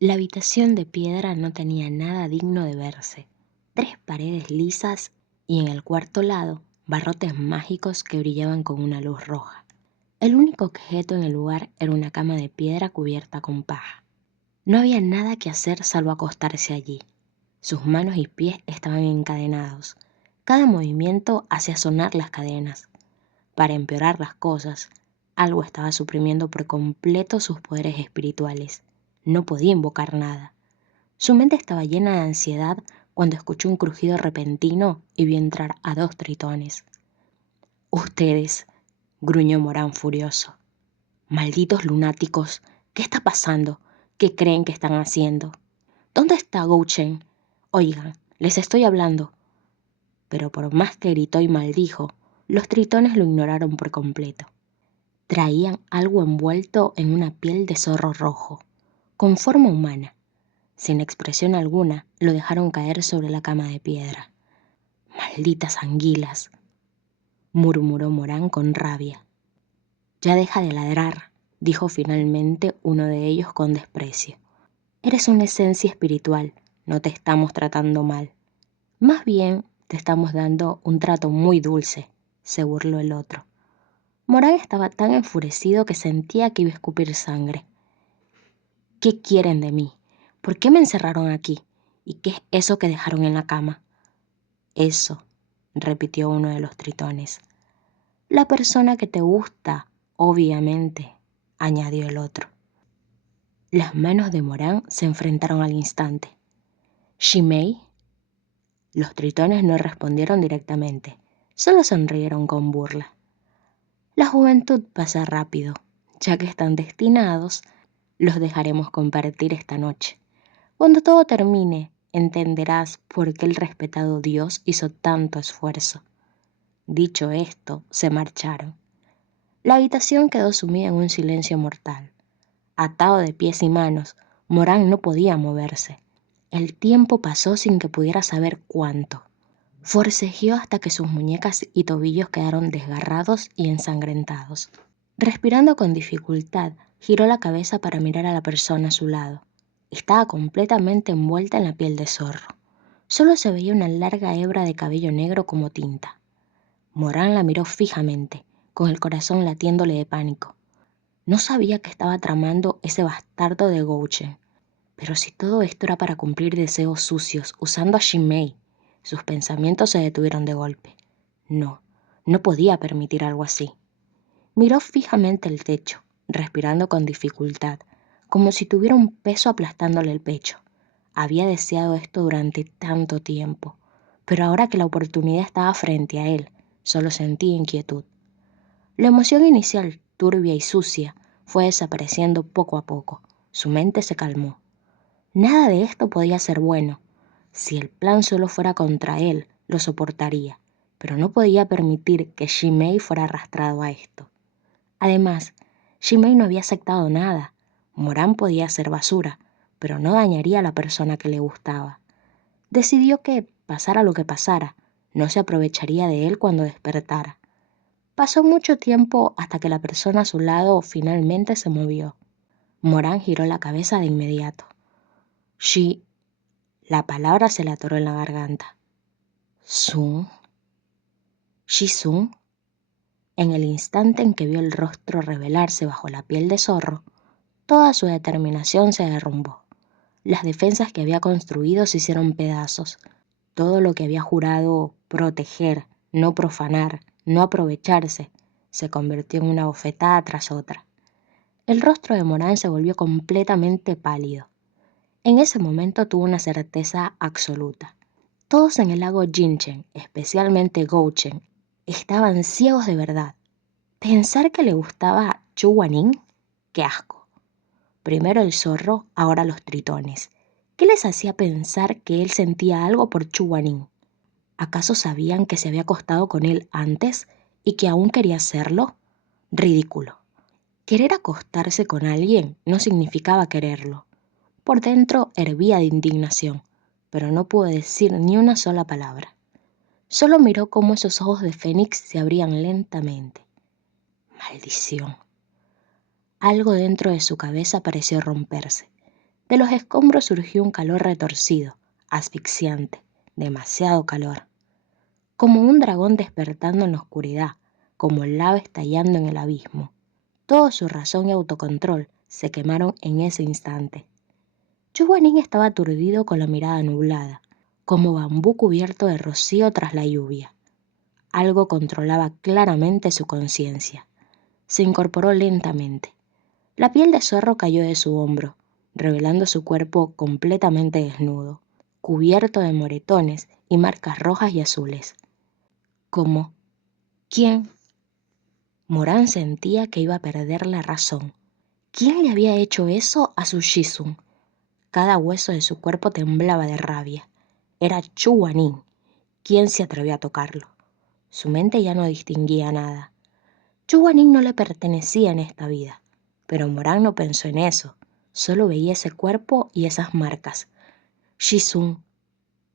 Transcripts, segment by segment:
La habitación de piedra no tenía nada digno de verse. 3 paredes lisas y en el cuarto lado barrotes mágicos que brillaban con una luz roja. El único objeto en el lugar era una cama de piedra cubierta con paja. No había nada que hacer salvo acostarse allí. Sus manos y pies estaban encadenados. Cada movimiento hacía sonar las cadenas. Para empeorar las cosas, algo estaba suprimiendo por completo sus poderes espirituales. No podía invocar nada. Su mente estaba llena de ansiedad cuando escuchó un crujido repentino y vio entrar a 2 tritones. «Ustedes», gruñó Morán furioso. «Malditos lunáticos, ¿qué está pasando? ¿Qué creen que están haciendo? ¿Dónde está Gouchen? Oigan, les estoy hablando». Pero por más que gritó y maldijo, los tritones lo ignoraron por completo. Traían algo envuelto en una piel de zorro rojo, con forma humana. Sin expresión alguna, lo dejaron caer sobre la cama de piedra. «Malditas anguilas», murmuró Morán con rabia. «Ya deja de ladrar», dijo finalmente uno de ellos con desprecio. «Eres una esencia espiritual, no te estamos tratando mal. Más bien, te estamos dando un trato muy dulce», se burló el otro. Morán estaba tan enfurecido que sentía que iba a escupir sangre. «¿Qué quieren de mí? ¿Por qué me encerraron aquí? ¿Y qué es eso que dejaron en la cama?» «Eso», repitió uno de los tritones. «La persona que te gusta, obviamente», añadió el otro. Las manos de Morán se enfrentaron al instante. «¿Shimei?» Los tritones no respondieron directamente, solo sonrieron con burla. «La juventud pasa rápido. Ya que están destinados, los dejaremos compartir esta noche. Cuando todo termine, entenderás por qué el respetado Dios hizo tanto esfuerzo». Dicho esto, se marcharon. La habitación quedó sumida en un silencio mortal. Atado de pies y manos, Morán no podía moverse. El tiempo pasó sin que pudiera saber cuánto. Forcejeó hasta que sus muñecas y tobillos quedaron desgarrados y ensangrentados. Respirando con dificultad, giró la cabeza para mirar a la persona a su lado. Estaba completamente envuelta en la piel de zorro. Solo se veía una larga hebra de cabello negro como tinta. Morán la miró fijamente, con el corazón latiéndole de pánico. No sabía qué estaba tramando ese bastardo de Gouchen. Pero si todo esto era para cumplir deseos sucios, usando a Shimei, sus pensamientos se detuvieron de golpe. No, no podía permitir algo así. Miró fijamente el techo, respirando con dificultad, como si tuviera un peso aplastándole el pecho. Había deseado esto durante tanto tiempo, pero ahora que la oportunidad estaba frente a él, solo sentía inquietud. La emoción inicial, turbia y sucia, fue desapareciendo poco a poco. Su mente se calmó. Nada de esto podía ser bueno. Si el plan solo fuera contra él, lo soportaría, pero no podía permitir que Shimei fuera arrastrado a esto. Además, Shimei no había aceptado nada. Morán podía ser basura, pero no dañaría a la persona que le gustaba. Decidió que, pasara lo que pasara, no se aprovecharía de él cuando despertara. Pasó mucho tiempo hasta que la persona a su lado finalmente se movió. Morán giró la cabeza de inmediato. «Shi», la palabra se le atoró en la garganta. «Sun». «Shi-sun». En el instante en que vio el rostro revelarse bajo la piel de zorro, toda su determinación se derrumbó. Las defensas que había construido se hicieron pedazos. Todo lo que había jurado proteger, no profanar, no aprovecharse, se convirtió en una bofetada tras otra. El rostro de Morán se volvió completamente pálido. En ese momento tuvo una certeza absoluta. Todos en el lago Jinchen, especialmente Gouchen, estaban ciegos de verdad. Pensar que le gustaba Chu Guanin, ¡qué asco! Primero el zorro, ahora los tritones. ¿Qué les hacía pensar que él sentía algo por Chu Guanin? ¿Acaso sabían que se había acostado con él antes y que aún quería hacerlo? Ridículo. Querer acostarse con alguien no significaba quererlo. Por dentro hervía de indignación, pero no pudo decir ni una sola palabra. Solo miró cómo esos ojos de fénix se abrían lentamente. Maldición. Algo dentro de su cabeza pareció romperse. De los escombros surgió un calor retorcido, asfixiante, demasiado calor. Como un dragón despertando en la oscuridad, como lava estallando en el abismo. Toda su razón y autocontrol se quemaron en ese instante. Chuguanín estaba aturdido con la mirada nublada, como bambú cubierto de rocío tras la lluvia. Algo controlaba claramente su conciencia. Se incorporó lentamente. La piel de zorro cayó de su hombro, revelando su cuerpo completamente desnudo, cubierto de moretones y marcas rojas y azules. ¿Cómo? ¿Quién? Morán sentía que iba a perder la razón. ¿Quién le había hecho eso a su Shizun? Cada hueso de su cuerpo temblaba de rabia. Era Chuguanín. ¿Quién se atrevió a tocarlo? Su mente ya no distinguía nada. Chuguanín no le pertenecía en esta vida, pero Morán no pensó en eso. Solo veía ese cuerpo y esas marcas. Shizun.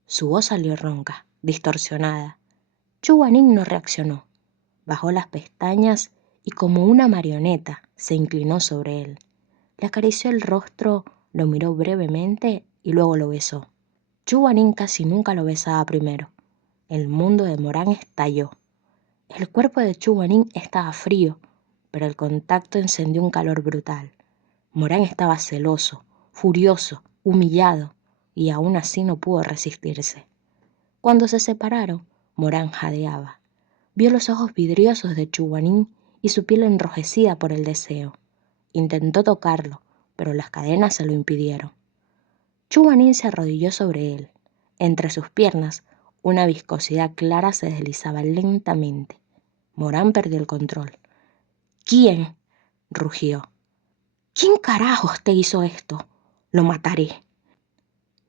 Su voz salió ronca, distorsionada. Chuguanín no reaccionó. Bajó las pestañas y como una marioneta se inclinó sobre él. Le acarició el rostro, lo miró brevemente y luego lo besó. Chuguanín casi nunca lo besaba primero. El mundo de Morán estalló. El cuerpo de Chuguanín estaba frío, pero el contacto encendió un calor brutal. Morán estaba celoso, furioso, humillado, y aún así no pudo resistirse. Cuando se separaron, Morán jadeaba. Vio los ojos vidriosos de Chuguanín y su piel enrojecida por el deseo. Intentó tocarlo, pero las cadenas se lo impidieron. Chuguanín se arrodilló sobre él. Entre sus piernas, una viscosidad clara se deslizaba lentamente. Morán perdió el control. ¿Quién? Rugió. ¿Quién carajos te hizo esto? Lo mataré.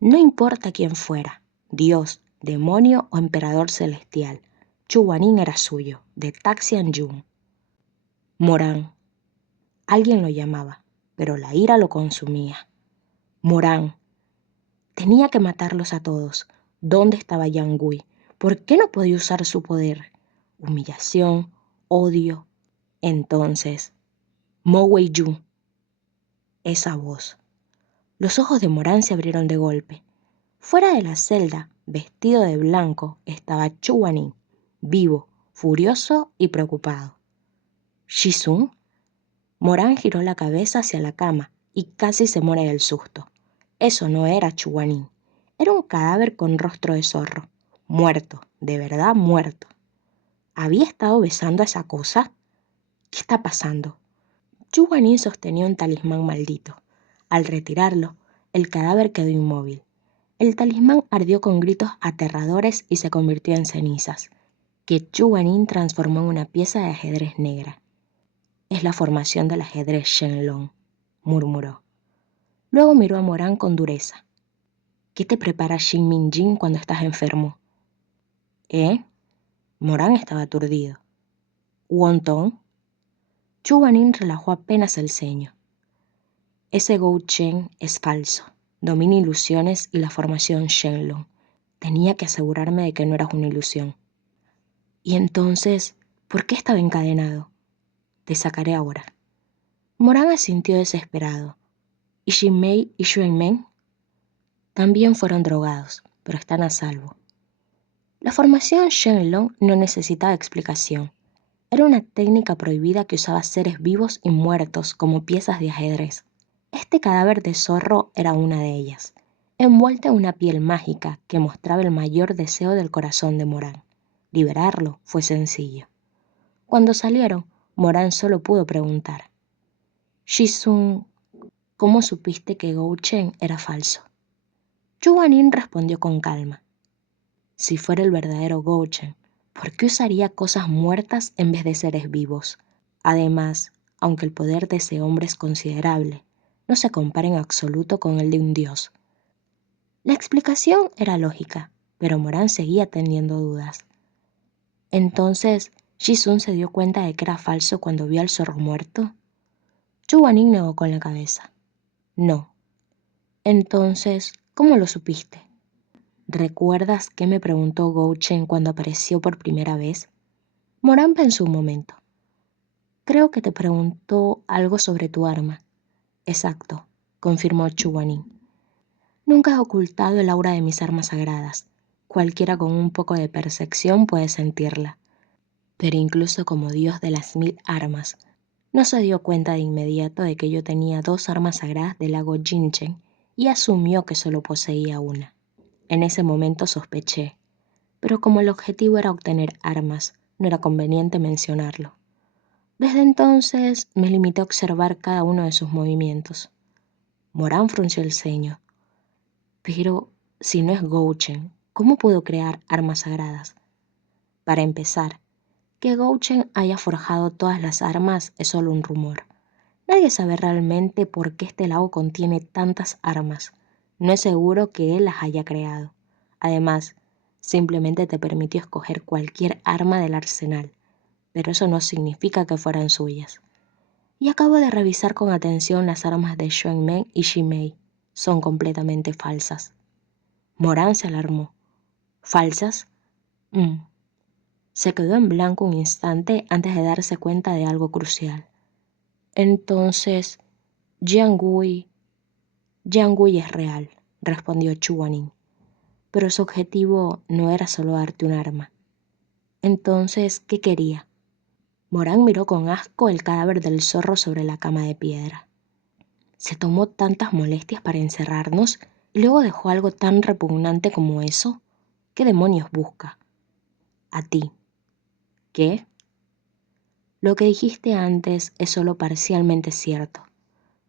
No importa quién fuera, Dios, demonio o emperador celestial. Chuguanín era suyo, de Taxian Yun. Morán. Alguien lo llamaba, pero la ira lo consumía. Morán. Tenía que matarlos a todos. ¿Dónde estaba Yang Gui? ¿Por qué no podía usar su poder? Humillación, odio. Entonces, Mo Wei-Yu. Esa voz. Los ojos de Morán se abrieron de golpe. Fuera de la celda, vestido de blanco, estaba Chuguanín, vivo, furioso y preocupado. ¿Shizun? Morán giró la cabeza hacia la cama y casi se muere del susto. Eso no era Chuguanín. Era un cadáver con rostro de zorro. Muerto, de verdad muerto. ¿Había estado besando a esa cosa? ¿Qué está pasando? Chuguanín sostenía un talismán maldito. Al retirarlo, el cadáver quedó inmóvil. El talismán ardió con gritos aterradores y se convirtió en cenizas, que Chuguanín transformó en una pieza de ajedrez negra. Es la formación del ajedrez Shenlong, murmuró. Luego miró a Morán con dureza. ¿Qué te prepara Shin Min-jin cuando estás enfermo? ¿Eh? Morán estaba aturdido. ¿Wonton? Chuguanín relajó apenas el ceño. Ese Gou Chen es falso. Domina ilusiones y la formación Shenlong. Tenía que asegurarme de que no eras una ilusión. Y entonces, ¿por qué estaba encadenado? Te sacaré ahora. Morán asintió desesperado. ¿Y Shinmei y Xuanmeng? También fueron drogados, pero están a salvo. La formación Shenlong no necesitaba explicación. Era una técnica prohibida que usaba seres vivos y muertos como piezas de ajedrez. Este cadáver de zorro era una de ellas, envuelta en una piel mágica que mostraba el mayor deseo del corazón de Morán. Liberarlo fue sencillo. Cuando salieron, Morán solo pudo preguntar. Shizun, ¿cómo supiste que Gou Chen era falso? Chuguanín respondió con calma. Si fuera el verdadero Gou Chen, ¿por qué usaría cosas muertas en vez de seres vivos? Además, aunque el poder de ese hombre es considerable, no se compara en absoluto con el de un dios. La explicación era lógica, pero Morán seguía teniendo dudas. Entonces, ¿Shizun se dio cuenta de que era falso cuando vio al zorro muerto? Chuguanín negó con la cabeza. No. Entonces, ¿cómo lo supiste? ¿Recuerdas qué me preguntó Gou Chen cuando apareció por primera vez? Morán pensó un momento. Creo que te preguntó algo sobre tu arma. Exacto. confirmó Chuguanin. Nunca he ocultado el aura de mis armas sagradas. Cualquiera con un poco de percepción puede sentirla. Pero incluso como dios de las 1000 armas, no se dio cuenta de inmediato de que yo tenía 2 armas sagradas del lago Jinchen y asumió que solo poseía una. En ese momento sospeché, pero como el objetivo era obtener armas, no era conveniente mencionarlo. Desde entonces me limité a observar cada uno de sus movimientos. Morán frunció el ceño. Pero, si no es Gouchen, ¿cómo pudo crear armas sagradas? Para empezar, que Gouchen haya forjado todas las armas es solo un rumor. Nadie sabe realmente por qué este lago contiene tantas armas. No es seguro que él las haya creado. Además, simplemente te permitió escoger cualquier arma del arsenal, pero eso no significa que fueran suyas. Y acabo de revisar con atención las armas de Xuanmeng y Shimei. Son completamente falsas. Morán se alarmó. ¿Falsas? Se quedó en blanco un instante antes de darse cuenta de algo crucial. Entonces, Jiang Gui es real, respondió Chuguanin. Pero su objetivo no era solo darte un arma. Entonces, ¿qué quería? Morán miró con asco el cadáver del zorro sobre la cama de piedra. ¿Se tomó tantas molestias para encerrarnos y luego dejó algo tan repugnante como eso? ¿Qué demonios busca? A ti. ¿Qué? Lo que dijiste antes es solo parcialmente cierto.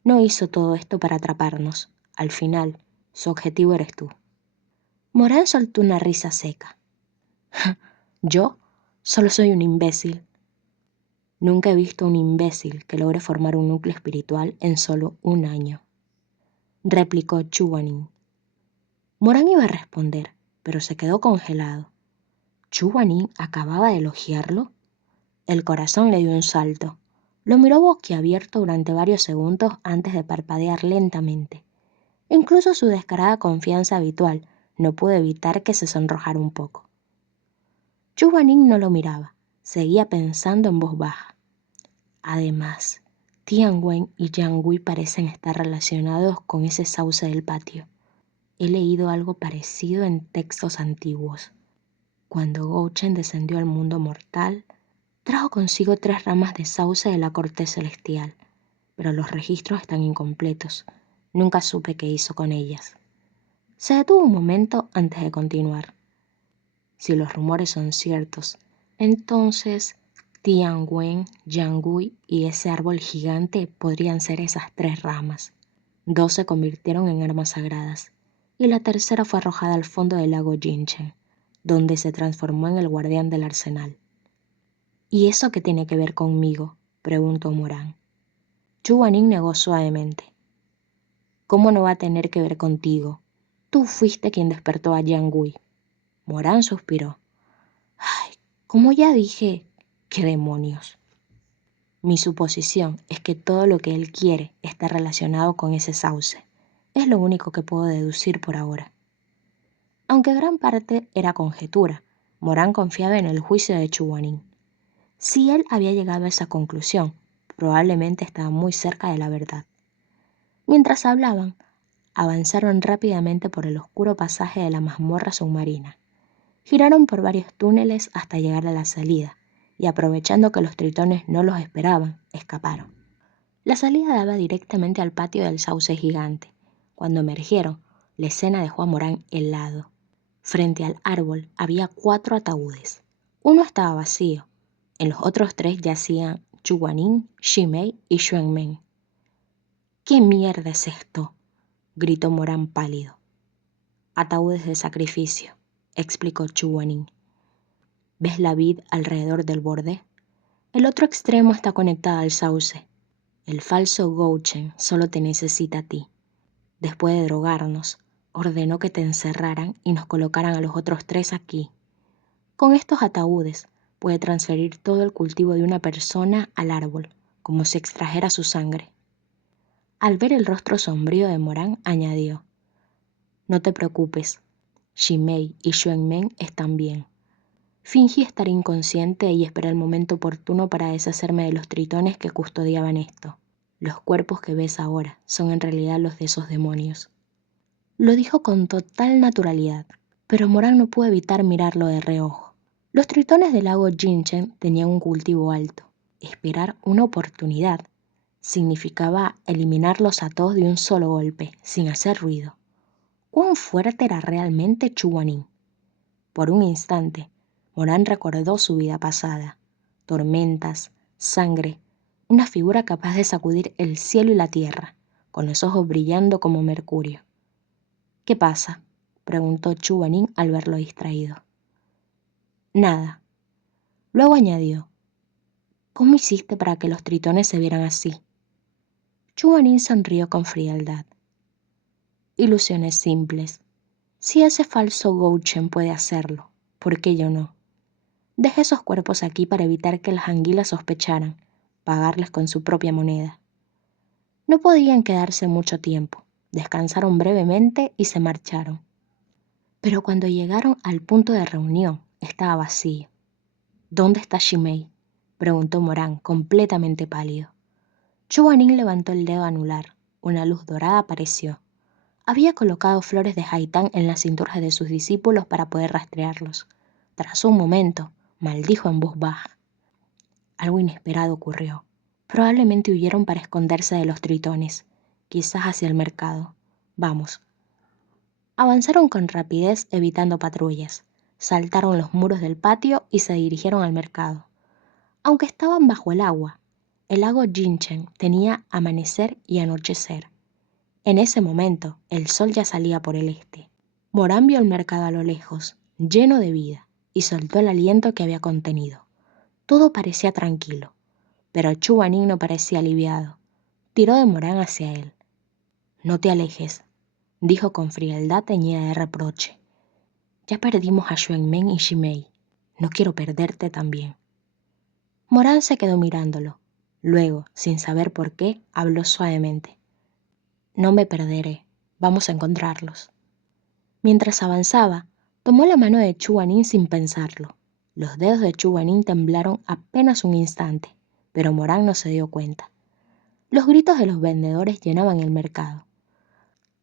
No hizo todo esto para atraparnos. Al final, su objetivo eres tú. Morán soltó una risa seca. ¿Yo? Solo soy un imbécil. Nunca he visto a un imbécil que logre formar un núcleo espiritual en solo un año, replicó Chuguanin. Morán iba a responder, pero se quedó congelado. ¿Chuguanin acababa de elogiarlo? El corazón le dio un salto. Lo miró boquiabierto durante varios segundos antes de parpadear lentamente. Incluso su descarada confianza habitual no pudo evitar que se sonrojara un poco. Chuguanin no lo miraba, seguía pensando en voz baja. Además, Tianwen y Jiangui parecen estar relacionados con ese sauce del patio. He leído algo parecido en textos antiguos. Cuando Gouchen descendió al mundo mortal, trajo consigo 3 ramas de sauce de la corte celestial, pero los registros están incompletos. Nunca supe qué hizo con ellas. Se detuvo un momento antes de continuar. Si los rumores son ciertos, entonces Tianwen, Jiangui y ese árbol gigante podrían ser esas 3 ramas. 2 se convirtieron en armas sagradas, y la tercera fue arrojada al fondo del lago Jinchen, donde se transformó en el guardián del arsenal. ¿Y eso qué tiene que ver conmigo?, preguntó Morán. Chuguanin negó suavemente. ¿Cómo no va a tener que ver contigo? Tú fuiste quien despertó a Jiangui. Morán suspiró. Ay, como ya dije, ¿qué demonios? Mi suposición es que todo lo que él quiere está relacionado con ese sauce. Es lo único que puedo deducir por ahora. Aunque gran parte era conjetura, Morán confiaba en el juicio de Chuguanin. Si él había llegado a esa conclusión, probablemente estaba muy cerca de la verdad. Mientras hablaban, avanzaron rápidamente por el oscuro pasaje de la mazmorra submarina. Giraron por varios túneles hasta llegar a la salida, y aprovechando que los tritones no los esperaban, escaparon. La salida daba directamente al patio del sauce gigante. Cuando emergieron, la escena dejó a Morán helado. Frente al árbol había 4 ataúdes. Uno estaba vacío. En los otros 3 yacían Chuguanin, Shimei y Xuanmeng. ¿Qué mierda es esto?, gritó Morán pálido. Ataúdes de sacrificio, explicó Chuguanin. ¿Ves la vid alrededor del borde? El otro extremo está conectado al sauce. El falso Gouchen solo te necesita a ti. Después de drogarnos, ordenó que te encerraran y nos colocaran a los otros 3 aquí. Con estos ataúdes puede transferir todo el cultivo de una persona al árbol, como si extrajera su sangre. Al ver el rostro sombrío de Morán, añadió: No te preocupes, Shimei y Xuanmeng están bien. Fingí estar inconsciente y esperé el momento oportuno para deshacerme de los tritones que custodiaban esto. Los cuerpos que ves ahora son en realidad los de esos demonios. Lo dijo con total naturalidad, pero Morán no pudo evitar mirarlo de reojo. Los tritones del lago Jinchen tenían un cultivo alto. Esperar una oportunidad significaba eliminarlos a todos de un solo golpe, sin hacer ruido. ¿Cuán fuerte era realmente Chuanin? Por un instante, Morán recordó su vida pasada. Tormentas, sangre, una figura capaz de sacudir el cielo y la tierra, con los ojos brillando como mercurio. ¿Qué pasa?, preguntó Chuanin al verlo distraído. Nada. Luego añadió, ¿cómo hiciste para que los tritones se vieran así? Chuanin sonrió con frialdad. Ilusiones simples. Si ese falso Gouchen puede hacerlo, ¿por qué yo no? Dejé esos cuerpos aquí para evitar que las anguilas sospecharan, pagarles con su propia moneda. No podían quedarse mucho tiempo. Descansaron brevemente y se marcharon. Pero cuando llegaron al punto de reunión, estaba vacío. ¿Dónde está Shimei?, preguntó Morán, completamente pálido. Chuanin levantó el dedo anular. Una luz dorada apareció. Había colocado flores de haitán en las cinturas de sus discípulos para poder rastrearlos. Tras un momento, maldijo en voz baja. Algo inesperado ocurrió. Probablemente huyeron para esconderse de los tritones, quizás hacia el mercado. Vamos. Avanzaron con rapidez evitando patrullas. Saltaron los muros del patio y se dirigieron al mercado. Aunque estaban bajo el agua, el lago Jinchen tenía amanecer y anochecer. En ese momento, el sol ya salía por el este. Morán vio el mercado a lo lejos, lleno de vida, y soltó el aliento que había contenido. Todo parecía tranquilo, pero Chuanin no parecía aliviado. Tiró de Morán hacia él. «No te alejes», dijo con frialdad teñida de reproche. «Ya perdimos a Xuanmen y Shimei. No quiero perderte también». Morán se quedó mirándolo. Luego, sin saber por qué, habló suavemente. «No me perderé. Vamos a encontrarlos». Mientras avanzaba, tomó la mano de Chuanin sin pensarlo. Los dedos de Chuanin temblaron apenas un instante, pero Morán no se dio cuenta. Los gritos de los vendedores llenaban el mercado.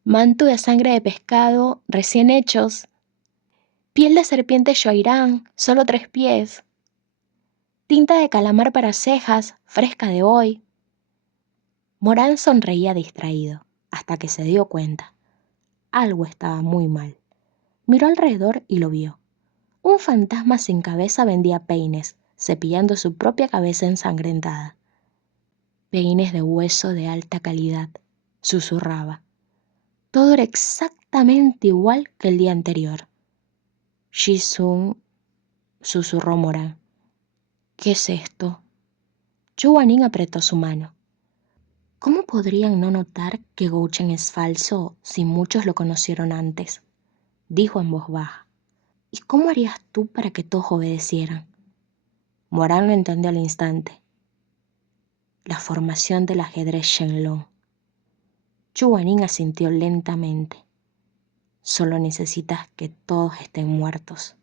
«Manto de sangre de pescado, recién hechos. Piel de serpiente Shoirán, solo 3 pies. Tinta de calamar para cejas, fresca de hoy». Morán sonreía distraído, hasta que se dio cuenta. Algo estaba muy mal. Miró alrededor y lo vio. Un fantasma sin cabeza vendía peines, cepillando su propia cabeza ensangrentada. «Peines de hueso de alta calidad», susurraba. Todo era exactamente igual que el día anterior. «Shizun», susurró Morán. «¿Qué es esto?» Chuanin apretó su mano. ¿Cómo podrían no notar que Gouchen es falso si muchos lo conocieron antes?, dijo en voz baja. «¿Y cómo harías tú para que todos obedecieran?» Morán lo entendió al instante. La formación del ajedrez Shenlong. Chuanin asintió lentamente. «Solo necesitas que todos estén muertos».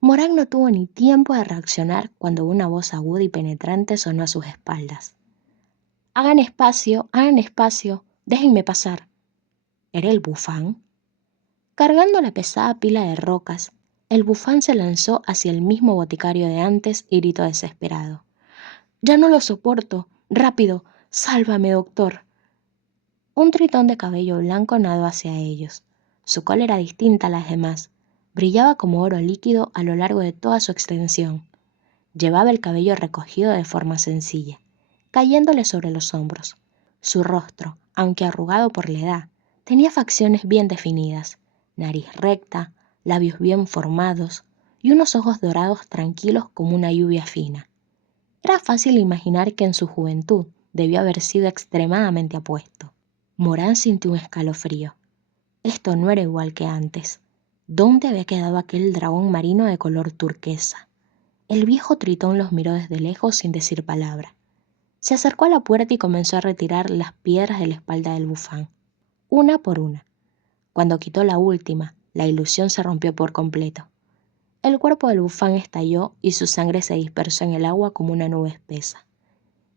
Morán no tuvo ni tiempo de reaccionar cuando una voz aguda y penetrante sonó a sus espaldas. hagan espacio, déjenme pasar». ¿Era el bufán? Cargando la pesada pila de rocas, el bufán se lanzó hacia el mismo boticario de antes y gritó desesperado. «Ya no lo soporto. Rápido, sálvame, doctor». Un tritón de cabello blanco nadó hacia ellos. Su cola era distinta a las demás. Brillaba como oro líquido a lo largo de toda su extensión. Llevaba el cabello recogido de forma sencilla, cayéndole sobre los hombros. Su rostro, aunque arrugado por la edad, tenía facciones bien definidas, nariz recta, labios bien formados y unos ojos dorados tranquilos como una lluvia fina. Era fácil imaginar que en su juventud debió haber sido extremadamente apuesto. Morán sintió un escalofrío. Esto no era igual que antes. ¿Dónde había quedado aquel dragón marino de color turquesa? El viejo tritón los miró desde lejos sin decir palabra. Se acercó a la puerta y comenzó a retirar las piedras de la espalda del bufán, una por una. Cuando quitó la última, la ilusión se rompió por completo. El cuerpo del bufán estalló y su sangre se dispersó en el agua como una nube espesa.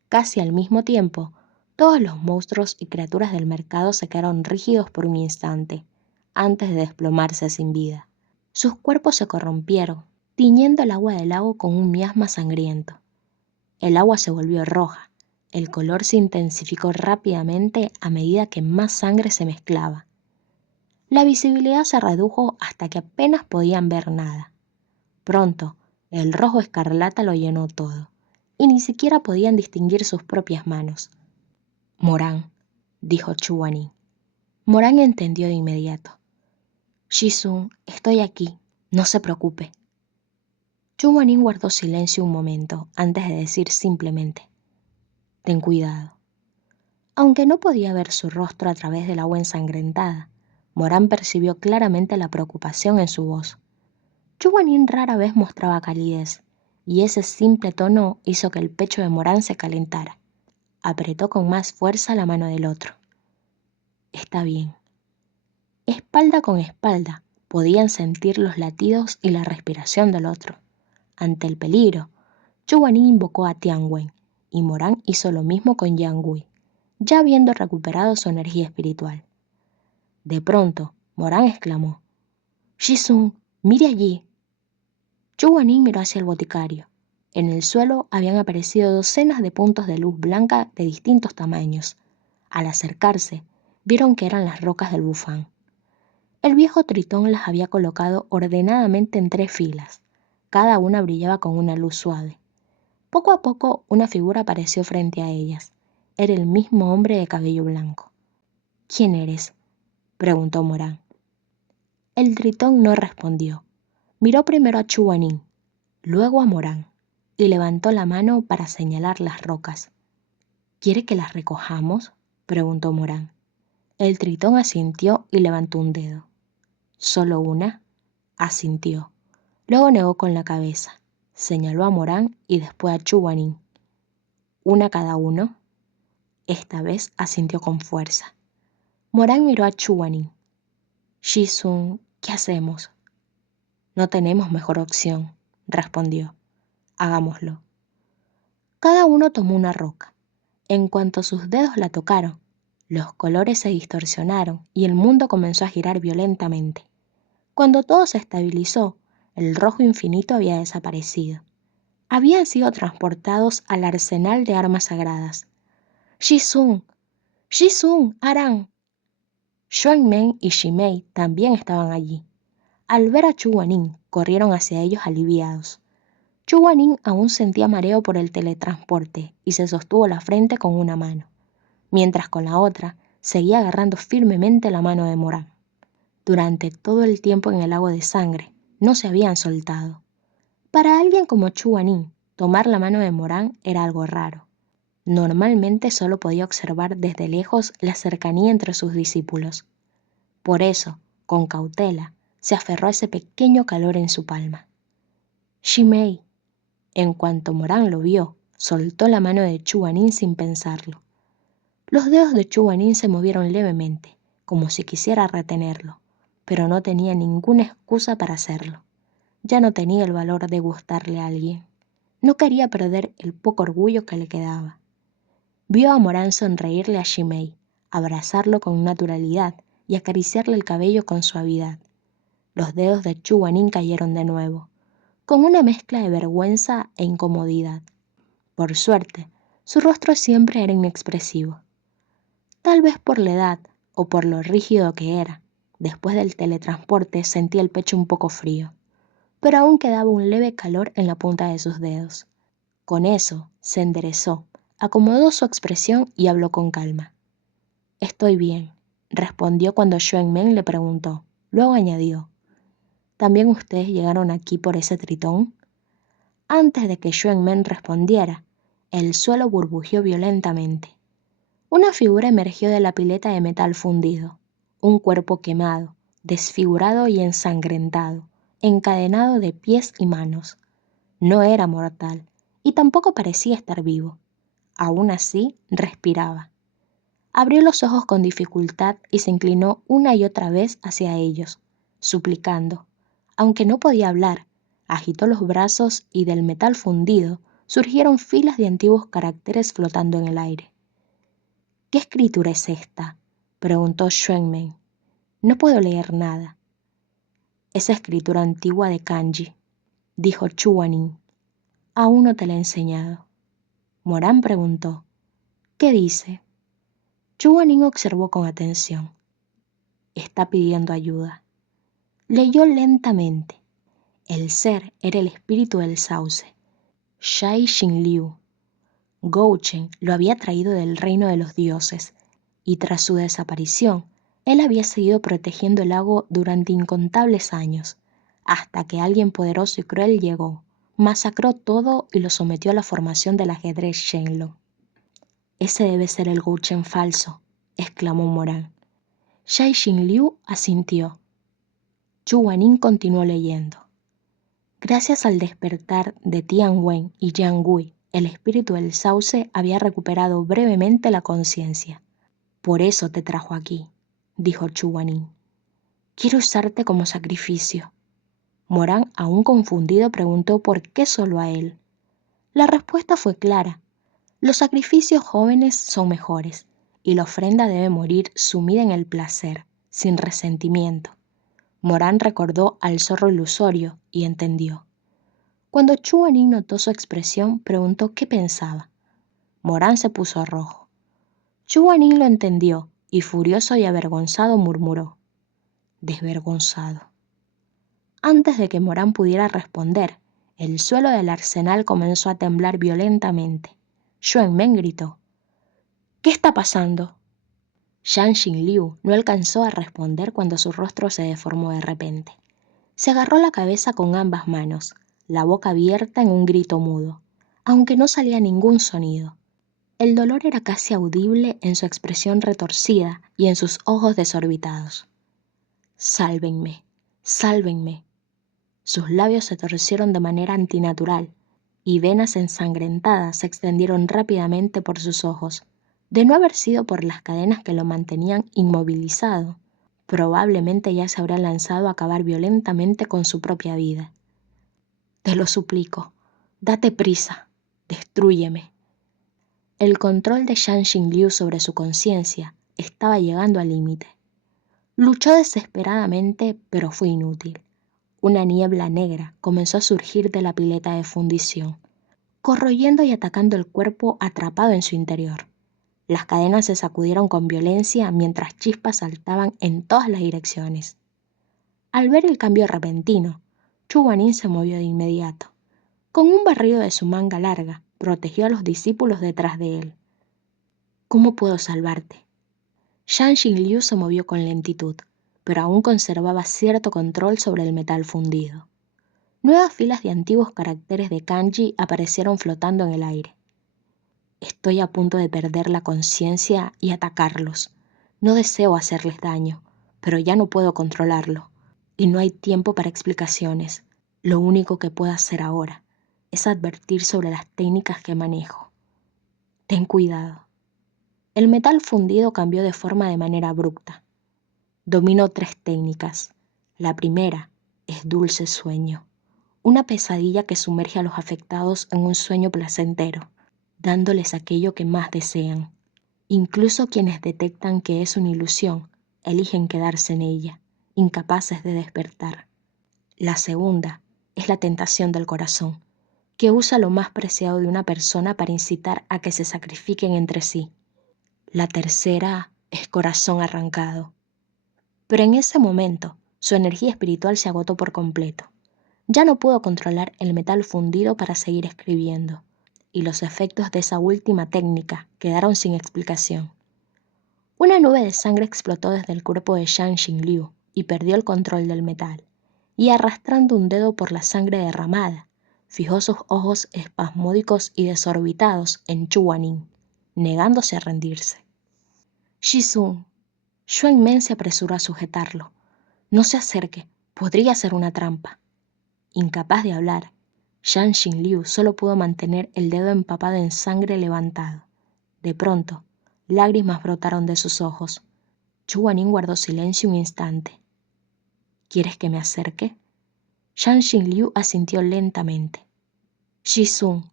Casi al mismo tiempo, Todos los monstruos y criaturas del mercado se quedaron rígidos por un instante, antes de desplomarse sin vida. Sus cuerpos se corrompieron, tiñendo el agua del lago con un miasma sangriento. El agua se volvió roja. El color se intensificó rápidamente a medida que más sangre se mezclaba. La visibilidad se redujo hasta que apenas podían ver nada. Pronto, el rojo escarlata lo llenó todo, y ni siquiera podían distinguir sus propias manos. «Morán», dijo Chuwanin. Morán entendió de inmediato. «Shizun, estoy aquí, no se preocupe». Chuwanin guardó silencio un momento antes de decir simplemente: «Ten cuidado». Aunque no podía ver su rostro a través del agua ensangrentada, Morán percibió claramente la preocupación en su voz. Chuwanin rara vez mostraba calidez, y ese simple tono hizo que el pecho de Morán se calentara. Apretó con más fuerza la mano del otro. «Está bien». Espalda con espalda, podían sentir los latidos y la respiración del otro. Ante el peligro, Chuwanin invocó a Tianwen, y Morán hizo lo mismo con Yang Gui, ya habiendo recuperado su energía espiritual. De pronto, Morán exclamó: «Shizun, mire allí». Chuwanin miró hacia el boticario. En el suelo habían aparecido docenas de puntos de luz blanca de distintos tamaños. Al acercarse, vieron que eran las rocas del Bufán. El viejo tritón las había colocado ordenadamente en 3 filas. Cada una brillaba con una luz suave. Poco a poco, una figura apareció frente a ellas. Era el mismo hombre de cabello blanco. «¿Quién eres?», preguntó Morán. El tritón no respondió. Miró primero a Chuwanin, luego a Morán, y levantó la mano para señalar las rocas. «¿Quiere que las recojamos?», preguntó Morán. El tritón asintió y levantó un dedo. «¿Solo una?», asintió. Luego negó con la cabeza. Señaló a Morán y después a Chuwanin. «¿Una cada uno?». Esta vez asintió con fuerza. Morán miró a Chuwanin. «Shizun, ¿qué hacemos?». «No tenemos mejor opción», respondió. «Hagámoslo». Cada uno tomó una roca. En cuanto sus dedos la tocaron, los colores se distorsionaron y el mundo comenzó a girar violentamente. Cuando todo se estabilizó, el rojo infinito había desaparecido. Habían sido transportados al arsenal de armas sagradas. «Shizun, Shizun, Aran». Xuanmen y Shimei también estaban allí. Al ver a Chuwanin, corrieron hacia ellos aliviados. Chuwanin aún sentía mareo por el teletransporte y se sostuvo la frente con una mano, mientras con la otra seguía agarrando firmemente la mano de Morán. Durante todo el tiempo en el lago de sangre no se habían soltado. Para alguien como Chuwanin, tomar la mano de Morán era algo raro. Normalmente solo podía observar desde lejos la cercanía entre sus discípulos. Por eso, con cautela, se aferró a ese pequeño calor en su palma. «Shimei». En cuanto Morán lo vio, soltó la mano de Chuwanin sin pensarlo. Los dedos de Chuwanin se movieron levemente, como si quisiera retenerlo, pero no tenía ninguna excusa para hacerlo. Ya no tenía el valor de gustarle a alguien. No quería perder el poco orgullo que le quedaba. Vio a Morán sonreírle a Shimei, abrazarlo con naturalidad y acariciarle el cabello con suavidad. Los dedos de Chuwanin cayeron de nuevo, con una mezcla de vergüenza e incomodidad. Por suerte, su rostro siempre era inexpresivo. Tal vez por la edad o por lo rígido que era, después del teletransporte sentía el pecho un poco frío, pero aún quedaba un leve calor en la punta de sus dedos. Con eso, se enderezó, acomodó su expresión y habló con calma. «Estoy bien», respondió cuando Xuanmen le preguntó. Luego añadió: «¿También ustedes llegaron aquí por ese tritón?». Antes de que Xuanmen respondiera, el suelo burbujeó violentamente. Una figura emergió de la pileta de metal fundido, un cuerpo quemado, desfigurado y ensangrentado, encadenado de pies y manos. No era mortal, y tampoco parecía estar vivo. Aún así, respiraba. Abrió los ojos con dificultad y se inclinó una y otra vez hacia ellos, suplicando. Aunque no podía hablar, agitó los brazos y del metal fundido surgieron filas de antiguos caracteres flotando en el aire. ¿Qué escritura es esta?, preguntó Xuanmen. No puedo leer nada. Es escritura antigua de kanji, dijo Chuanin. Aún no te la he enseñado. Morán preguntó. ¿Qué dice? Chuanin observó con atención. Está pidiendo ayuda. Leyó lentamente. El ser era el espíritu del sauce, Shai Xinliu. Gouchen lo había traído del reino de los dioses, y tras su desaparición, él había seguido protegiendo el lago durante incontables años, hasta que alguien poderoso y cruel llegó, masacró todo y lo sometió a la formación del ajedrez Shenlong. Ese debe ser el Gouchen falso, exclamó Morán. Shai Xinliu asintió. Chuanin continuó leyendo. Gracias al despertar de Tian Wen y Yang Gui, el espíritu del sauce había recuperado brevemente la conciencia. Por eso te trajo aquí, dijo Chuanin. Quiero usarte como sacrificio. Morán, aún confundido, preguntó por qué solo a él. La respuesta fue clara. Los sacrificios jóvenes son mejores, y la ofrenda debe morir sumida en el placer, sin resentimiento. Morán recordó al zorro ilusorio y entendió. Cuando Chuanin notó su expresión, preguntó qué pensaba. Morán se puso rojo. Chuanin lo entendió y, furioso y avergonzado, murmuró. Desvergonzado. Antes de que Morán pudiera responder, el suelo del arsenal comenzó a temblar violentamente. Xuanmen gritó. ¿Qué está pasando? Shang Xinliu no alcanzó a responder cuando su rostro se deformó de repente. Se agarró la cabeza con ambas manos, la boca abierta en un grito mudo, aunque no salía ningún sonido. El dolor era casi audible en su expresión retorcida y en sus ojos desorbitados. Sálvenme, sálvenme. Sus labios se torcieron de manera antinatural y venas ensangrentadas se extendieron rápidamente por sus ojos. De no haber sido por las cadenas que lo mantenían inmovilizado, probablemente ya se habría lanzado a acabar violentamente con su propia vida. Te lo suplico, date prisa, destrúyeme. El control de Shang Xinliu sobre su conciencia estaba llegando al límite. Luchó desesperadamente, pero fue inútil. Una niebla negra comenzó a surgir de la pileta de fundición, corroyendo y atacando el cuerpo atrapado en su interior. Las cadenas se sacudieron con violencia mientras chispas saltaban en todas las direcciones. Al ver el cambio repentino, Chuanin se movió de inmediato. Con un barrido de su manga larga, protegió a los discípulos detrás de él. ¿Cómo puedo salvarte? Shang Xinliu se movió con lentitud, pero aún conservaba cierto control sobre el metal fundido. Nuevas filas de antiguos caracteres de kanji aparecieron flotando en el aire. Estoy a punto de perder la conciencia y atacarlos. No deseo hacerles daño, pero ya no puedo controlarlo. Y no hay tiempo para explicaciones. Lo único que puedo hacer ahora es advertir sobre las técnicas que manejo. Ten cuidado. El metal fundido cambió de forma de manera abrupta. Domino 3 técnicas. La primera es dulce sueño, una pesadilla que sumerge a los afectados en un sueño placentero, dándoles aquello que más desean. Incluso quienes detectan que es una ilusión, eligen quedarse en ella, incapaces de despertar. La segunda es la tentación del corazón, que usa lo más preciado de una persona para incitar a que se sacrifiquen entre sí. La tercera es corazón arrancado. Pero en ese momento, su energía espiritual se agotó por completo. Ya no pudo controlar el metal fundido para seguir escribiendo, y los efectos de esa última técnica quedaron sin explicación. Una nube de sangre explotó desde el cuerpo de Shang Xinliu y perdió el control del metal, y arrastrando un dedo por la sangre derramada, fijó sus ojos espasmódicos y desorbitados en Chuanin, negándose a rendirse. Shizun. Xuanmen se apresuró a sujetarlo. No se acerque, podría ser una trampa. Incapaz de hablar, Shang Xinliu solo pudo mantener el dedo empapado en sangre levantado. De pronto, lágrimas brotaron de sus ojos. Chuanin guardó silencio un instante. ¿Quieres que me acerque? Shang Xinliu asintió lentamente. Shizun.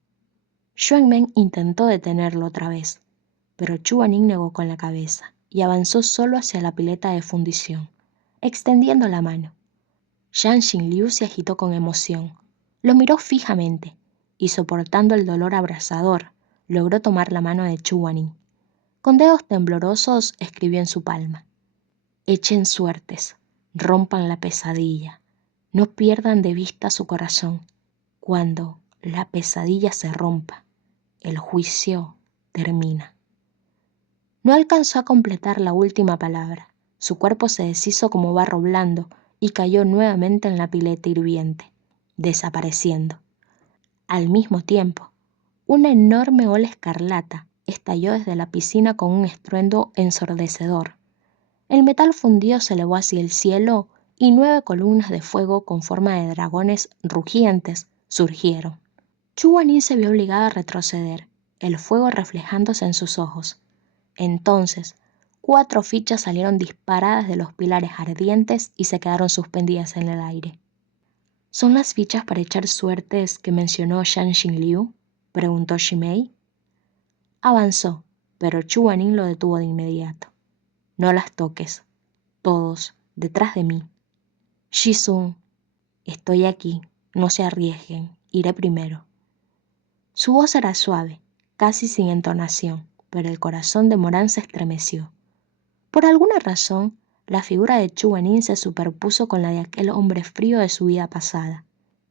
Xuanmen intentó detenerlo otra vez, pero Chuanin negó con la cabeza y avanzó solo hacia la pileta de fundición, extendiendo la mano. Zhang Xinliu se agitó con emoción. Lo miró fijamente y, soportando el dolor abrasador, logró tomar la mano de Chuanin. Con dedos temblorosos escribió en su palma: «Echen suertes, rompan la pesadilla, no pierdan de vista su corazón. Cuando la pesadilla se rompa, el juicio termina». No alcanzó a completar la última palabra. Su cuerpo se deshizo como barro blando y cayó nuevamente en la pileta hirviente, desapareciendo. Al mismo tiempo, una enorme ola escarlata estalló desde la piscina con un estruendo ensordecedor. El metal fundido se elevó hacia el cielo y 9 columnas de fuego con forma de dragones rugientes surgieron. Chuanin se vio obligado a retroceder, el fuego reflejándose en sus ojos. Entonces, 4 fichas salieron disparadas de los pilares ardientes y se quedaron suspendidas en el aire. ¿Son las fichas para echar suertes que mencionó Zhang Xinliu?, preguntó Shimei. Avanzó, pero Chuanin lo detuvo de inmediato. «No las toques. Todos, detrás de mí. Shizun, estoy aquí. No se arriesguen. Iré primero». Su voz era suave, casi sin entonación, pero el corazón de Morán se estremeció. Por alguna razón, la figura de Chuanin se superpuso con la de aquel hombre frío de su vida pasada,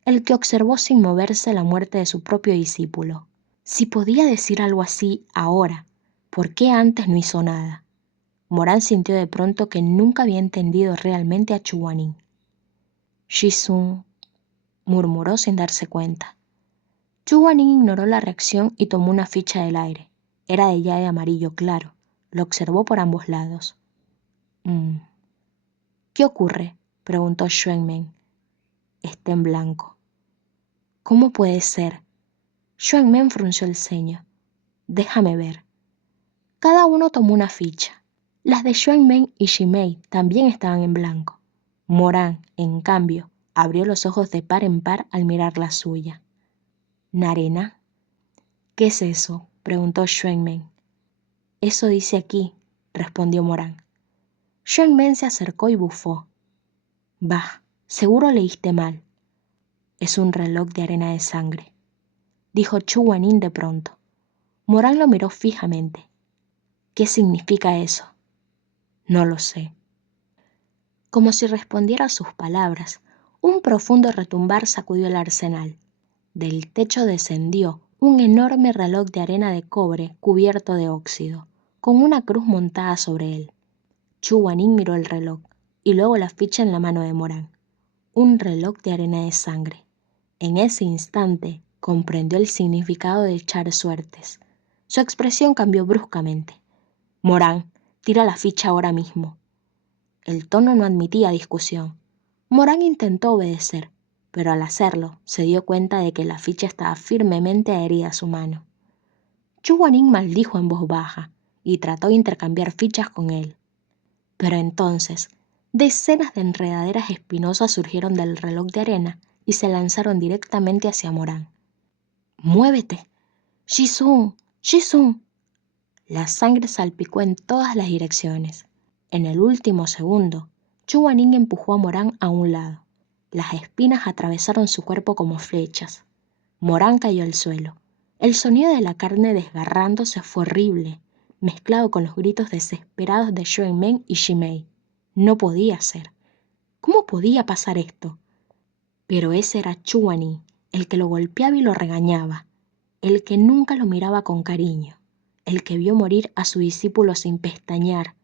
el que observó sin moverse la muerte de su propio discípulo. Si podía decir algo así ahora, ¿por qué antes no hizo nada? Morán sintió de pronto que nunca había entendido realmente a Chuanin. «Shizun», murmuró sin darse cuenta. Chuanin ignoró la reacción y tomó una ficha del aire. Era de jade amarillo claro. Lo observó por ambos lados. «¿Qué ocurre?», preguntó Xuanmen. «Está en blanco». «¿Cómo puede ser?». Xuanmen frunció el ceño. «Déjame ver». Cada uno tomó una ficha. Las de Xuanmen y Shimei también estaban en blanco. Morán, en cambio, abrió los ojos de par en par al mirar la suya. «¿Narena?». «¿Qué es eso?», preguntó Xuanmen. «Eso dice aquí», respondió Morán. Xuanmen se acercó y bufó. «Bah, seguro leíste mal». «Es un reloj de arena de sangre», dijo Chuanin de pronto. Morán lo miró fijamente. «¿Qué significa eso?». «No lo sé». Como si respondiera a sus palabras, un profundo retumbar sacudió el arsenal. Del techo descendió un enorme reloj de arena de cobre cubierto de óxido, con una cruz montada sobre él. Chuanin miró el reloj y luego la ficha en la mano de Morán. Un reloj de arena de sangre. En ese instante comprendió el significado de echar suertes. Su expresión cambió bruscamente. «Morán, tira la ficha ahora mismo». El tono no admitía discusión. Morán intentó obedecer, pero al hacerlo se dio cuenta de que la ficha estaba firmemente adherida a su mano. Chuanin maldijo en voz baja y trató de intercambiar fichas con él. Pero entonces, decenas de enredaderas espinosas surgieron del reloj de arena y se lanzaron directamente hacia Morán. «¡Muévete! ¡Shizun! ¡Shizun!». La sangre salpicó en todas las direcciones. En el último segundo, Chuanin empujó a Morán a un lado. Las espinas atravesaron su cuerpo como flechas. Morán cayó al suelo. El sonido de la carne desgarrándose fue horrible, mezclado con los gritos desesperados de Xuanmen y Shimei. No podía ser. ¿Cómo podía pasar esto? Pero ese era Chuanin, el que lo golpeaba y lo regañaba, el que nunca lo miraba con cariño, el que vio morir a su discípulo sin pestañear,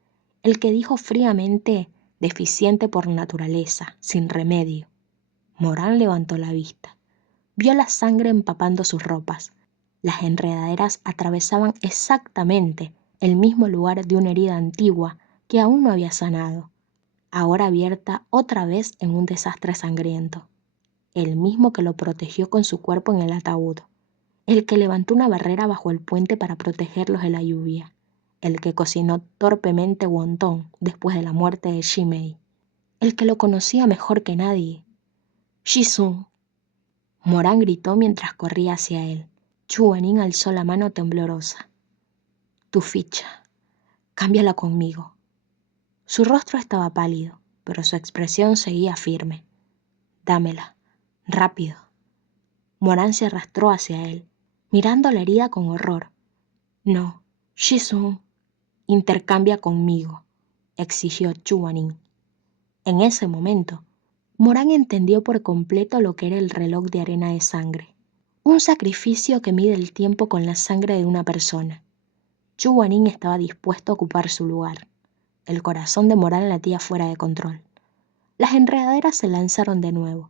el que dijo fríamente, deficiente por naturaleza, sin remedio. Morán levantó la vista. Vio la sangre empapando sus ropas. Las enredaderas atravesaban exactamente el mismo lugar de una herida antigua que aún no había sanado, ahora abierta otra vez en un desastre sangriento. El mismo que lo protegió con su cuerpo en el ataúd, el que levantó una barrera bajo el puente para protegerlos de la lluvia, el que cocinó torpemente wonton después de la muerte de Shimei, el que lo conocía mejor que nadie. «Shizun». Morán gritó mientras corría hacia él. Chuanin alzó la mano temblorosa. Tu ficha. Cámbiala conmigo. Su rostro estaba pálido, pero su expresión seguía firme. Dámela. Rápido. Morán se arrastró hacia él, mirando la herida con horror. No, Shizun, intercambia conmigo, exigió Chuanin. En ese momento, Morán entendió por completo lo que era el reloj de arena de sangre. Un sacrificio que mide el tiempo con la sangre de una persona. Chuanin estaba dispuesto a ocupar su lugar. El corazón de Morán latía fuera de control. Las enredaderas se lanzaron de nuevo.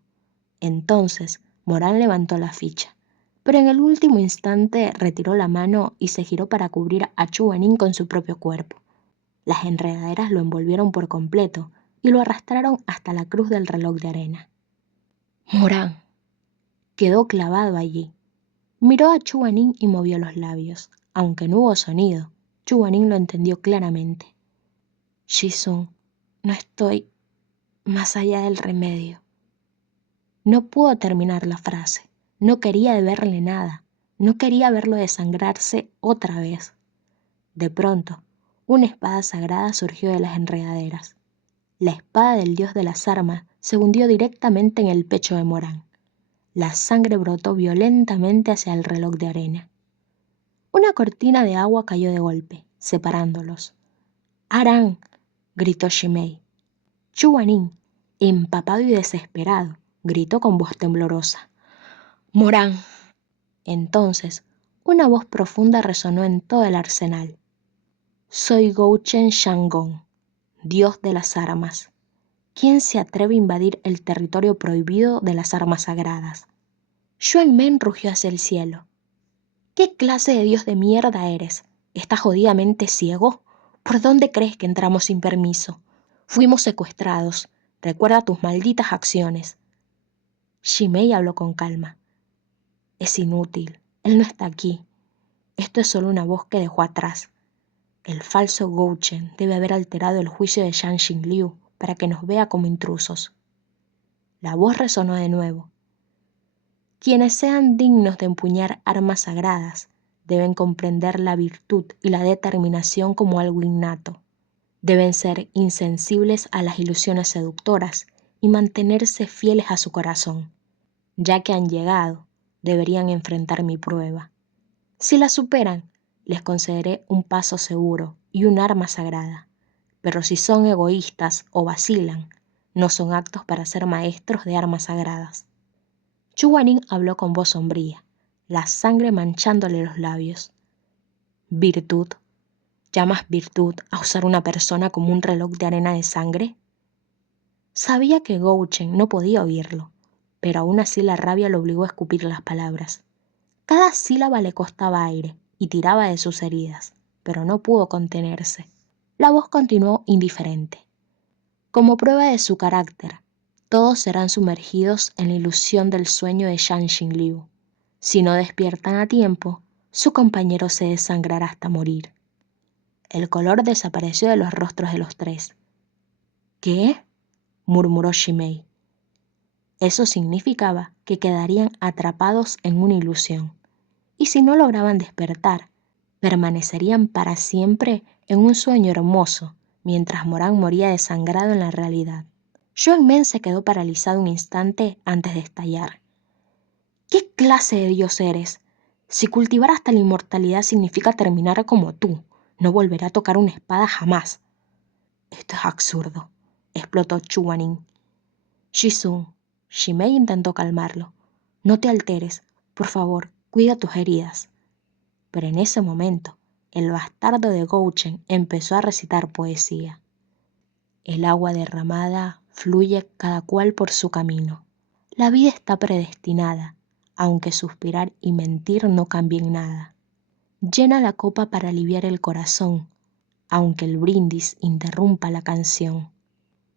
Entonces, Morán levantó la ficha, pero en el último instante retiró la mano y se giró para cubrir a Chuanin con su propio cuerpo. Las enredaderas lo envolvieron por completo y lo arrastraron hasta la cruz del reloj de arena. Morán quedó clavado allí. Miró a Chuanin y movió los labios. Aunque no hubo sonido, Chuanin lo entendió claramente. Shizun, no estoy más allá del remedio. No pudo terminar la frase. No quería deberle nada. No quería verlo desangrarse otra vez. De pronto, una espada sagrada surgió de las enredaderas. La espada del dios de las armas se hundió directamente en el pecho de Morán. La sangre brotó violentamente hacia el reloj de arena. Una cortina de agua cayó de golpe, separándolos. ¡Aran! Gritó Shimei. Chuanin, empapado y desesperado, gritó con voz temblorosa. ¡Morán! Entonces, una voz profunda resonó en todo el arsenal. Soy Gouchen Shangon, dios de las armas. ¿Quién se atreve a invadir el territorio prohibido de las armas sagradas? Xuan Men rugió hacia el cielo. ¿Qué clase de dios de mierda eres? ¿Estás jodidamente ciego? ¿Por dónde crees que entramos sin permiso? Fuimos secuestrados. Recuerda tus malditas acciones. Shimei habló con calma. Es inútil. Él no está aquí. Esto es solo una voz que dejó atrás. El falso Gouchen debe haber alterado el juicio de Zhang Xingliu para que nos vea como intrusos. La voz resonó de nuevo. Quienes sean dignos de empuñar armas sagradas deben comprender la virtud y la determinación como algo innato. Deben ser insensibles a las ilusiones seductoras y mantenerse fieles a su corazón. Ya que han llegado, deberían enfrentar mi prueba. Si la superan, les concederé un paso seguro y un arma sagrada. Pero si son egoístas o vacilan, no son aptos para ser maestros de armas sagradas. Chuanin habló con voz sombría, la sangre manchándole los labios. ¿Virtud? ¿Llamas virtud a usar una persona como un reloj de arena de sangre? Sabía que Gouchen no podía oírlo, pero aún así la rabia lo obligó a escupir las palabras. Cada sílaba le costaba aire y tiraba de sus heridas, pero no pudo contenerse. La voz continuó indiferente. Como prueba de su carácter, todos serán sumergidos en la ilusión del sueño de Zhang Xingliu. Si no despiertan a tiempo, su compañero se desangrará hasta morir. El color desapareció de los rostros de los tres. ¿Qué? Murmuró Shimei. Eso significaba que quedarían atrapados en una ilusión, y si no lograban despertar, permanecerían para siempre en un sueño hermoso, mientras Morán moría desangrado en la realidad. Xuan Men se quedó paralizado un instante antes de estallar. ¿Qué clase de dios eres? Si cultivar hasta la inmortalidad significa terminar como tú, no volveré a tocar una espada jamás. Esto es absurdo, explotó Chuanin. Shizun, Shimei intentó calmarlo. No te alteres, por favor, cuida tus heridas. Pero en ese momento, el bastardo de Gouchen empezó a recitar poesía. El agua derramada fluye cada cual por su camino. La vida está predestinada, aunque suspirar y mentir no cambien nada. Llena la copa para aliviar el corazón, aunque el brindis interrumpa la canción.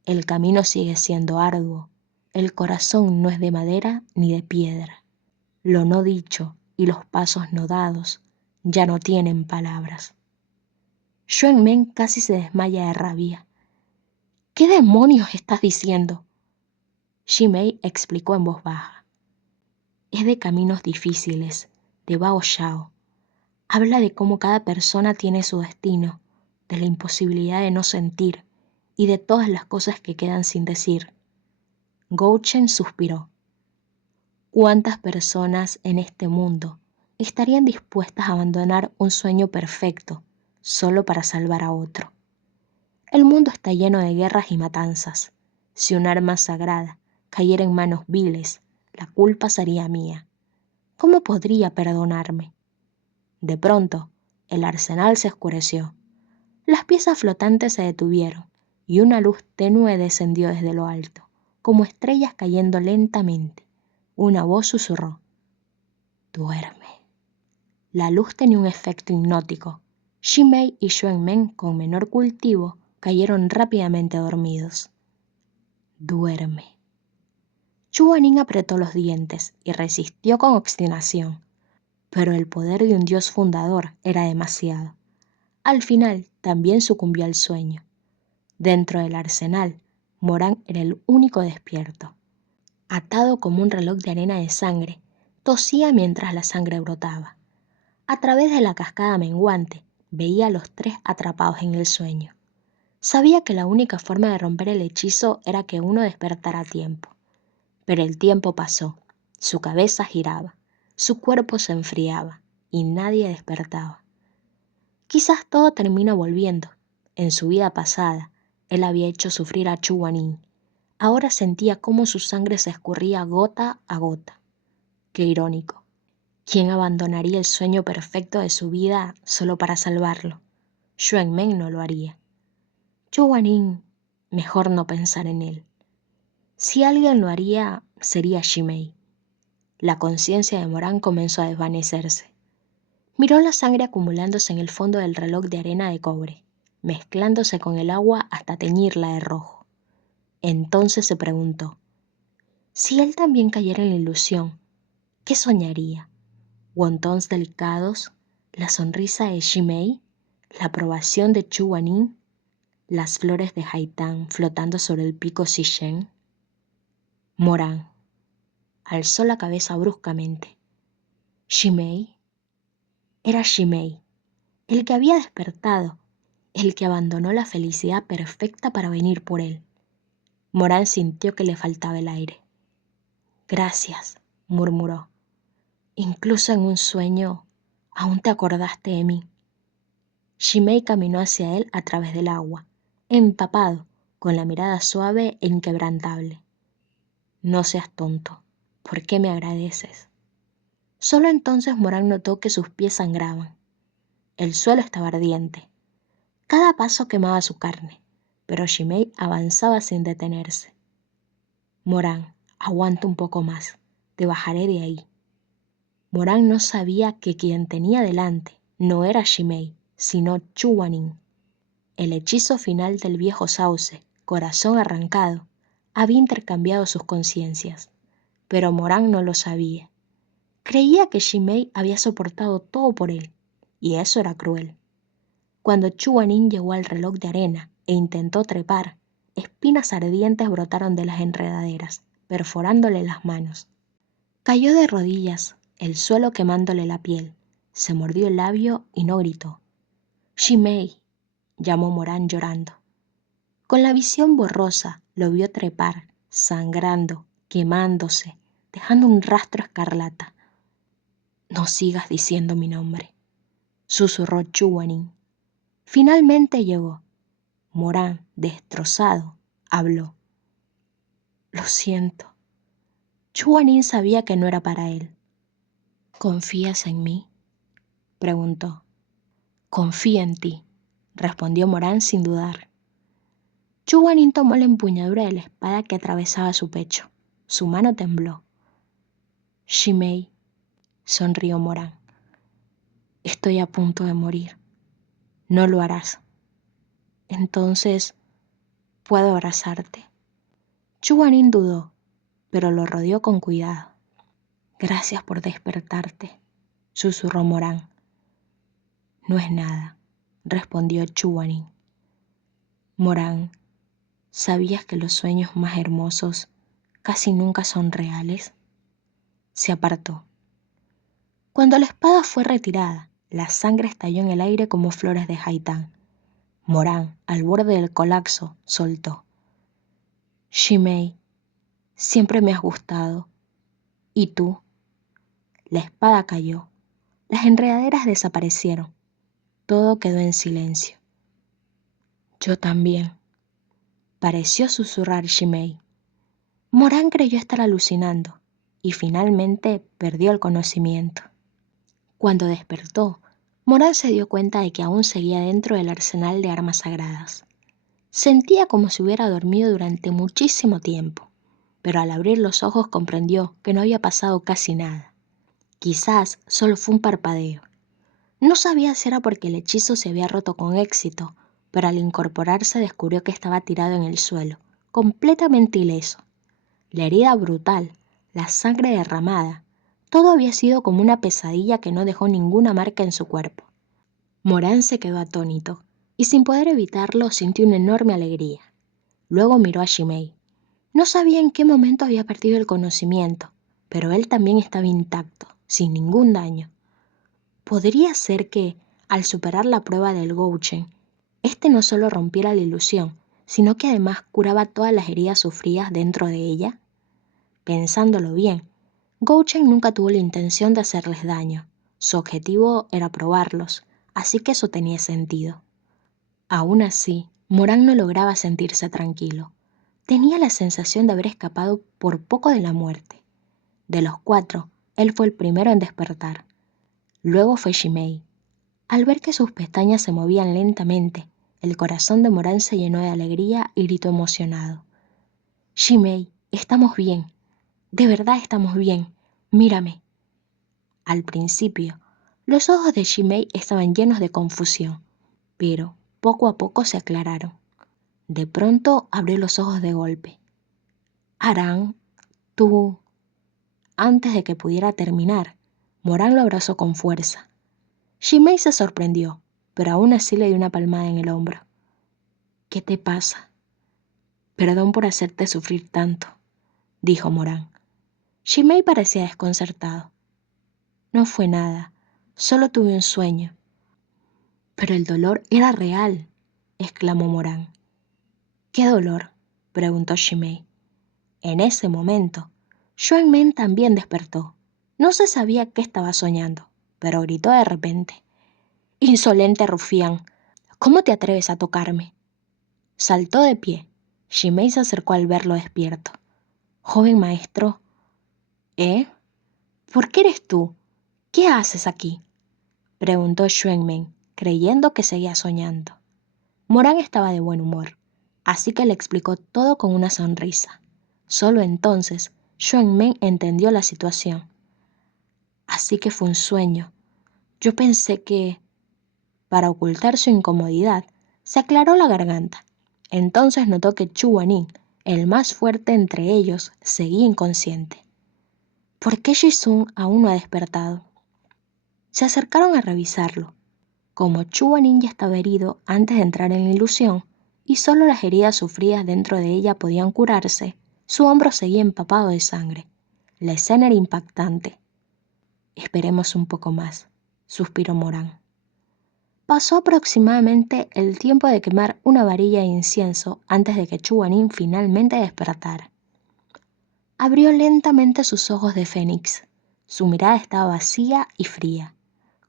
El camino sigue siendo arduo, el corazón no es de madera ni de piedra. Lo no dicho y los pasos no dados ya no tienen palabras. Xuan Men casi se desmaya de rabia. ¿Qué demonios estás diciendo? Shimei explicó en voz baja. Es de caminos difíciles, de Bao Xiao. Habla de cómo cada persona tiene su destino, de la imposibilidad de no sentir y de todas las cosas que quedan sin decir. Gouchen suspiró. ¿Cuántas personas en este mundo estarían dispuestas a abandonar un sueño perfecto solo para salvar a otro? El mundo está lleno de guerras y matanzas. Si un arma sagrada cayera en manos viles, la culpa sería mía. ¿Cómo podría perdonarme? De pronto, el arsenal se oscureció. Las piezas flotantes se detuvieron y una luz tenue descendió desde lo alto, como estrellas cayendo lentamente. Una voz susurró: «Duerme». La luz tenía un efecto hipnótico. Shimei y Xuanmeng, con menor cultivo, cayeron rápidamente dormidos. «Duerme». Chuanin apretó los dientes y resistió con obstinación, pero el poder de un dios fundador era demasiado. Al final también sucumbió al sueño. Dentro del arsenal, Morán era el único despierto. Atado como un reloj de arena de sangre, tosía mientras la sangre brotaba. A través de la cascada menguante, veía a los tres atrapados en el sueño. Sabía que la única forma de romper el hechizo era que uno despertara a tiempo. Pero el tiempo pasó, su cabeza giraba, su cuerpo se enfriaba y nadie despertaba. Quizás todo termina volviendo. En su vida pasada, él había hecho sufrir a Chuanin. Ahora sentía cómo su sangre se escurría gota a gota. Qué irónico. ¿Quién abandonaría el sueño perfecto de su vida solo para salvarlo? Xuanmeng no lo haría. Chuanin, mejor no pensar en él. Si alguien lo haría, sería Shimei. La conciencia de Morán comenzó a desvanecerse. Miró la sangre acumulándose en el fondo del reloj de arena de cobre, mezclándose con el agua hasta teñirla de rojo. Entonces se preguntó, si él también cayera en la ilusión, ¿qué soñaría? ¿Wontons delicados? ¿La sonrisa de Shimei? ¿La aprobación de Chuanin? ¿Las flores de Haitán flotando sobre el pico Sishen? Morán alzó la cabeza bruscamente. ¿Shimei? Era Shimei, el que había despertado, el que abandonó la felicidad perfecta para venir por él. Morán sintió que le faltaba el aire. «Gracias», murmuró. «Incluso en un sueño, aún te acordaste de mí». Shimei caminó hacia él a través del agua, empapado, con la mirada suave e inquebrantable. «No seas tonto. ¿Por qué me agradeces?» Solo entonces Morán notó que sus pies sangraban. El suelo estaba ardiente. Cada paso quemaba su carne, pero Shimei avanzaba sin detenerse. «Morán, aguanta un poco más. Te bajaré de ahí». Morán no sabía que quien tenía delante no era Shimei, sino Chuanin. El hechizo final del viejo sauce, corazón arrancado, había intercambiado sus conciencias, pero Morán no lo sabía. Creía que Shimei había soportado todo por él, y eso era cruel. Cuando Chuanin llegó al reloj de arena e intentó trepar, espinas ardientes brotaron de las enredaderas, perforándole las manos. Cayó de rodillas, el suelo quemándole la piel. Se mordió el labio y no gritó. «Shimei», llamó Morán llorando. Con la visión borrosa lo vio trepar, sangrando, quemándose, dejando un rastro escarlata. «No sigas diciendo mi nombre», susurró Chuanin. Finalmente llegó. Morán, destrozado, habló. «Lo siento». Chuanin sabía que no era para él. «¿Confías en mí?», preguntó. «Confío en ti», respondió Morán sin dudar. Chuanin tomó la empuñadura de la espada que atravesaba su pecho. Su mano tembló. «Shimei», sonrió Morán. «Estoy a punto de morir». «No lo harás». «Entonces, ¿puedo abrazarte?». Chuanin dudó, pero lo rodeó con cuidado. «Gracias por despertarte», susurró Morán. «No es nada», respondió Chuanin. «Morán, ¿sabías que los sueños más hermosos casi nunca son reales?». Se apartó. Cuando la espada fue retirada, La sangre estalló en el aire como flores de haitán. Morán, al borde del colapso, soltó: «Shimei, siempre me has gustado. ¿Y tú?». La espada cayó. Las enredaderas desaparecieron. Todo quedó en silencio. «Yo también», pareció susurrar Shimei. Morán creyó estar alucinando y finalmente perdió el conocimiento. Cuando despertó, Morán se dio cuenta de que aún seguía dentro del arsenal de armas sagradas. Sentía como si hubiera dormido durante muchísimo tiempo, pero al abrir los ojos comprendió que no había pasado casi nada. Quizás solo fue un parpadeo. No sabía si era porque el hechizo se había roto con éxito, pero al incorporarse descubrió que estaba tirado en el suelo, completamente ileso. La herida brutal, la sangre derramada, todo había sido como una pesadilla que no dejó ninguna marca en su cuerpo. Morán se quedó atónito y sin poder evitarlo sintió una enorme alegría. Luego miró a Shimei. No sabía en qué momento había perdido el conocimiento, pero él también estaba intacto, sin ningún daño. Podría ser que, al superar la prueba del Gouchen, este no solo rompiera la ilusión, sino que además curaba todas las heridas sufridas dentro de ella. Pensándolo bien, Gouchen nunca tuvo la intención de hacerles daño. Su objetivo era probarlos, así que eso tenía sentido. Aún así, Morán no lograba sentirse tranquilo. Tenía la sensación de haber escapado por poco de la muerte. De los 4, él fue el primero en despertar. Luego fue Shimei. Al ver que sus pestañas se movían lentamente, el corazón de Morán se llenó de alegría y gritó emocionado: «Shimei, estamos bien. De verdad estamos bien. Mírame». Al principio, los ojos de Shimei estaban llenos de confusión, pero poco a poco se aclararon. De pronto abrió los ojos de golpe. «Aran, tú...». Antes de que pudiera terminar, Morán lo abrazó con fuerza. Shimei se sorprendió, pero aún así le dio una palmada en el hombro. «¿Qué te pasa?». «Perdón por hacerte sufrir tanto», dijo Morán. Shimei parecía desconcertado. «No fue nada, solo tuve un sueño». «Pero el dolor era real», exclamó Morán. «¿Qué dolor?», preguntó Shimei. En ese momento, Xuanmen también despertó. No se sabía qué estaba soñando, pero gritó de repente: «¡Insolente rufián! ¿Cómo te atreves a tocarme?». Saltó de pie. Shimei se acercó al verlo despierto. «Joven maestro». «¿Eh? ¿Por qué eres tú? ¿Qué haces aquí?», preguntó Xuanmen, creyendo que seguía soñando. Morán estaba de buen humor, así que le explicó todo con una sonrisa. Solo entonces, Xuanmen entendió la situación. «Así que fue un sueño. Yo pensé que...». Para ocultar su incomodidad, se aclaró la garganta. Entonces notó que Chu Guanin, el más fuerte entre ellos, seguía inconsciente. ¿Por qué Jisung aún no ha despertado? Se acercaron a revisarlo. Como Chu Guanin ya estaba herido antes de entrar en la ilusión, y solo las heridas sufridas dentro de ella podían curarse, su hombro seguía empapado de sangre. La escena era impactante. «Esperemos un poco más», suspiró Morán. Pasó aproximadamente el tiempo de quemar una varilla de incienso antes de que Chu Guanin finalmente despertara. Abrió lentamente sus ojos de fénix. Su mirada estaba vacía y fría,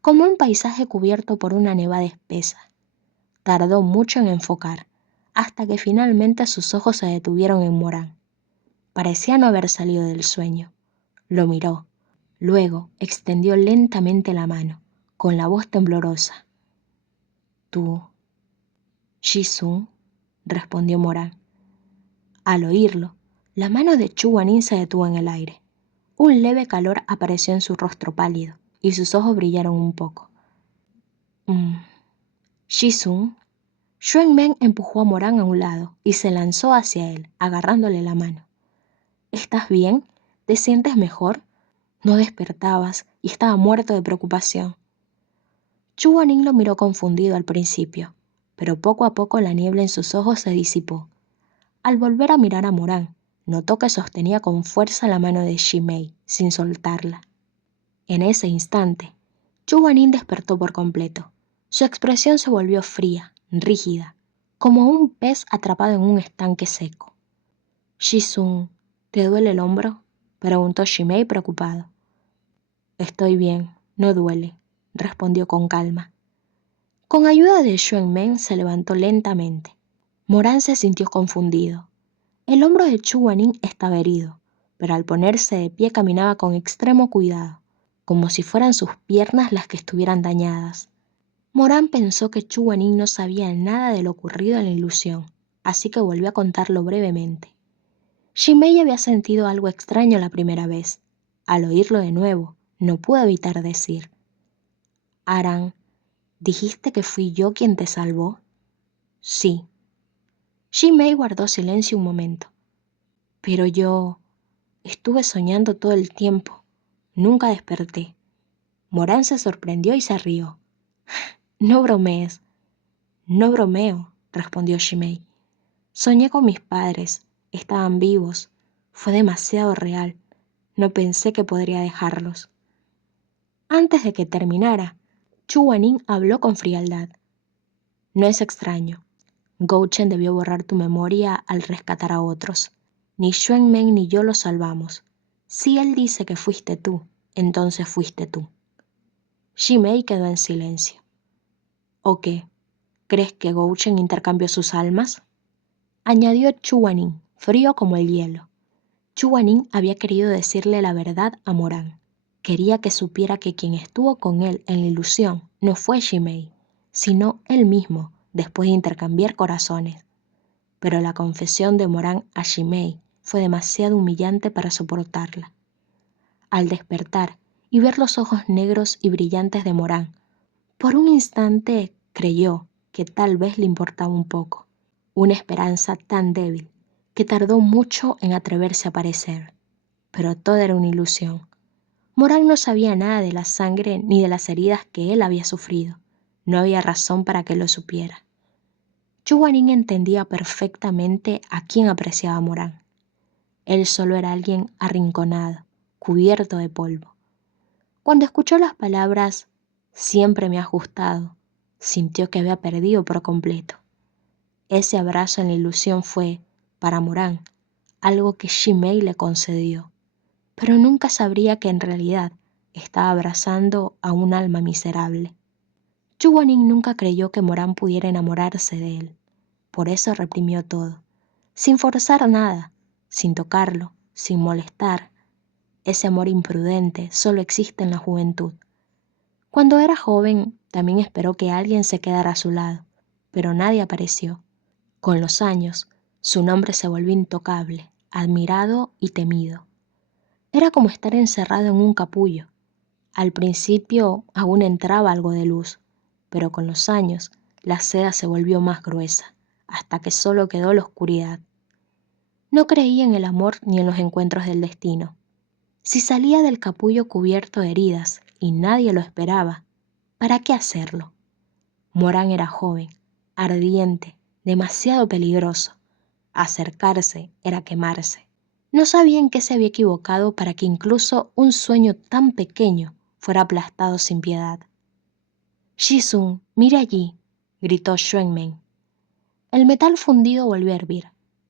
como un paisaje cubierto por una nevada espesa. Tardó mucho en enfocar, hasta que finalmente sus ojos se detuvieron en Morán. Parecía no haber salido del sueño. Lo miró. Luego extendió lentamente la mano, con la voz temblorosa. «¿Tú, Jisung?», respondió Morán. Al oírlo, la mano de Chu Guanin se detuvo en el aire. Un leve calor apareció en su rostro pálido y sus ojos brillaron un poco. «Jisung». Xuanmen empujó a Morán a un lado y se lanzó hacia él, agarrándole la mano. «¿Estás bien? ¿Te sientes mejor? No despertabas y estaba muerto de preocupación». Chu Guanin lo miró confundido al principio, pero poco a poco la niebla en sus ojos se disipó. Al volver a mirar a Morán, notó que sostenía con fuerza la mano de Shimei, sin soltarla. En ese instante, Chuanin despertó por completo. Su expresión se volvió fría, rígida, como un pez atrapado en un estanque seco. «Jisung, ¿te duele el hombro?», preguntó Shimei preocupado. «Estoy bien, no duele», respondió con calma. Con ayuda de Xuanmeng se levantó lentamente. Moran se sintió confundido. El hombro de Chuanin estaba herido, pero al ponerse de pie caminaba con extremo cuidado, como si fueran sus piernas las que estuvieran dañadas. Moran pensó que Chuanin no sabía nada de lo ocurrido en la ilusión, así que volvió a contarlo brevemente. Shimei había sentido algo extraño la primera vez. Al oírlo de nuevo, no pudo evitar decir: «Aran, ¿dijiste que fui yo quien te salvó?». «Sí». Shimei guardó silencio un momento. «Pero yo estuve soñando todo el tiempo. Nunca desperté». Moran se sorprendió y se rió. «No bromees». «No bromeo», respondió Shimei. «Soñé con mis padres. Estaban vivos. Fue demasiado real. No pensé que podría dejarlos». Antes de que terminara, Chuanin habló con frialdad. «No es extraño. Gouchen debió borrar tu memoria al rescatar a otros. Ni Xuanmeng ni yo lo salvamos. Si él dice que fuiste tú, entonces fuiste tú». Shimei quedó en silencio. «¿O qué? ¿Crees que Gouchen intercambió sus almas?», añadió Chuanin, frío como el hielo. Chuanin había querido decirle la verdad a Moran. Quería que supiera que quien estuvo con él en la ilusión no fue Shimei, sino él mismo, después de intercambiar corazones. Pero la confesión de Moran a Shimei fue demasiado humillante para soportarla. Al despertar y ver los ojos negros y brillantes de Moran, por un instante creyó que tal vez le importaba un poco, una esperanza tan débil que tardó mucho en atreverse a aparecer. Pero todo era una ilusión. Moran no sabía nada de la sangre ni de las heridas que él había sufrido. No había razón para que lo supiera. Chuanin entendía perfectamente a quién apreciaba Moran. Él solo era alguien arrinconado, cubierto de polvo. Cuando escuchó las palabras «siempre me ha gustado», sintió que había perdido por completo. Ese abrazo en la ilusión fue, para Moran, algo que Shimei le concedió, pero nunca sabría que en realidad estaba abrazando a un alma miserable. Chuanin nunca creyó que Moran pudiera enamorarse de él. Por eso reprimió todo, sin forzar nada, sin tocarlo, sin molestar. Ese amor imprudente solo existe en la juventud. Cuando era joven, también esperó que alguien se quedara a su lado, pero nadie apareció. Con los años, su nombre se volvió intocable, admirado y temido. Era como estar encerrado en un capullo. Al principio aún entraba algo de luz, pero con los años la seda se volvió más gruesa, hasta que solo quedó la oscuridad. No creía en el amor ni en los encuentros del destino. Si salía del capullo cubierto de heridas y nadie lo esperaba, ¿para qué hacerlo? Moran era joven, ardiente, demasiado peligroso. Acercarse era quemarse. No sabía en qué se había equivocado para que incluso un sueño tan pequeño fuera aplastado sin piedad. «Jisung, mira allí», gritó Xuanmeng. El metal fundido volvió a hervir.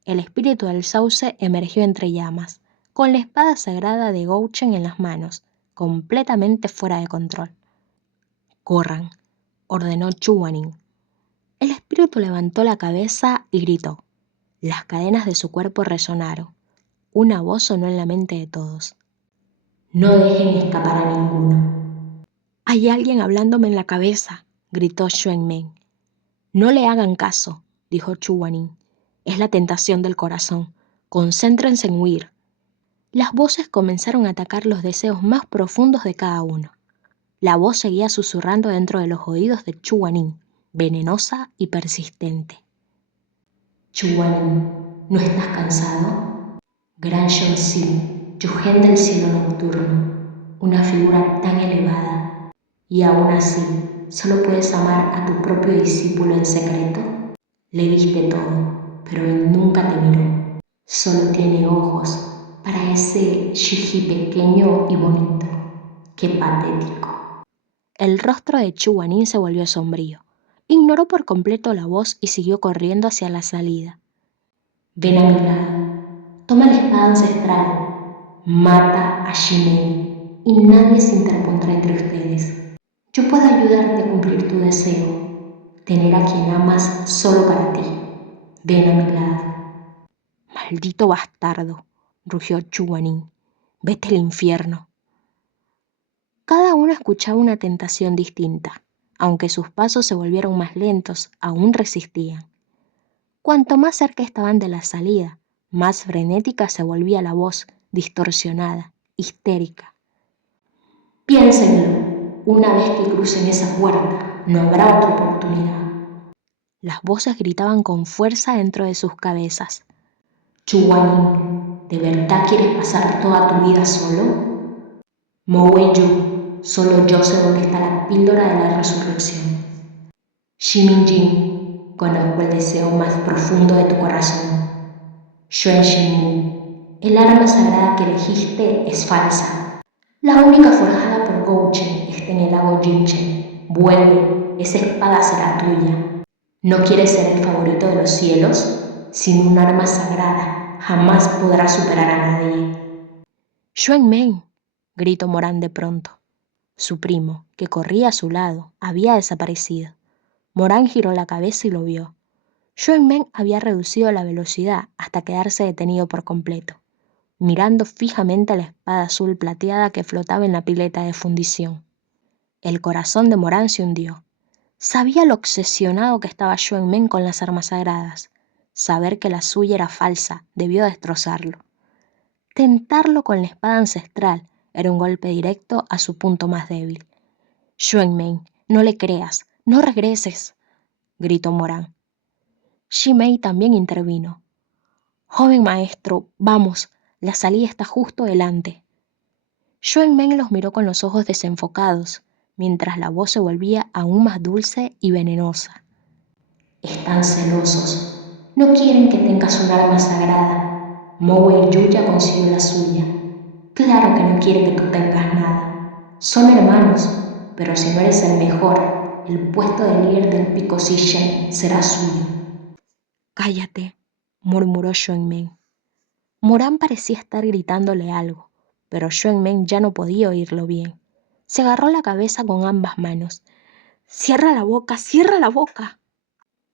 El espíritu del sauce emergió entre llamas, con la espada sagrada de Gouchen en las manos, completamente fuera de control. «Corran», ordenó Chuanin. El espíritu levantó la cabeza y gritó. Las cadenas de su cuerpo resonaron. Una voz sonó en la mente de todos. «No dejen escapar a ninguno». «Hay alguien hablándome en la cabeza», gritó Xuanmeng. «No le hagan caso», dijo Chuanin. «Es la tentación del corazón. Concéntrense en huir». Las voces comenzaron a atacar los deseos más profundos de cada uno. La voz seguía susurrando dentro de los oídos de Chuanin, venenosa y persistente. «Chuanin, ¿no estás cansado? Gran Shonsil, Yugen del cielo nocturno, una figura tan elevada. Y aún así, ¿solo puedes amar a tu propio discípulo en secreto? Le diste todo, pero él nunca te miró. Solo tiene ojos para ese Shiji pequeño y bonito. ¡Qué patético!». El rostro de Chu Guanín se volvió sombrío. Ignoró por completo la voz y siguió corriendo hacia la salida. Ven a mi lado, toma la espada ancestral, mata a Shimei y nadie se interpondrá entre ustedes. Yo puedo ayudarte a cumplir tu deseo, tener a quien amas solo para ti. Ven a mi lado. Maldito bastardo, rugió Chu Guanín. Vete al infierno. Cada uno escuchaba una tentación distinta. Aunque sus pasos se volvieron más lentos, aún resistían. Cuanto más cerca estaban de la salida, más frenética se volvía la voz, distorsionada, histérica. Piénsenlo, una vez que crucen esa puerta, no habrá otra oportunidad. Las voces gritaban con fuerza dentro de sus cabezas. Chu Guanín, ¿de verdad quieres pasar toda tu vida solo? Mo Wei-yu, solo yo sé dónde está la píldora de la resurrección. Xi Minjin, conozco el deseo más profundo de tu corazón. Xuan Xinmu, el arma sagrada que elegiste es falsa. La única forjada por Gouchen está en el lago Jinchen. Vuelve, esa espada será tuya. ¿No quieres ser el favorito de los cielos? Sin un arma sagrada, jamás podrás superar a nadie. ¡Xuan Men! Gritó Morán de pronto. Su primo, que corría a su lado, había desaparecido. Morán giró la cabeza y lo vio. Xuan Men había reducido la velocidad hasta quedarse detenido por completo, mirando fijamente la espada azul plateada que flotaba en la pileta de fundición. El corazón de Morán se hundió. Sabía lo obsesionado que estaba Xuan Men con las armas sagradas. Saber que la suya era falsa debió destrozarlo. Tentarlo con la espada ancestral era un golpe directo a su punto más débil. Xuan Men, no le creas, no regreses, gritó Morán. Shimei también intervino. Joven maestro, vamos, la salida está justo delante. Xuan Men los miró con los ojos desenfocados, mientras la voz se volvía aún más dulce y venenosa. Están celosos. No quieren que tengas un arma sagrada. Mo Wei-yu ya consiguió la suya. Claro que no quiere que tú tengas nada. Son hermanos, pero si no eres el mejor, el puesto de líder del pico Sishen será suyo. Cállate, murmuró Xuan Men. Morán parecía estar gritándole algo, pero Xuan Men ya no podía oírlo bien. Se agarró la cabeza con ambas manos. ¡Cierra la boca! ¡Cierra la boca!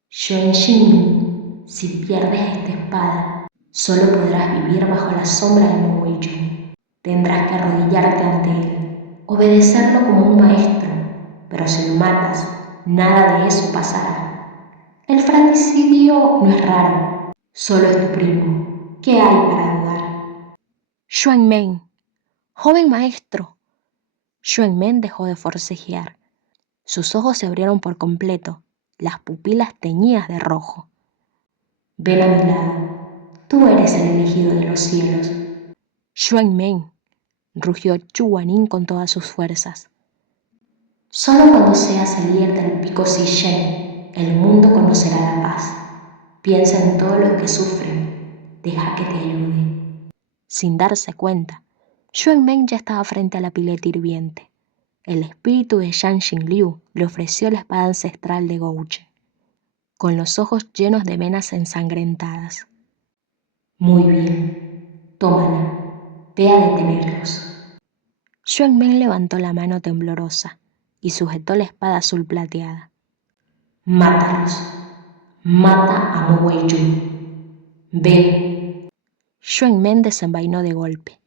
Xuan Xinmin, si pierdes esta espada, solo podrás vivir bajo la sombra de Mo Wei-yu. Tendrás que arrodillarte ante él, obedecerlo como un maestro, pero si lo matas, nada de eso pasará. El fratricidio no es raro, solo es tu primo. ¿Qué hay para dudar? Xuan Men, joven maestro. Xuan Men dejó de forcejear. Sus ojos se abrieron por completo, las pupilas teñidas de rojo. Ven a mi lado, tú eres el elegido de los cielos. Xuan Men, rugió Chu Guanín con todas sus fuerzas. Solo cuando seas el líder del pico Sishen, el mundo conocerá la paz. Piensa en todos los que sufren. Deja que te ayude. Sin darse cuenta, Xuan Men ya estaba frente a la pileta hirviente. El espíritu de Zhang Xingliu le ofreció la espada ancestral de Gouche, con los ojos llenos de venas ensangrentadas. Muy bien, tómala. Ve a detenerlos. Xuan Men levantó la mano temblorosa y sujetó la espada azul plateada. Mátalos. Mata a Mo Wei-yu. Ve. Xuan Men desenvainó de golpe.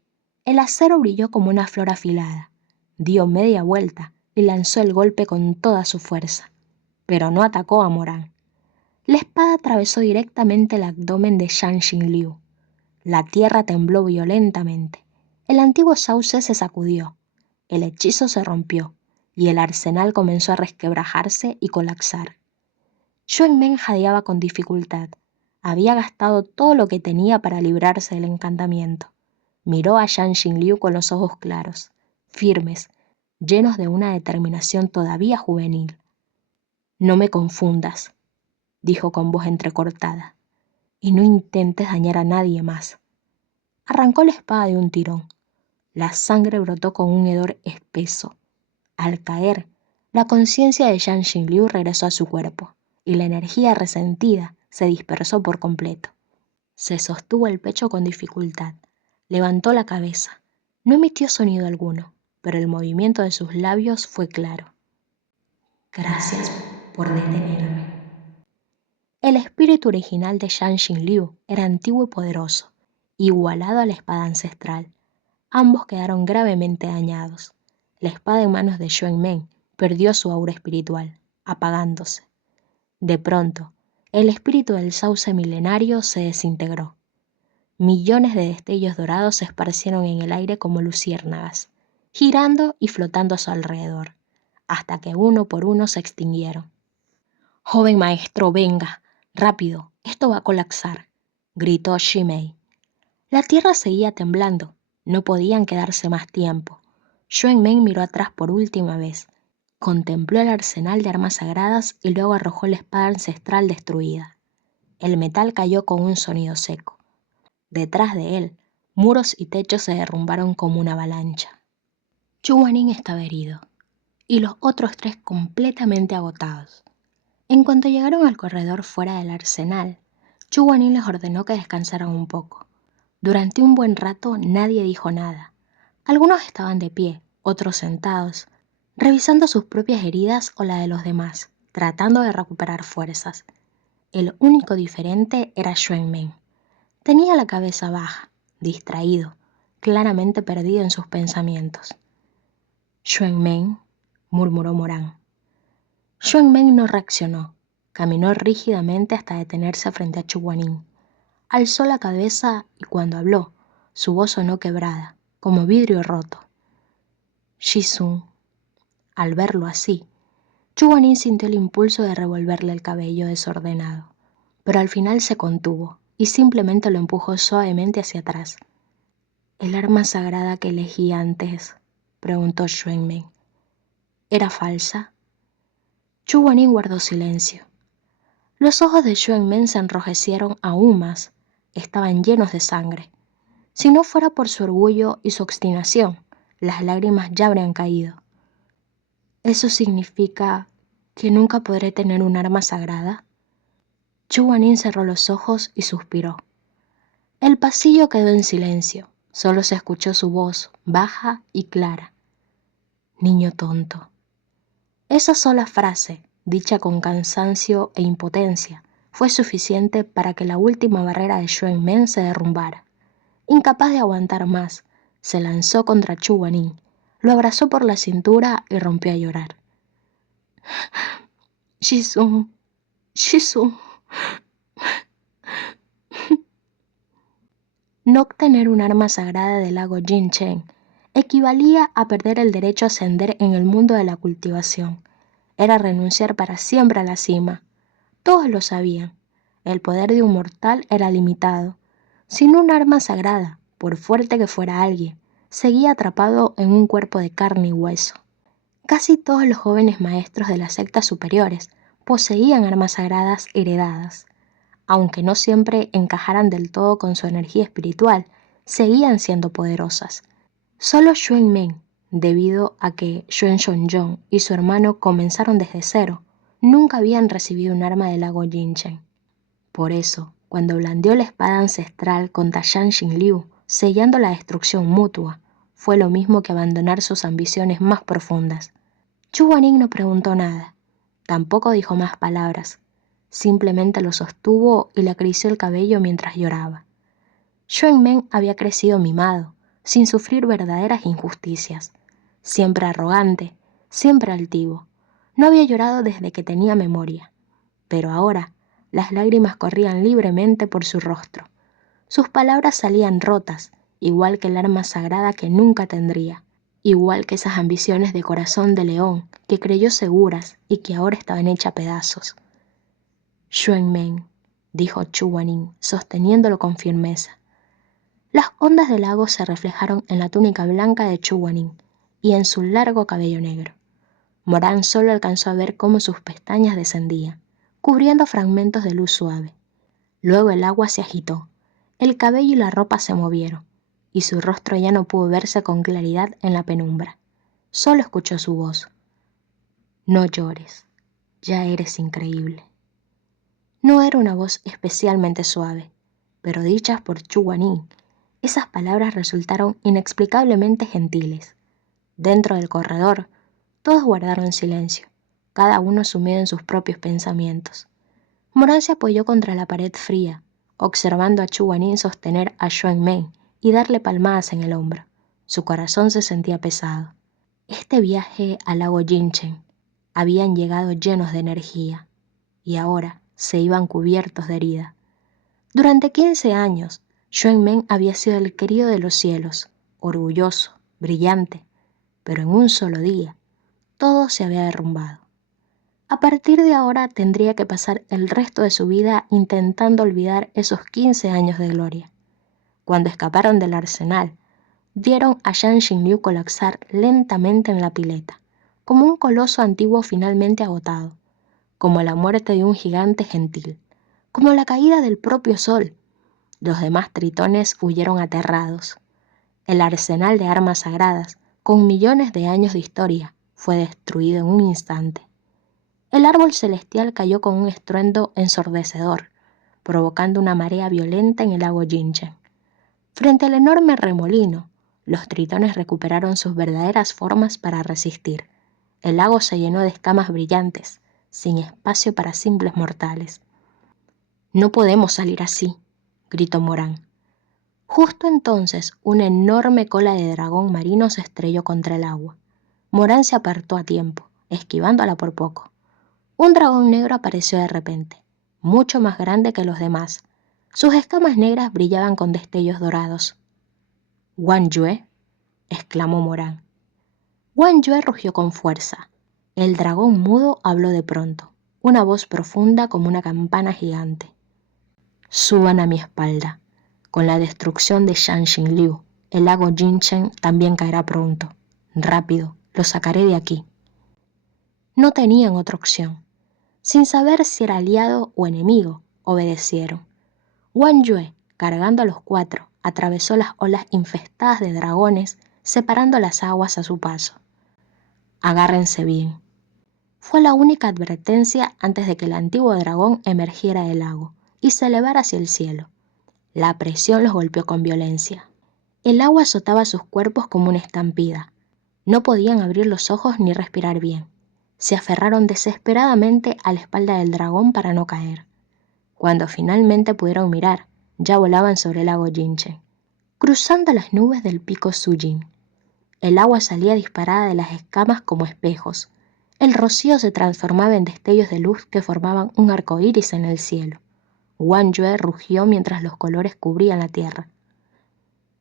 El acero brilló como una flor afilada. Dio media vuelta y lanzó el golpe con toda su fuerza, pero no atacó a Morán. La espada atravesó directamente el abdomen de Zhang Xingliu. La tierra tembló violentamente. El antiguo sauce se sacudió. El hechizo se rompió y el arsenal comenzó a resquebrajarse y colapsar. Xuan Men jadeaba con dificultad. Había gastado todo lo que tenía para librarse del encantamiento. Miró a Zhang Xingliu con los ojos claros, firmes, llenos de una determinación todavía juvenil. No me confundas, dijo con voz entrecortada, y no intentes dañar a nadie más. Arrancó la espada de un tirón. La sangre brotó con un hedor espeso. Al caer, La conciencia de Zhang Xinliu regresó a su cuerpo, y la energía resentida se dispersó por completo. Se sostuvo el pecho con dificultad, levantó la cabeza. No emitió sonido alguno, pero el movimiento de sus labios fue claro. Gracias por detenerme. El espíritu original de Zhang Xinliu era antiguo y poderoso, igualado a la espada ancestral. Ambos quedaron gravemente dañados. La espada en manos de Xuan Meng perdió su aura espiritual, apagándose. De pronto, el espíritu del sauce milenario se desintegró. Millones de destellos dorados se esparcieron en el aire como luciérnagas, girando y flotando a su alrededor, hasta que uno por uno se extinguieron. «Joven maestro, venga, rápido, esto va a colapsar», gritó Shimei. La tierra seguía temblando, no podían quedarse más tiempo. Xuan Meng miró atrás por última vez, contempló el arsenal de armas sagradas y luego arrojó la espada ancestral destruida. El metal cayó con un sonido seco. Detrás de él, muros y techos se derrumbaron como una avalancha. Chu Guanin estaba herido, y los otros tres completamente agotados. En cuanto llegaron al corredor fuera del arsenal, Chu Guanin les ordenó que descansaran un poco. Durante un buen rato nadie dijo nada. Algunos estaban de pie, otros sentados, revisando sus propias heridas o la de los demás, tratando de recuperar fuerzas. El único diferente era Xuan Meng. Tenía la cabeza baja, distraído, claramente perdido en sus pensamientos. «Xuan Meng», murmuró Morán. Xuan Meng no reaccionó. Caminó rígidamente hasta detenerse frente a Chu Guanin. Alzó la cabeza y cuando habló, su voz sonó quebrada, como vidrio roto. «Shizun». Al verlo así, Chu Guanin sintió el impulso de revolverle el cabello desordenado, pero al final se contuvo y simplemente lo empujó suavemente hacia atrás. «¿El arma sagrada que elegí antes?», preguntó Xuan Meng. «¿Era falsa?». Chu Guanin guardó silencio. Los ojos de Xuan Meng se enrojecieron aún más. Estaban llenos de sangre. Si no fuera por su orgullo y su obstinación, las lágrimas ya habrían caído. «¿Eso significa que nunca podré tener un arma sagrada?». Chu Guanin cerró los ojos y suspiró. El pasillo quedó en silencio. Solo se escuchó su voz, baja y clara. «Niño tonto». Esa sola frase, dicha con cansancio e impotencia, fue suficiente para que la última barrera de Xuan Meng se derrumbara. Incapaz de aguantar más, se lanzó contra Chu Guanin, lo abrazó por la cintura y rompió a llorar. «Shizun, Shizun». No obtener un arma sagrada del lago Jinchen equivalía a perder el derecho a ascender en el mundo de la cultivación. Era renunciar para siempre a la cima. Todos lo sabían. El poder de un mortal era limitado. Sin un arma sagrada, por fuerte que fuera alguien, seguía atrapado en un cuerpo de carne y hueso. Casi todos los jóvenes maestros de las sectas superiores poseían armas sagradas heredadas. Aunque no siempre encajaran del todo con su energía espiritual, seguían siendo poderosas. Solo Xuan Meng, debido a que Xuan Shongyong y su hermano comenzaron desde cero, nunca habían recibido un arma del lago Jinchen. Por eso, cuando blandió la espada ancestral contra Zhang Xinliu, sellando la destrucción mutua, fue lo mismo que abandonar sus ambiciones más profundas. Chu Guanin no preguntó nada, tampoco dijo más palabras. Simplemente lo sostuvo y le acarició el cabello mientras lloraba. Xuan Meng había crecido mimado, sin sufrir verdaderas injusticias. Siempre arrogante, siempre altivo. No había llorado desde que tenía memoria. Pero ahora, las lágrimas corrían libremente por su rostro. Sus palabras salían rotas, igual que el arma sagrada que nunca tendría, igual que esas ambiciones de corazón de león que creyó seguras y que ahora estaban hechas a pedazos. «Xuan Meng», dijo Chu Guanin, sosteniéndolo con firmeza. Las ondas del lago se reflejaron en la túnica blanca de Chu Guanin y en su largo cabello negro. Morán solo alcanzó a ver cómo sus pestañas descendían, cubriendo fragmentos de luz suave. Luego el agua se agitó, el cabello y la ropa se movieron, y su rostro ya no pudo verse con claridad en la penumbra. Solo escuchó su voz. No llores, ya eres increíble. No era una voz especialmente suave, pero dichas por Chu Guanyin, esas palabras resultaron inexplicablemente gentiles. Dentro del corredor, todos guardaron silencio, cada uno sumido en sus propios pensamientos. Morán se apoyó contra la pared fría, observando a Chu Guanyin sostener a Xuan Meng y darle palmadas en el hombro. Su corazón se sentía pesado. Este viaje al lago Jinchen habían llegado llenos de energía y ahora se iban cubiertos de herida. Durante 15 años, Xuan Meng había sido el querido de los cielos, orgulloso, brillante, pero en un solo día todo se había derrumbado. A partir de ahora tendría que pasar el resto de su vida intentando olvidar esos 15 años de gloria. Cuando escaparon del arsenal, vieron a Zhang Xinliu colapsar lentamente en la pileta, como un coloso antiguo finalmente agotado, como la muerte de un gigante gentil, como la caída del propio sol. Los demás tritones huyeron aterrados. El arsenal de armas sagradas, con millones de años de historia, fue destruido en un instante. El árbol celestial cayó con un estruendo ensordecedor, provocando una marea violenta en el lago Jinchen. Frente al enorme remolino, los tritones recuperaron sus verdaderas formas para resistir. El lago se llenó de escamas brillantes, sin espacio para simples mortales. «No podemos salir así», gritó Morán. Justo entonces, una enorme cola de dragón marino se estrelló contra el agua. Morán se apartó a tiempo, esquivándola por poco. Un dragón negro apareció de repente, mucho más grande que los demás. Sus escamas negras brillaban con destellos dorados. «¿Guan Yue?», exclamó Morán. Guan Yue rugió con fuerza. El dragón mudo habló de pronto, una voz profunda como una campana gigante. «Suban a mi espalda. Con la destrucción de Zhang Xinliu, el lago Jinchen también caerá pronto. Rápido, lo sacaré de aquí». No tenían otra opción. Sin saber si era aliado o enemigo, obedecieron. Guan Yue, cargando a los 4, atravesó las olas infestadas de dragones, separando las aguas a su paso. «Agárrense bien». Fue la única advertencia antes de que el antiguo dragón emergiera del lago y se elevara hacia el cielo. La presión los golpeó con violencia. El agua azotaba sus cuerpos como una estampida. No podían abrir los ojos ni respirar bien. Se aferraron desesperadamente a la espalda del dragón para no caer. Cuando finalmente pudieron mirar, ya volaban sobre el lago Jinchen, cruzando las nubes del pico Sujin. El agua salía disparada de las escamas como espejos. El rocío se transformaba en destellos de luz que formaban un arco iris en el cielo. Guan Yue rugió mientras los colores cubrían la tierra.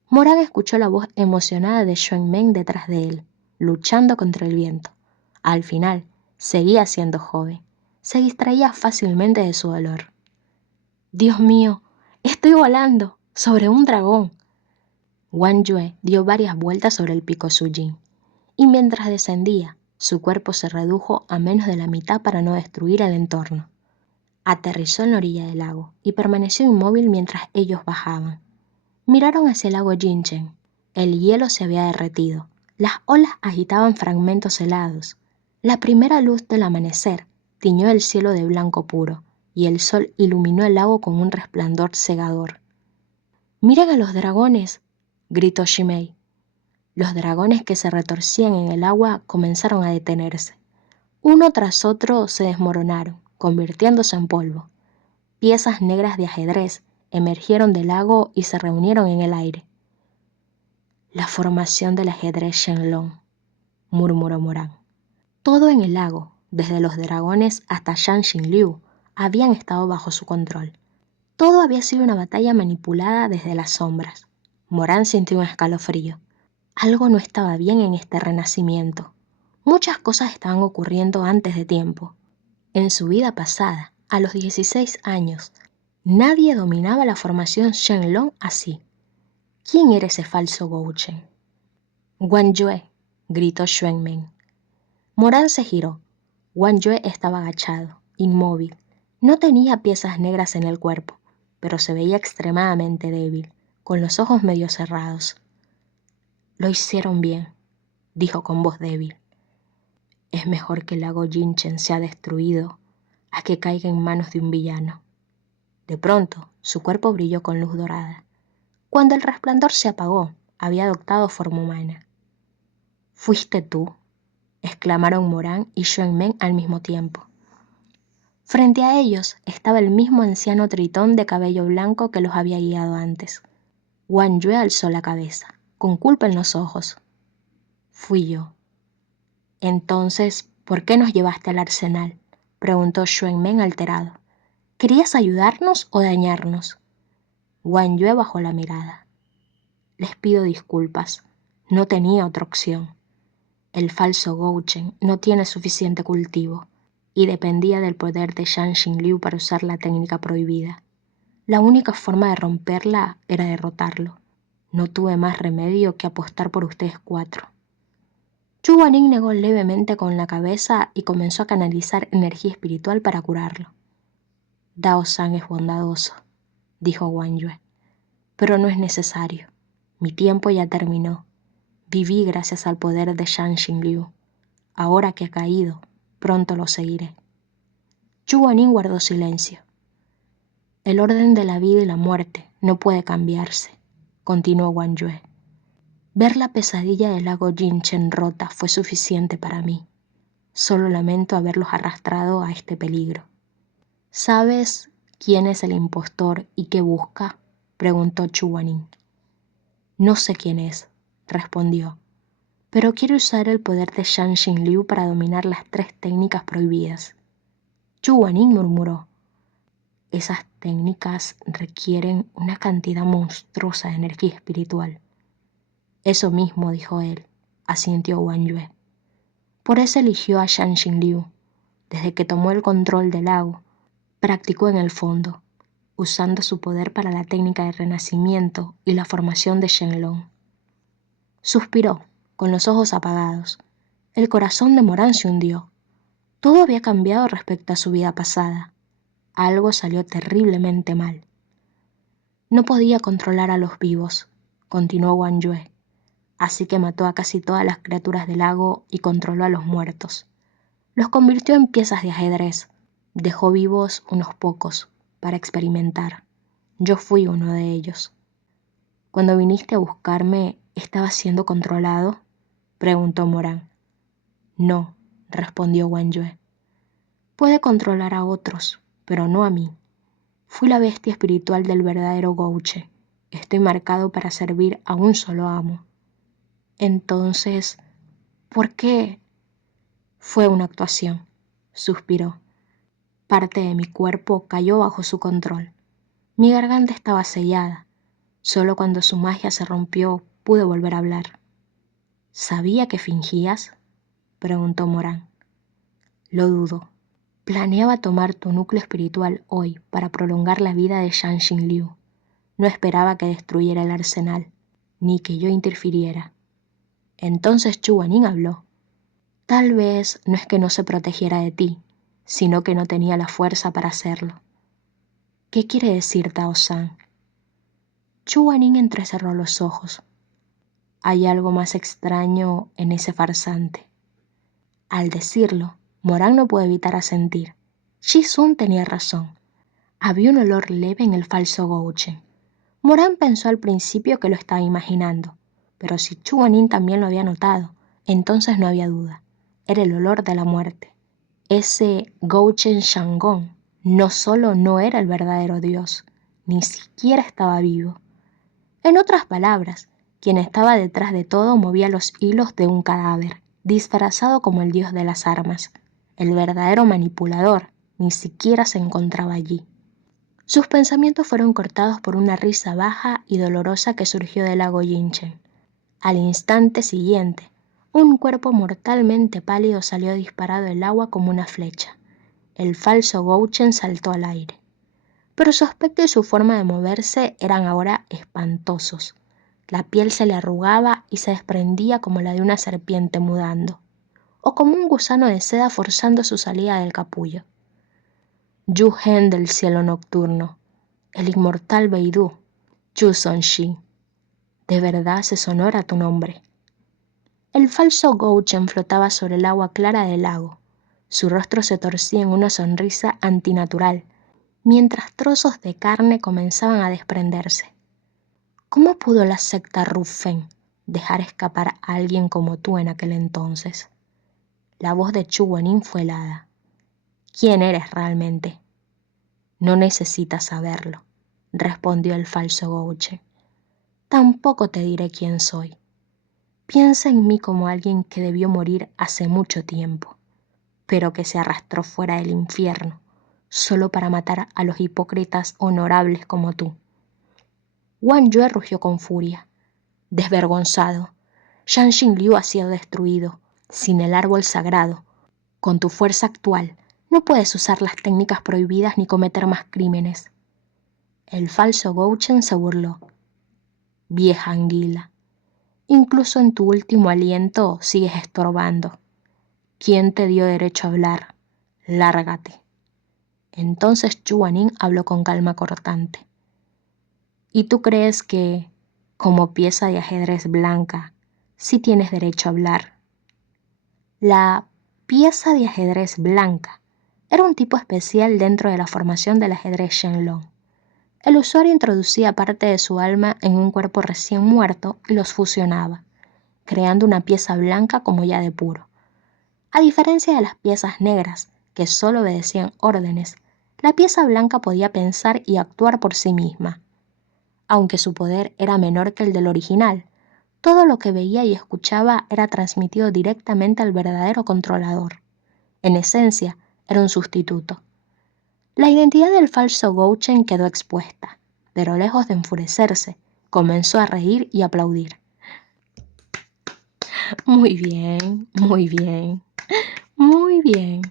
Morán escuchó la voz emocionada de Xuan Meng detrás de él, luchando contra el viento. Al final, seguía siendo joven. Se distraía fácilmente de su dolor. «Dios mío, estoy volando sobre un dragón». Guan Yue dio varias vueltas sobre el pico Sujin, y mientras descendía, su cuerpo se redujo a menos de la mitad para no destruir el entorno. Aterrizó en la orilla del lago y permaneció inmóvil mientras ellos bajaban. Miraron hacia el lago Jinchen. El hielo se había derretido. Las olas agitaban fragmentos helados. La primera luz del amanecer tiñó el cielo de blanco puro, y el sol iluminó el lago con un resplandor cegador. «¡Miren a los dragones!», gritó Shimei. Los dragones que se retorcían en el agua comenzaron a detenerse. Uno tras otro se desmoronaron, convirtiéndose en polvo. Piezas negras de ajedrez emergieron del lago y se reunieron en el aire. «La formación del ajedrez Shenlong», murmuró Morán. Todo en el lago, desde los dragones hasta Zhang Xinliu, habían estado bajo su control. Todo había sido una batalla manipulada desde las sombras. Morán sintió un escalofrío. Algo no estaba bien en este renacimiento. Muchas cosas estaban ocurriendo antes de tiempo. En su vida pasada, a los 16 años, nadie dominaba la formación Shenlong así. ¿Quién era ese falso Gouchen? «Guan Yue», gritó Xuan Meng. Morán se giró. Guan Yue estaba agachado, inmóvil. No tenía piezas negras en el cuerpo, pero se veía extremadamente débil, con los ojos medio cerrados. «Lo hicieron bien», dijo con voz débil. Es mejor que el lago Jinchen sea destruido a que caiga en manos de un villano. De pronto, su cuerpo brilló con luz dorada. Cuando el resplandor se apagó, había adoptado forma humana. «¿Fuiste tú?», exclamaron Morán y Xuanmeng al mismo tiempo. Frente a ellos estaba el mismo anciano tritón de cabello blanco que los había guiado antes. Wang Yue alzó la cabeza, con culpa en los ojos. «Fui yo». «Entonces, ¿por qué nos llevaste al arsenal?», preguntó Xuanmeng alterado. «¿Querías ayudarnos o dañarnos?». Wang Yue bajó la mirada. «Les pido disculpas. No tenía otra opción. El falso Gouchen no tiene suficiente cultivo y dependía del poder de Zhang Xinliu para usar la técnica prohibida. La única forma de romperla era derrotarlo. No tuve más remedio que apostar por ustedes 4». Zhu Guaning negó levemente con la cabeza y comenzó a canalizar energía espiritual para curarlo. «Dao San es bondadoso», dijo Wang Yue, «pero no es necesario. Mi tiempo ya terminó. Viví gracias al poder de Zhang Xinliu. Ahora que ha caído, pronto lo seguiré». Zhu Guaning guardó silencio. «El orden de la vida y la muerte no puede cambiarse», continuó Wang Yue. «Ver la pesadilla del lago Jinchen rota fue suficiente para mí. Solo lamento haberlos arrastrado a este peligro». «¿Sabes quién es el impostor y qué busca?», preguntó Zhu Guaning. «No sé quién es», respondió, «pero quiere usar el poder de Zhang Xinliu para dominar las 3 técnicas prohibidas». Zhu Guaning murmuró: «Esas técnicas requieren una cantidad monstruosa de energía espiritual». «Eso mismo», dijo él, asintió Wang Yue. «Por eso eligió a Zhang Xinliu. Desde que tomó el control del lago, practicó en el fondo, usando su poder para la técnica de renacimiento y la formación de Shenlong». Suspiró, con los ojos apagados. El corazón de Morán se hundió. Todo había cambiado respecto a su vida pasada. Algo salió terriblemente mal. «No podía controlar a los vivos», continuó Wang Yue, «así que mató a casi todas las criaturas del lago y controló a los muertos. Los convirtió en piezas de ajedrez. Dejó vivos unos pocos para experimentar. Yo fui uno de ellos». «Cuando viniste a buscarme, ¿estaba siendo controlado?», preguntó Morán. «No», respondió Wang Yue. «Puede controlar a otros, pero no a mí. Fui la bestia espiritual del verdadero Gouche. Estoy marcado para servir a un solo amo». «Entonces, ¿por qué?». «Fue una actuación», suspiró. «Parte de mi cuerpo cayó bajo su control. Mi garganta estaba sellada. Solo cuando su magia se rompió pude volver a hablar». «¿Sabía que fingías?», preguntó Morán. «Lo dudo. Planeaba tomar tu núcleo espiritual hoy para prolongar la vida de Zhang Xinliu. No esperaba que destruyera el arsenal, ni que yo interfiriera». Entonces Zhu Guaning habló. «Tal vez no es que no se protegiera de ti, sino que no tenía la fuerza para hacerlo». «¿Qué quiere decir Dao San?». Zhu Guaning entrecerró los ojos. «Hay algo más extraño en ese farsante». Al decirlo, Morán no pudo evitar asentir. Shi Sun tenía razón. Había un olor leve en el falso Gouchen. Morán pensó al principio que lo estaba imaginando, pero si Zhu Guaning también lo había notado, entonces no había duda. Era el olor de la muerte. Ese Gouchen Shanggong no solo no era el verdadero dios, ni siquiera estaba vivo. En otras palabras, quien estaba detrás de todo movía los hilos de un cadáver, disfrazado como el dios de las armas. El verdadero manipulador ni siquiera se encontraba allí. Sus pensamientos fueron cortados por una risa baja y dolorosa que surgió del lago Jinchen. Al instante siguiente, un cuerpo mortalmente pálido salió disparado del agua como una flecha. El falso Gouchen saltó al aire. Pero su aspecto y su forma de moverse eran ahora espantosos. La piel se le arrugaba y se desprendía como la de una serpiente mudando, o como un gusano de seda forzando su salida del capullo. «Yu Hen del cielo nocturno, el inmortal Beidou, Yu Sonxi, de verdad se sonora tu nombre». El falso Gouchen flotaba sobre el agua clara del lago. Su rostro se torcía en una sonrisa antinatural, mientras trozos de carne comenzaban a desprenderse. ¿Cómo pudo la secta Rufen dejar escapar a alguien como tú en aquel entonces? La voz de Chu Guanin fue helada. ¿Quién eres realmente? No necesitas saberlo, respondió el falso Gouchen. Tampoco te diré quién soy. Piensa en mí como alguien que debió morir hace mucho tiempo, pero que se arrastró fuera del infierno, solo para matar a los hipócritas honorables como tú. Wang Yue rugió con furia. Desvergonzado, Shanshin Liu ha sido destruido, sin el árbol sagrado. Con tu fuerza actual, no puedes usar las técnicas prohibidas ni cometer más crímenes. El falso Gouchen se burló. Vieja anguila, incluso en tu último aliento sigues estorbando. ¿Quién te dio derecho a hablar? Lárgate. Entonces Chu Guanin habló con calma cortante. ¿Y tú crees que, como pieza de ajedrez blanca, sí tienes derecho a hablar? La pieza de ajedrez blanca era un tipo especial dentro de la formación del ajedrez Shenlong. El usuario introducía parte de su alma en un cuerpo recién muerto y los fusionaba, creando una pieza blanca como ya de puro. A diferencia de las piezas negras, que solo obedecían órdenes, la pieza blanca podía pensar y actuar por sí misma. Aunque su poder era menor que el del original, todo lo que veía y escuchaba era transmitido directamente al verdadero controlador. En esencia, era un sustituto. La identidad del falso Gouchen quedó expuesta, pero lejos de enfurecerse, comenzó a reír y aplaudir. Muy bien, muy bien, muy bien.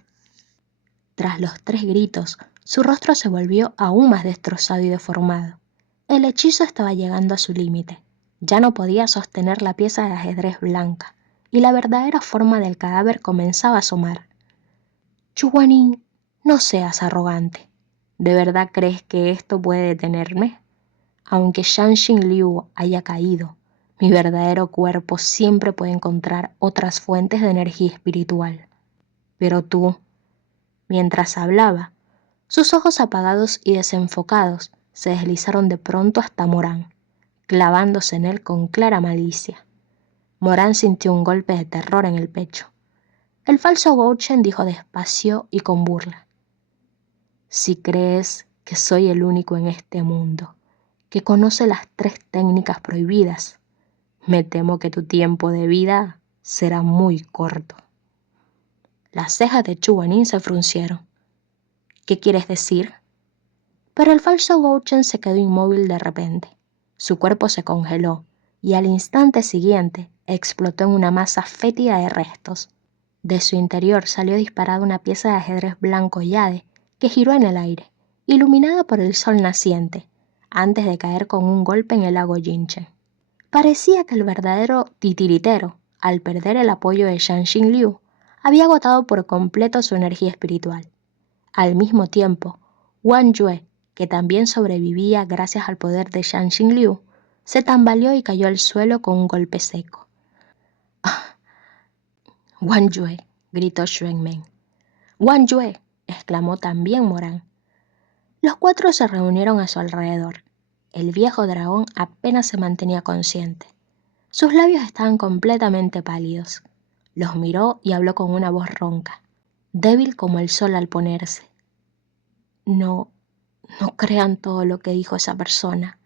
Tras los 3 gritos, su rostro se volvió aún más destrozado y deformado. El hechizo estaba llegando a su límite. Ya no podía sostener la pieza de ajedrez blanca, y la verdadera forma del cadáver comenzaba a asomar. Chu Guanin, no seas arrogante. ¿De verdad crees que esto puede detenerme? Aunque Shanshin Liu haya caído, mi verdadero cuerpo siempre puede encontrar otras fuentes de energía espiritual. Pero tú, mientras hablaba, sus ojos apagados y desenfocados se deslizaron de pronto hasta Morán, clavándose en él con clara malicia. Morán sintió un golpe de terror en el pecho. El falso Gouchen dijo despacio y con burla: Si crees que soy el único en este mundo que conoce las 3 técnicas prohibidas, me temo que tu tiempo de vida será muy corto. Las cejas de Chu Guanin se fruncieron. ¿Qué quieres decir? Pero el falso Gouchen se quedó inmóvil de repente. Su cuerpo se congeló y al instante siguiente explotó en una masa fétida de restos. De su interior salió disparada una pieza de ajedrez blanco jade que giró en el aire, iluminada por el sol naciente, antes de caer con un golpe en el lago Jinche. Parecía que el verdadero titiritero, al perder el apoyo de Shanshin Liu, había agotado por completo su energía espiritual. Al mismo tiempo, Wang Yue, que también sobrevivía gracias al poder de Shanshin Liu, se tambaleó y cayó al suelo con un golpe seco. ¡Ah! Wang Yue, gritó Xuan Men. Wang Yue, exclamó también Morán. Los 4 se reunieron a su alrededor. El viejo dragón apenas se mantenía consciente. Sus labios estaban completamente pálidos. Los miró y habló con una voz ronca, débil como el sol al ponerse. No crean todo lo que dijo esa persona.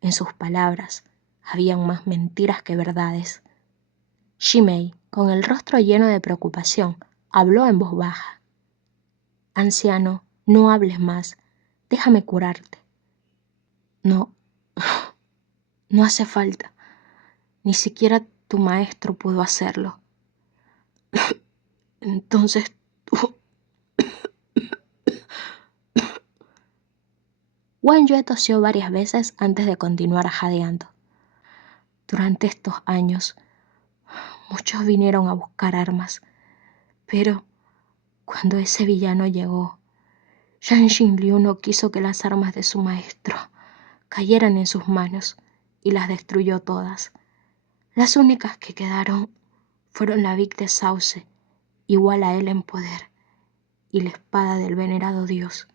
En sus palabras habían más mentiras que verdades. Shimei, con el rostro lleno de preocupación, habló en voz baja. Anciano, no hables más. Déjame curarte. No hace falta. Ni siquiera tu maestro pudo hacerlo. Entonces tú... Wang Yue tosió varias veces antes de continuar jadeando. Durante estos años, muchos vinieron a buscar armas, pero cuando ese villano llegó, Shanshin Liu no quiso que las armas de su maestro cayeran en sus manos y las destruyó todas. Las únicas que quedaron fueron la Vic de Sauce, igual a él en poder, y la espada del venerado dios.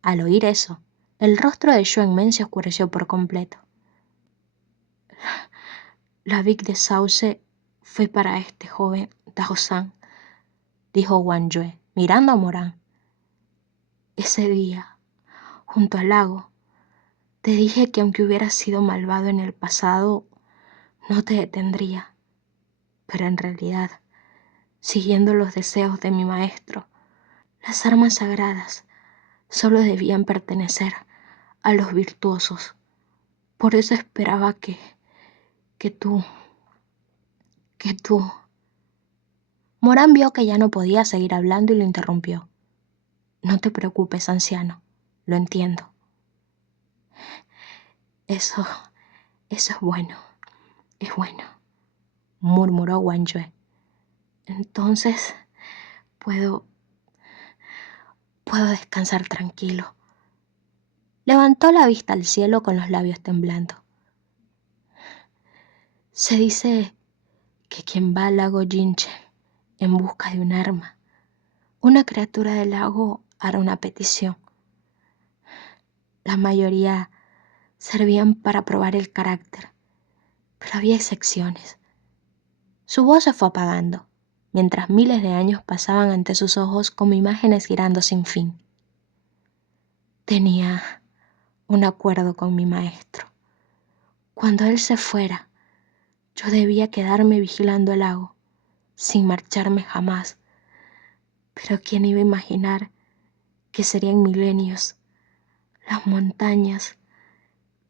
Al oír eso, el rostro de Yuan Men se oscureció por completo. La Vic de Sauce fue para este joven Dao San, dijo Wang Yue, mirando a Morán. Ese día, junto al lago, te dije que aunque hubieras sido malvado en el pasado, no te detendría. Pero en realidad, siguiendo los deseos de mi maestro, las armas sagradas solo debían pertenecer a los virtuosos. Por eso esperaba que tú... Morán vio que ya no podía seguir hablando y lo interrumpió. No te preocupes, anciano, lo entiendo. Eso es bueno, murmuró Wang Yue. Entonces puedo descansar tranquilo. Levantó la vista al cielo con los labios temblando. Se dice que quien va al lago Jinchen en busca de un arma, una criatura del lago hará una petición. La mayoría servían para probar el carácter, pero había excepciones. Su voz se fue apagando, mientras miles de años pasaban ante sus ojos como imágenes girando sin fin. Tenía un acuerdo con mi maestro. Cuando él se fuera, yo debía quedarme vigilando el lago, sin marcharme jamás. Pero ¿quién iba a imaginar que serían milenios, las montañas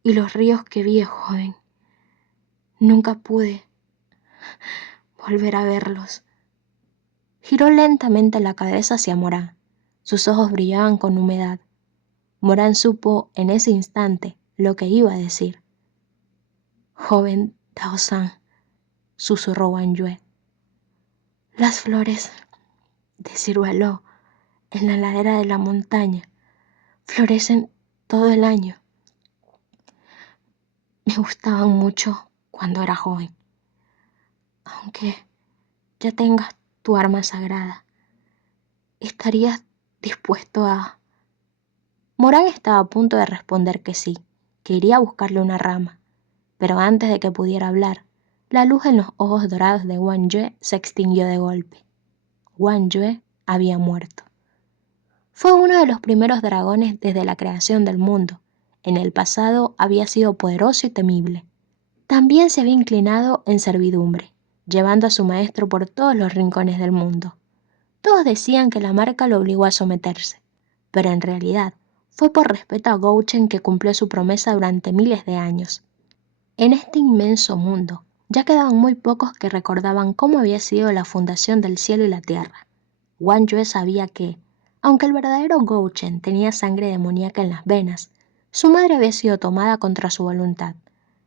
y los ríos que vi de joven? Nunca pude volver a verlos. Giró lentamente la cabeza hacia Morán. Sus ojos brillaban con humedad. Morán supo en ese instante lo que iba a decir. Joven Dao San, susurró Wang Yue. Las flores de ciruelo en la ladera de la montaña florecen todo el año. Me gustaban mucho cuando era joven. Aunque ya tengas tu arma sagrada, ¿estarías dispuesto a...? Morán estaba a punto de responder que sí, que iría a buscarle una rama, pero antes de que pudiera hablar, la luz en los ojos dorados de Wang Yue se extinguió de golpe. Wang Yue había muerto. Fue uno de los primeros dragones desde la creación del mundo. En el pasado había sido poderoso y temible. También se había inclinado en servidumbre, llevando a su maestro por todos los rincones del mundo. Todos decían que la marca lo obligó a someterse, pero en realidad fue por respeto a Gouchen que cumplió su promesa durante miles de años. En este inmenso mundo ya quedaban muy pocos que recordaban cómo había sido la fundación del cielo y la tierra. Wang Yue sabía que, aunque el verdadero Gouchen tenía sangre demoníaca en las venas, su madre había sido tomada contra su voluntad.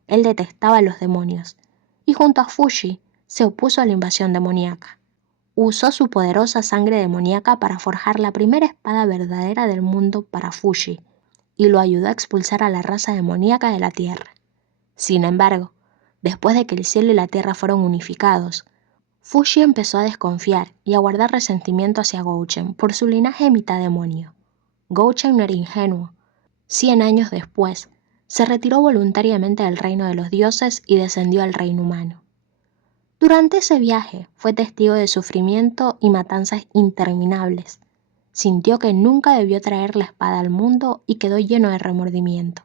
Él detestaba a los demonios, y junto a Fushi se opuso a la invasión demoníaca. Usó su poderosa sangre demoníaca para forjar la primera espada verdadera del mundo para Fushi, y lo ayudó a expulsar a la raza demoníaca de la tierra. Sin embargo, después de que el cielo y la tierra fueron unificados, Fushi empezó a desconfiar y a guardar resentimiento hacia Gouchen por su linaje mitad demonio. Gouchen no era ingenuo. 100 años después, se retiró voluntariamente del reino de los dioses y descendió al reino humano. Durante ese viaje fue testigo de sufrimiento y matanzas interminables. Sintió que nunca debió traer la espada al mundo y quedó lleno de remordimiento.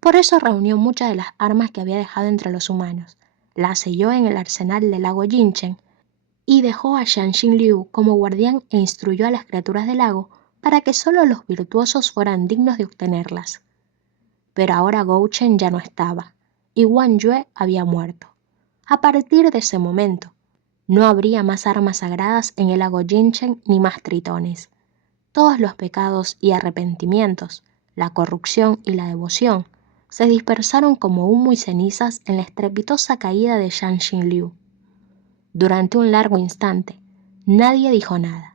Por eso reunió muchas de las armas que había dejado entre los humanos, las selló en el arsenal del lago Jinchen y dejó a Shanshin Liu como guardián e instruyó a las criaturas del lago para que solo los virtuosos fueran dignos de obtenerlas. Pero ahora Gouchen ya no estaba, y Wang Yue había muerto. A partir de ese momento, no habría más armas sagradas en el lago Jinchen ni más tritones. Todos los pecados y arrepentimientos, la corrupción y la devoción, se dispersaron como humo y cenizas en la estrepitosa caída de Shanshin Liu. Durante un largo instante, nadie dijo nada.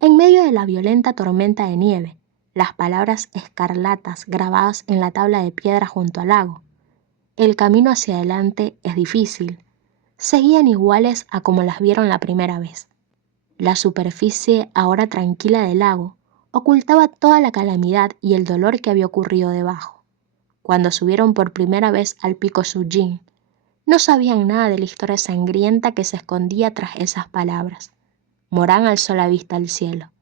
En medio de la violenta tormenta de nieve, las palabras escarlatas grabadas en la tabla de piedra junto al lago. El camino hacia adelante es difícil. seguían iguales a como las vieron la primera vez. La superficie, ahora tranquila del lago, ocultaba toda la calamidad y el dolor que había ocurrido debajo. Cuando subieron por primera vez al pico Sujin, no sabían nada de la historia sangrienta que se escondía tras esas palabras. Morán alzó la vista al cielo.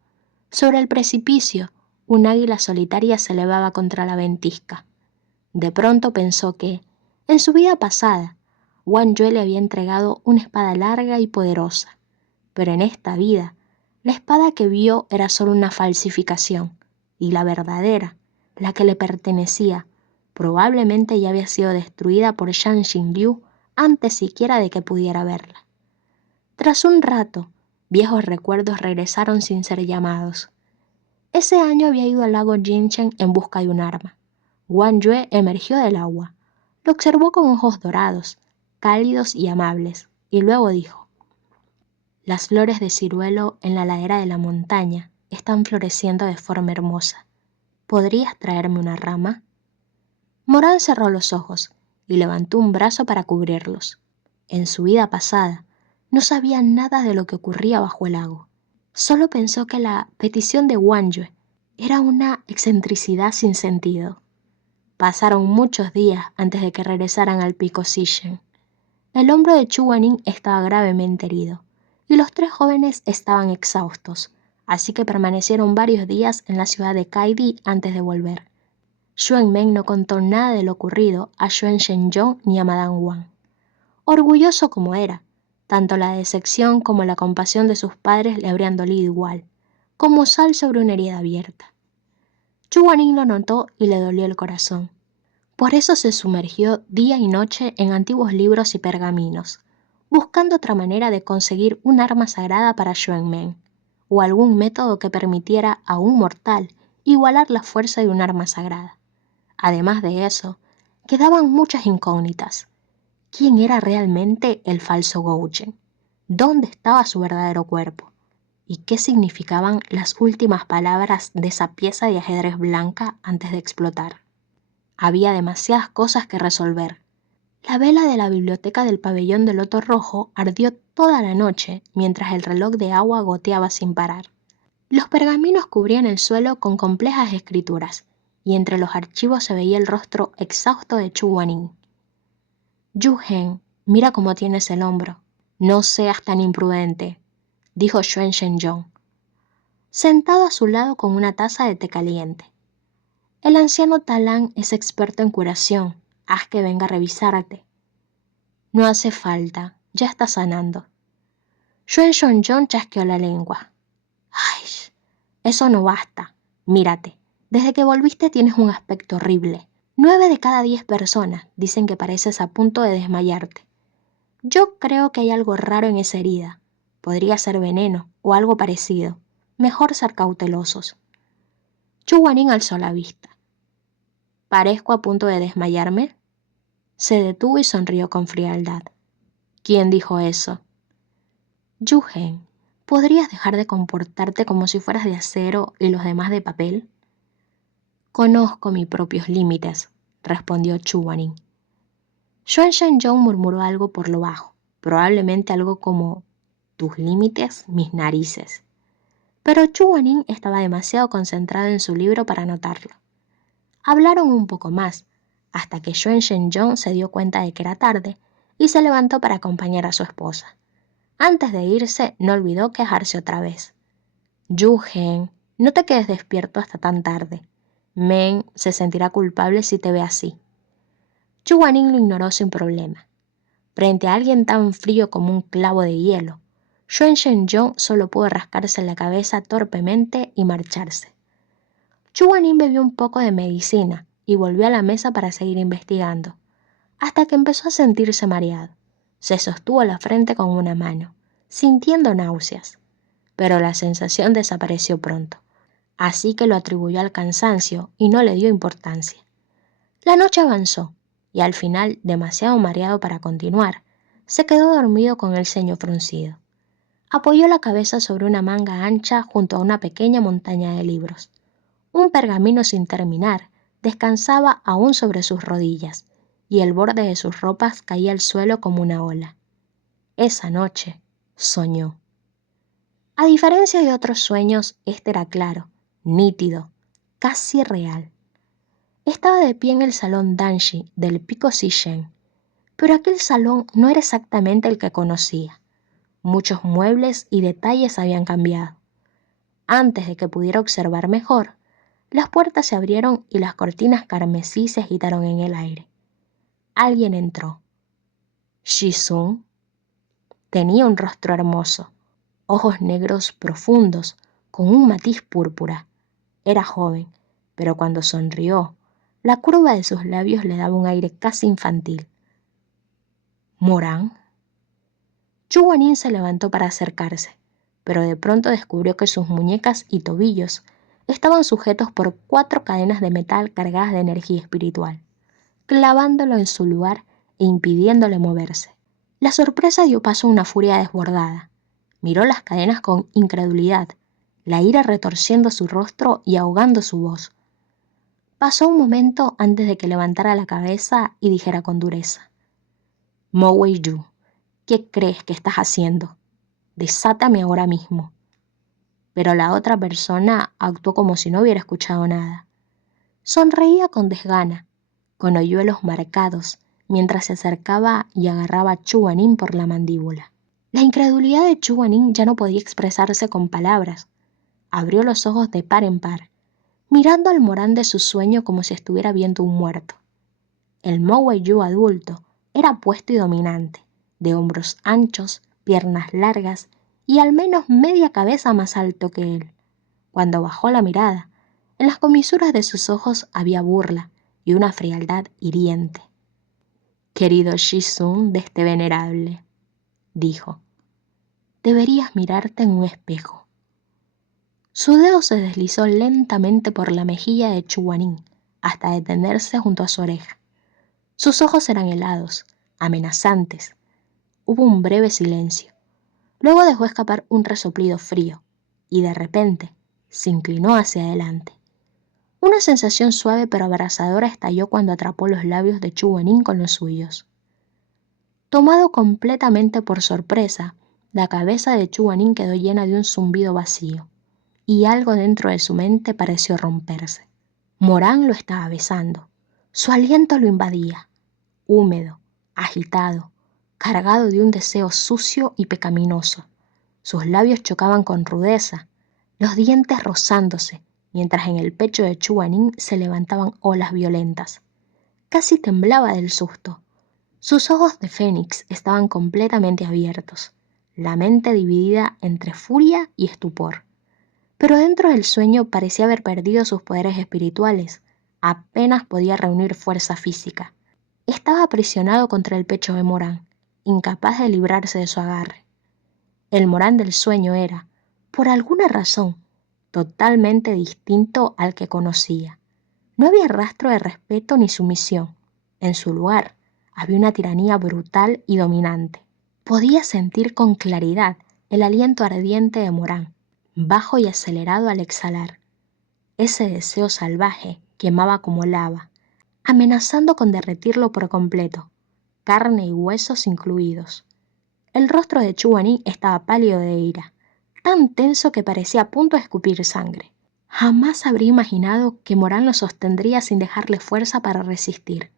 Sobre el precipicio, un águila solitaria se elevaba contra la ventisca. De pronto pensó que, en su vida pasada, Wang Yue le había entregado una espada larga y poderosa, pero en esta vida, la espada que vio era solo una falsificación, y la verdadera, la que le pertenecía, probablemente ya había sido destruida por Zhang Xinliu antes siquiera de que pudiera verla. Tras un rato, viejos recuerdos regresaron sin ser llamados. Ese año había ido al lago Jinchen en busca de un arma. Wang Yue emergió del agua. Lo observó con ojos dorados, cálidos y amables, y luego dijo: «Las flores de ciruelo en la ladera de la montaña están floreciendo de forma hermosa. ¿Podrías traerme una rama?» Morán cerró los ojos y levantó un brazo para cubrirlos. En su vida pasada, no sabía nada de lo que ocurría bajo el lago. Solo pensó que la petición de Wang Yue era una excentricidad sin sentido. Pasaron muchos días antes de que regresaran al pico Sishen. El hombro de Chu Guanin estaba gravemente herido, y los tres jóvenes estaban exhaustos, así que permanecieron varios días en la ciudad de Kaidi antes de volver. Xuan Meng no contó nada de lo ocurrido a Xuan Shenzhong ni a Madame Wang. Orgulloso como era, tanto la decepción como la compasión de sus padres le habrían dolido igual, como sal sobre una herida abierta. Chu Guanin lo notó y le dolió el corazón. Por eso se sumergió día y noche en antiguos libros y pergaminos, buscando otra manera de conseguir un arma sagrada para Xuan Meng, o algún método que permitiera a un mortal igualar la fuerza de un arma sagrada. Además de eso, quedaban muchas incógnitas. ¿Quién era realmente el falso Gouchen? ¿Dónde estaba su verdadero cuerpo? ¿Y qué significaban las últimas palabras de esa pieza de ajedrez blanca antes de explotar? Había demasiadas cosas que resolver. La vela de la biblioteca del pabellón del Loto Rojo ardió toda la noche mientras el reloj de agua goteaba sin parar. Los pergaminos cubrían el suelo con complejas escrituras, y entre los archivos se veía el rostro exhausto de Chu Guanin. «Yu Hen, mira cómo tienes el hombro. No seas tan imprudente», dijo Xuan Shenzhong, sentado a su lado con una taza de té caliente. «El anciano Talán es experto en curación. Haz que venga a revisarte». «No hace falta, ya está sanando». Xuan Shenzhong chasqueó la lengua. «Ay, eso no basta. Mírate, desde que volviste tienes un aspecto horrible. 9 de cada 10 personas dicen que pareces a punto de desmayarte. Yo creo que hay algo raro en esa herida. Podría ser veneno o algo parecido. Mejor ser cautelosos». Chu Guanin alzó la vista. «¿Parezco a punto de desmayarme?» Se detuvo y sonrió con frialdad. «¿Quién dijo eso?» «Yu Hen, ¿podrías dejar de comportarte como si fueras de acero y los demás de papel?» «Conozco mis propios límites», respondió Chu Guanin. Xuan Shenzhong murmuró algo por lo bajo, probablemente algo como «tus límites, mis narices». Pero Chu Guanin estaba demasiado concentrado en su libro para notarlo. Hablaron un poco más, hasta que Xuan Shenzhong se dio cuenta de que era tarde y se levantó para acompañar a su esposa. Antes de irse, no olvidó quejarse otra vez. «Yu Hen, no te quedes despierto hasta tan tarde. Meng se sentirá culpable si te ve así». Chu Guanin lo ignoró sin problema. Frente a alguien tan frío como un clavo de hielo, Xuan Shenzhong solo pudo rascarse la cabeza torpemente y marcharse. Chu Guanin bebió un poco de medicina y volvió a la mesa para seguir investigando, hasta que empezó a sentirse mareado. Se sostuvo la frente con una mano, sintiendo náuseas, pero la sensación desapareció pronto, así que lo atribuyó al cansancio y no le dio importancia. La noche avanzó, y al final, demasiado mareado para continuar, se quedó dormido con el ceño fruncido. Apoyó la cabeza sobre una manga ancha junto a una pequeña montaña de libros. Un pergamino sin terminar descansaba aún sobre sus rodillas, y el borde de sus ropas caía al suelo como una ola. Esa noche soñó. A diferencia de otros sueños, este era claro, nítido, casi real. Estaba de pie en el salón Danshi del Pico Shishen, pero aquel salón no era exactamente el que conocía. Muchos muebles y detalles habían cambiado. Antes de que pudiera observar mejor, las puertas se abrieron y las cortinas carmesí se agitaron en el aire. Alguien entró. Shizun tenía un rostro hermoso, ojos negros profundos con un matiz púrpura. Era joven, pero cuando sonrió, la curva de sus labios le daba un aire casi infantil. ¿Morán? Chu Guanín se levantó para acercarse, pero de pronto descubrió que sus muñecas y tobillos estaban sujetos por 4 cadenas de metal cargadas de energía espiritual, clavándolo en su lugar e impidiéndole moverse. La sorpresa dio paso a una furia desbordada. Miró las cadenas con incredulidad, la ira retorciendo su rostro y ahogando su voz. Pasó un momento antes de que levantara la cabeza y dijera con dureza: Mo Wei-yu, ¿qué crees que estás haciendo? Desátame ahora mismo. Pero la otra persona actuó como si no hubiera escuchado nada. Sonreía con desgana, con hoyuelos marcados, mientras se acercaba y agarraba a Chu Guanín por la mandíbula. La incredulidad de Chu Guanín ya no podía expresarse con palabras. Abrió los ojos de par en par, mirando al Morán de su sueño como si estuviera viendo un muerto. El Mo Wei-yu adulto era apuesto y dominante, de hombros anchos, piernas largas y al menos media cabeza más alto que él. Cuando bajó la mirada, en las comisuras de sus ojos había burla y una frialdad hiriente. «Querido Shizun de este venerable», dijo, «deberías mirarte en un espejo». Su dedo se deslizó lentamente por la mejilla de Chu Guanín hasta detenerse junto a su oreja. Sus ojos eran helados, amenazantes. Hubo un breve silencio. Luego dejó escapar un resoplido frío y de repente se inclinó hacia adelante. Una sensación suave pero abrasadora estalló cuando atrapó los labios de Chu Guanín con los suyos. Tomado completamente por sorpresa, la cabeza de Chu Guanín quedó llena de un zumbido vacío, y algo dentro de su mente pareció romperse. Morán lo estaba besando. Su aliento lo invadía, húmedo, agitado, cargado de un deseo sucio y pecaminoso. Sus labios chocaban con rudeza, los dientes rozándose, mientras en el pecho de Chu Guanín se levantaban olas violentas. Casi temblaba del susto. Sus ojos de fénix estaban completamente abiertos, la mente dividida entre furia y estupor. Pero dentro del sueño parecía haber perdido sus poderes espirituales. Apenas podía reunir fuerza física. Estaba aprisionado contra el pecho de Morán, incapaz de librarse de su agarre. El Morán del sueño era, por alguna razón, totalmente distinto al que conocía. No había rastro de respeto ni sumisión. En su lugar, había una tiranía brutal y dominante. Podía sentir con claridad el aliento ardiente de Morán, bajo y acelerado al exhalar. Ese deseo salvaje quemaba como lava, amenazando con derretirlo por completo, carne y huesos incluidos. El rostro de Chu Guanín estaba pálido de ira, tan tenso que parecía a punto de escupir sangre. Jamás habría imaginado que Morán lo sostendría sin dejarle fuerza para resistir.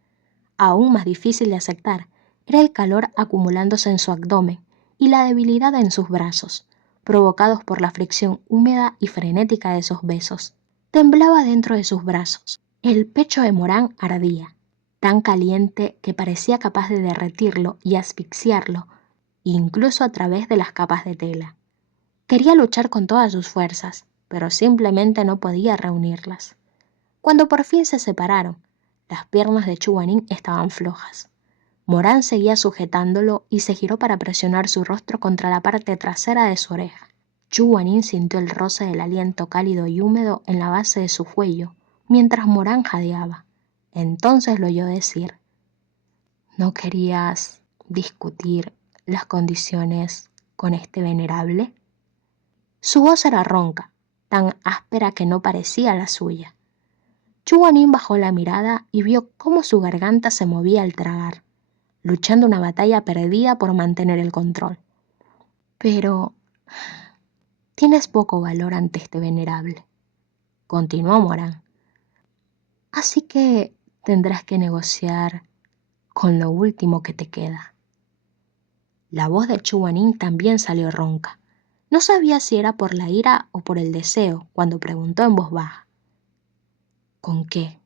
Aún más difícil de aceptar era el calor acumulándose en su abdomen y la debilidad en sus brazos, provocados por la fricción húmeda y frenética de esos besos. Temblaba dentro de sus brazos. El pecho de Morán ardía, tan caliente que parecía capaz de derretirlo y asfixiarlo, incluso a través de las capas de tela. Quería luchar con todas sus fuerzas, pero simplemente no podía reunirlas. Cuando por fin se separaron, las piernas de Chu Guanín estaban flojas. Morán seguía sujetándolo y se giró para presionar su rostro contra la parte trasera de su oreja. Chu Guanín sintió el roce del aliento cálido y húmedo en la base de su cuello, mientras Morán jadeaba. Entonces lo oyó decir: «¿No querías discutir las condiciones con este venerable?» Su voz era ronca, tan áspera que no parecía la suya. Chu Guanín bajó la mirada y vio cómo su garganta se movía al tragar. luchando una batalla perdida por mantener el control. Pero tienes poco valor ante este venerable, continuó Morán. Así que tendrás que negociar con lo último que te queda. La voz de Chuanin también salió ronca. No sabía si era por la ira o por el deseo cuando preguntó en voz baja. ¿Con qué?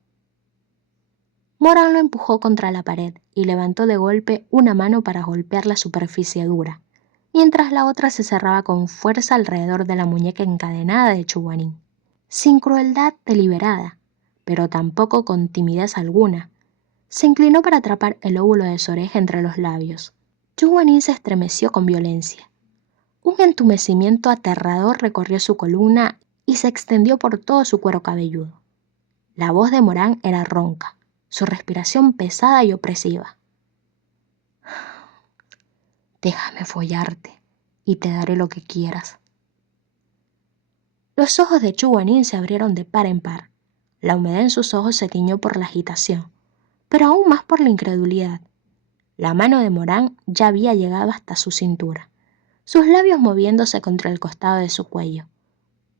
Morán lo empujó contra la pared y levantó de golpe una mano para golpear la superficie dura, mientras la otra se cerraba con fuerza alrededor de la muñeca encadenada de Chuanin. Sin crueldad deliberada, pero tampoco con timidez alguna, se inclinó para atrapar el óvulo de su oreja entre los labios. Chuanin se estremeció con violencia. Un entumecimiento aterrador recorrió su columna y se extendió por todo su cuero cabelludo. La voz de Morán era ronca, su respiración pesada y opresiva. Déjame follarte y te daré lo que quieras. Los ojos de Chuanin se abrieron de par en par. La humedad en sus ojos se tiñó por la agitación, pero aún más por la incredulidad. La mano de Morán ya había llegado hasta su cintura, sus labios moviéndose contra el costado de su cuello.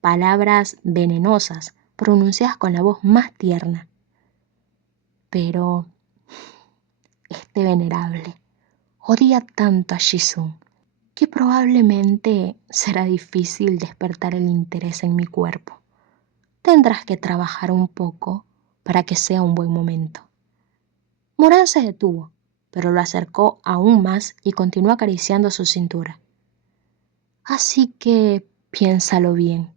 Palabras venenosas, pronunciadas con la voz más tierna. Pero este venerable odia tanto a Shizun que probablemente será difícil despertar el interés en mi cuerpo. Tendrás que trabajar un poco para que sea un buen momento. Morán se detuvo, pero lo acercó aún más y continuó acariciando su cintura. Así que piénsalo bien,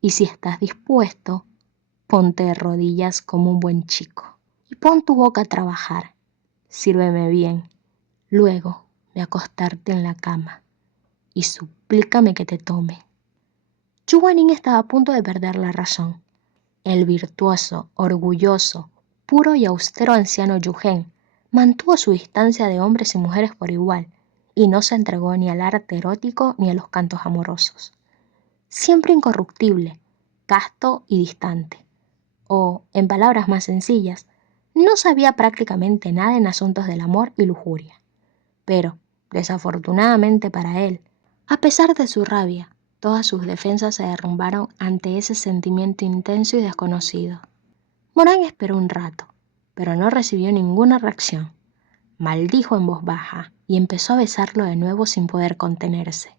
y si estás dispuesto, ponte de rodillas como un buen chico y pon tu boca a trabajar. Sírveme bien. Luego ve a acostarte en la cama y suplícame que te tome. Chuanin estaba a punto de perder la razón. El virtuoso, orgulloso, puro y austero anciano Yugen mantuvo su distancia de hombres y mujeres por igual y no se entregó ni al arte erótico ni a los cantos amorosos. Siempre incorruptible, casto y distante. O, en palabras más sencillas, no sabía prácticamente nada en asuntos del amor y lujuria. Pero, desafortunadamente para él, a pesar de su rabia, todas sus defensas se derrumbaron ante ese sentimiento intenso y desconocido. Morán esperó un rato, pero no recibió ninguna reacción. Maldijo en voz baja y empezó a besarlo de nuevo sin poder contenerse.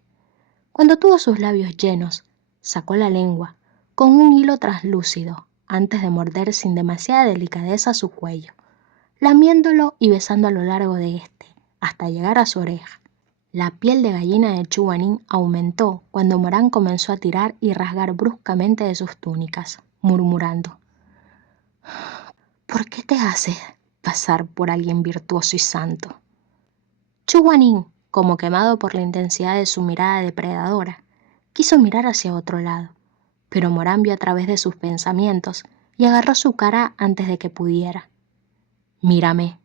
Cuando tuvo sus labios llenos, sacó la lengua, con un hilo translúcido, antes de morder sin demasiada delicadeza su cuello, lamiéndolo y besando a lo largo de éste, hasta llegar a su oreja. La piel de gallina de Chuanin aumentó cuando Morán comenzó a tirar y rasgar bruscamente de sus túnicas, murmurando: ¿por qué te haces pasar por alguien virtuoso y santo? Chuanin, como quemado por la intensidad de su mirada depredadora, quiso mirar hacia otro lado, pero Morán vio a través de sus pensamientos y agarró su cara antes de que pudiera. Mírame.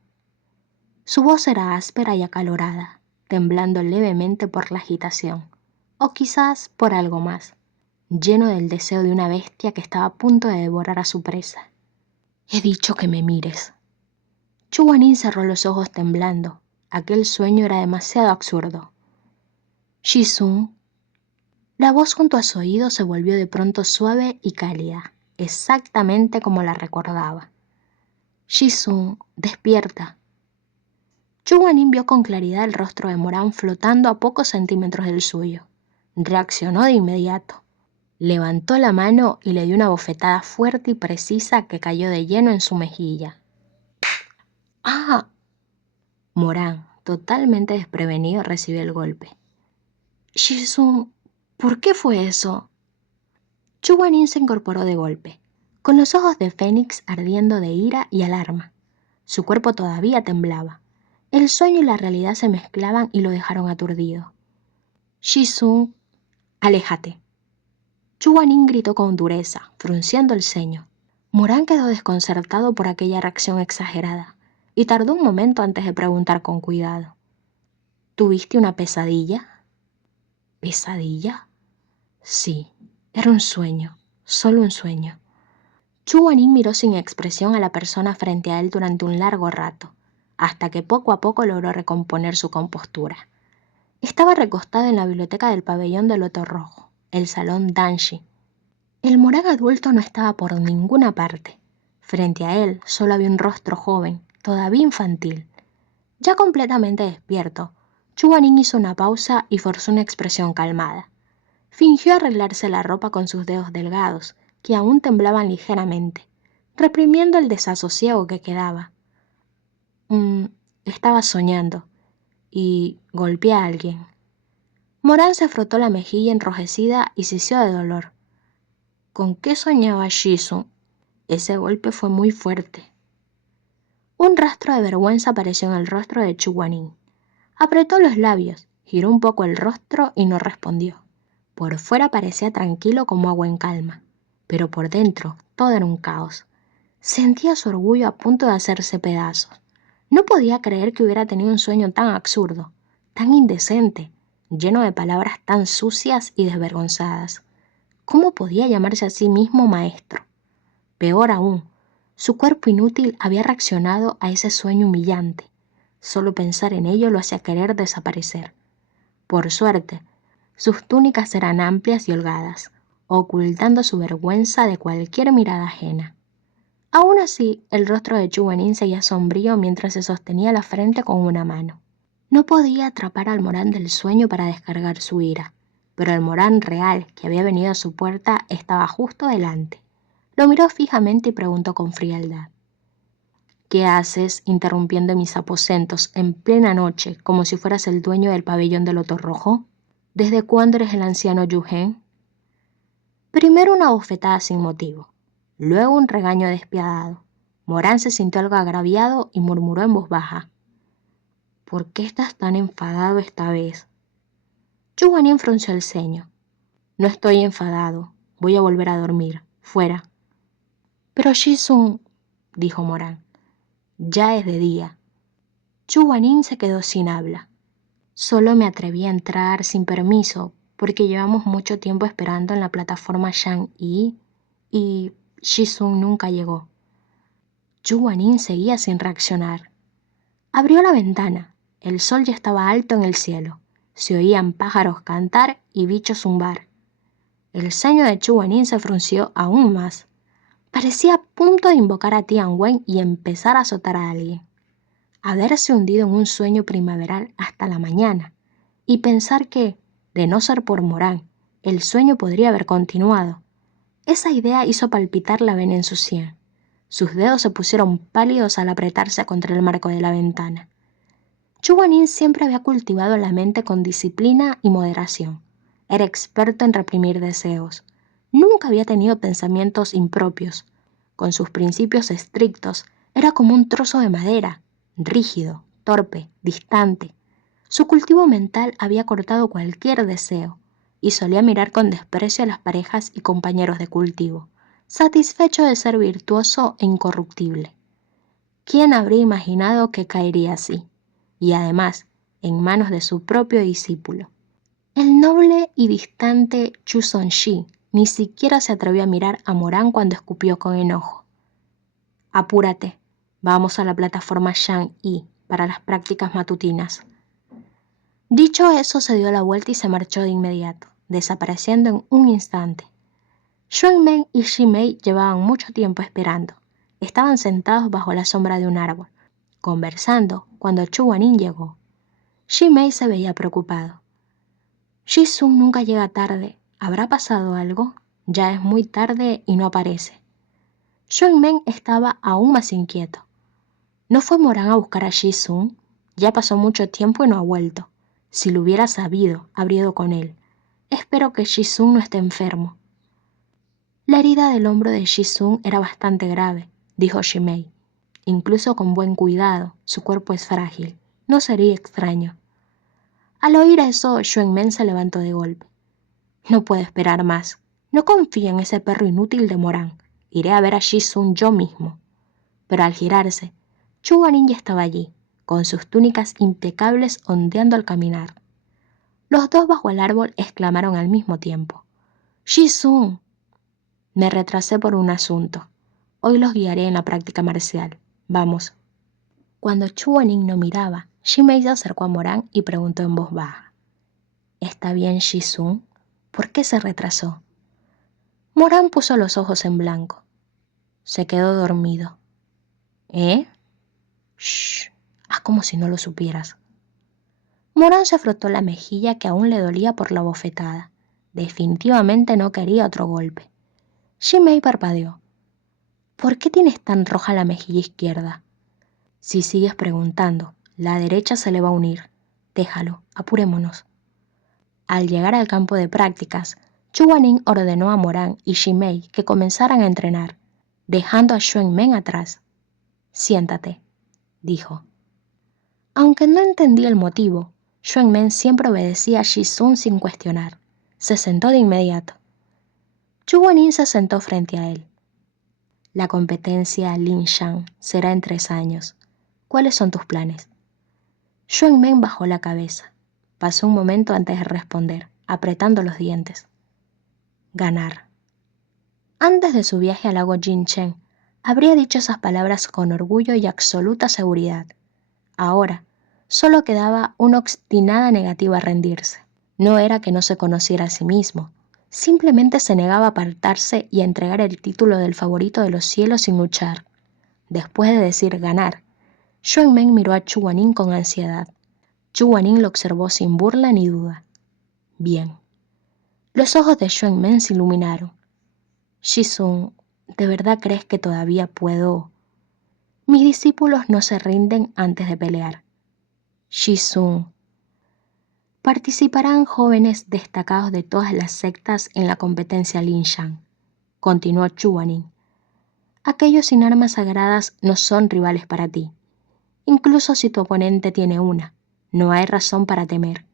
Su voz era áspera y acalorada, temblando levemente por la agitación, o quizás por algo más, lleno del deseo de una bestia que estaba a punto de devorar a su presa. He dicho que me mires. Chuanin cerró los ojos temblando. Aquel sueño era demasiado absurdo. Shizun. La voz junto a su oído se volvió de pronto suave y cálida, exactamente como la recordaba. Shizun, despierta. Chuanin vio con claridad el rostro de Morán flotando a pocos centímetros del suyo. Reaccionó de inmediato. Levantó la mano y le dio una bofetada fuerte y precisa que cayó de lleno en su mejilla. ¡Ah! Morán, totalmente desprevenido, recibió el golpe. Shizun, ¿por qué fue eso? Chuanin se incorporó de golpe, con los ojos de Fénix ardiendo de ira y alarma. Su cuerpo todavía temblaba. El sueño y la realidad se mezclaban y lo dejaron aturdido. Shizun, aléjate. Chuanin gritó con dureza, frunciendo el ceño. Morán quedó desconcertado por aquella reacción exagerada y tardó un momento antes de preguntar con cuidado. ¿Tuviste una pesadilla? ¿Pesadilla? Sí, era un sueño, solo un sueño. Chuanin miró sin expresión a la persona frente a él durante un largo rato, hasta que poco a poco logró recomponer su compostura. Estaba recostado en la biblioteca del pabellón del Loto Rojo, el salón Danshi. El Morán adulto no estaba por ninguna parte. Frente a él solo había un rostro joven, todavía infantil. Ya completamente despierto, Chuanin hizo una pausa y forzó una expresión calmada. Fingió arreglarse la ropa con sus dedos delgados, que aún temblaban ligeramente, reprimiendo el desasosiego que quedaba. Estaba soñando, y golpeé a alguien. Morán se frotó la mejilla enrojecida y sisió de dolor. ¿Con qué soñaba Shizu? Ese golpe fue muy fuerte. Un rastro de vergüenza apareció en el rostro de Chuanin. Apretó los labios, giró un poco el rostro y no respondió. Por fuera parecía tranquilo como agua en calma, pero por dentro todo era un caos. Sentía su orgullo a punto de hacerse pedazos. No podía creer que hubiera tenido un sueño tan absurdo, tan indecente, lleno de palabras tan sucias y desvergonzadas. ¿Cómo podía llamarse a sí mismo maestro? Peor aún, su cuerpo inútil había reaccionado a ese sueño humillante. Solo pensar en ello lo hacía querer desaparecer. Por suerte, sus túnicas eran amplias y holgadas, ocultando su vergüenza de cualquier mirada ajena. Aún así, el rostro de Chuanin seguía sombrío mientras se sostenía la frente con una mano. No podía atrapar al Morán del sueño para descargar su ira, pero el Morán real que había venido a su puerta estaba justo delante. Lo miró fijamente y preguntó con frialdad. ¿Qué haces interrumpiendo mis aposentos en plena noche como si fueras el dueño del pabellón del Loto Rojo? ¿Desde cuándo eres el anciano Yuhen? Primero una bofetada sin motivo, luego un regaño despiadado. Morán se sintió algo agraviado y murmuró en voz baja. ¿Por qué estás tan enfadado esta vez? Chuanin frunció el ceño. No estoy enfadado, voy a volver a dormir, fuera. Pero Jisung, dijo Morán, ya es de día. Chuanin se quedó sin habla. Solo me atreví a entrar sin permiso porque llevamos mucho tiempo esperando en la plataforma Shang-Yi y Jisung nunca llegó. Chuanin seguía sin reaccionar. Abrió la ventana. El sol ya estaba alto en el cielo. Se oían pájaros cantar y bichos zumbar. El ceño de Chuanin se frunció aún más. Parecía a punto de invocar a Tianwen y empezar a azotar a alguien. Haberse hundido en un sueño primaveral hasta la mañana y pensar que, de no ser por Morán, el sueño podría haber continuado. Esa idea hizo palpitar la vena en su sien. Sus dedos se pusieron pálidos al apretarse contra el marco de la ventana. Chuanin siempre había cultivado la mente con disciplina y moderación. Era experto en reprimir deseos. Nunca había tenido pensamientos impropios. Con sus principios estrictos, era como un trozo de madera, rígido, torpe, distante. Su cultivo mental había cortado cualquier deseo y solía mirar con desprecio a las parejas y compañeros de cultivo, satisfecho de ser virtuoso e incorruptible. ¿Quién habría imaginado que caería así? Y además, en manos de su propio discípulo. El noble y distante Chu Sonshi ni siquiera se atrevió a mirar a Morán cuando escupió con enojo. Apúrate, vamos a la plataforma Shang-Yi para las prácticas matutinas. Dicho eso, se dio la vuelta y se marchó de inmediato, desapareciendo en un instante. Xuanmeng y Shimei llevaban mucho tiempo esperando. Estaban sentados bajo la sombra de un árbol, conversando cuando Chuanin llegó. Shimei se veía preocupado. Jisung nunca llega tarde. ¿Habrá pasado algo? Ya es muy tarde y no aparece. Xuanmeng estaba aún más inquieto. ¿No fue Morán a buscar a Jisung? Ya pasó mucho tiempo y no ha vuelto. Si lo hubiera sabido, habría ido con él. Espero que Jisung no esté enfermo. La herida del hombro de Jisung era bastante grave, dijo Shimei. Incluso con buen cuidado, su cuerpo es frágil. No sería extraño. Al oír eso, Xuanmeng se levantó de golpe. No puedo esperar más. No confío en ese perro inútil de Morán. Iré a ver a Jisung yo mismo. Pero al girarse, Chuanin ya estaba allí, con sus túnicas impecables ondeando al caminar. Los dos bajo el árbol exclamaron al mismo tiempo. ¡Jisung! Me retrasé por un asunto. Hoy los guiaré en la práctica marcial. Vamos. Cuando Chu Wening no miraba, Jimei se acercó a Morán y preguntó en voz baja: ¿Está bien Ji-sung? ¿Por qué se retrasó? Morán puso los ojos en blanco. Se quedó dormido. ¿Eh? Shh, haz como si no lo supieras. Morán se frotó la mejilla que aún le dolía por la bofetada. Definitivamente no quería otro golpe. Jimei parpadeó. ¿Por qué tienes tan roja la mejilla izquierda? Si sigues preguntando, la derecha se le va a unir. Déjalo, apurémonos. Al llegar al campo de prácticas, Chu Wening ordenó a Morán y Jimei que comenzaran a entrenar, dejando a Xuanmen atrás. Siéntate, dijo. Aunque no entendía el motivo, Xuanmen siempre obedecía a Ji-sung sin cuestionar. Se sentó de inmediato. Chu Wening se sentó frente a él. La competencia Linshan será en 3 años. ¿Cuáles son tus planes? Xuanmen bajó la cabeza. Pasó un momento antes de responder, apretando los dientes. Ganar. Antes de su viaje al lago Jinchen, habría dicho esas palabras con orgullo y absoluta seguridad. Ahora, solo quedaba una obstinada negativa a rendirse. No era que no se conociera a sí mismo, simplemente se negaba a apartarse y a entregar el título del favorito de los cielos sin luchar. Después de decir ganar, Xuanmen miró a Chu Wening con ansiedad. Chu Wening lo observó sin burla ni duda. Bien. Los ojos de Xuanmen se iluminaron. Ji-sung, ¿de verdad crees que todavía puedo? Mis discípulos no se rinden antes de pelear. Ji-sung. Participarán jóvenes destacados de todas las sectas en la competencia Linshan, continuó Chu Wening. Aquellos sin armas sagradas no son rivales para ti. Incluso si tu oponente tiene una, no hay razón para temer.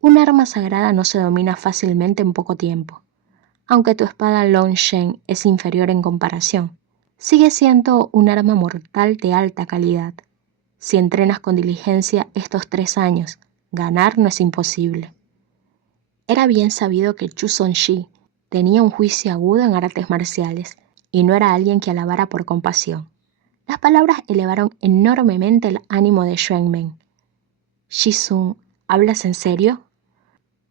Un arma sagrada no se domina fácilmente en poco tiempo. Aunque tu espada Longshen es inferior en comparación, sigue siendo un arma mortal de alta calidad. Si entrenas con diligencia estos 3 años, ganar no es imposible. Era bien sabido que Chu Sonshi tenía un juicio agudo en artes marciales y no era alguien que alabara por compasión. Las palabras elevaron enormemente el ánimo de Xuanmen. Ji-sung, ¿hablas en serio?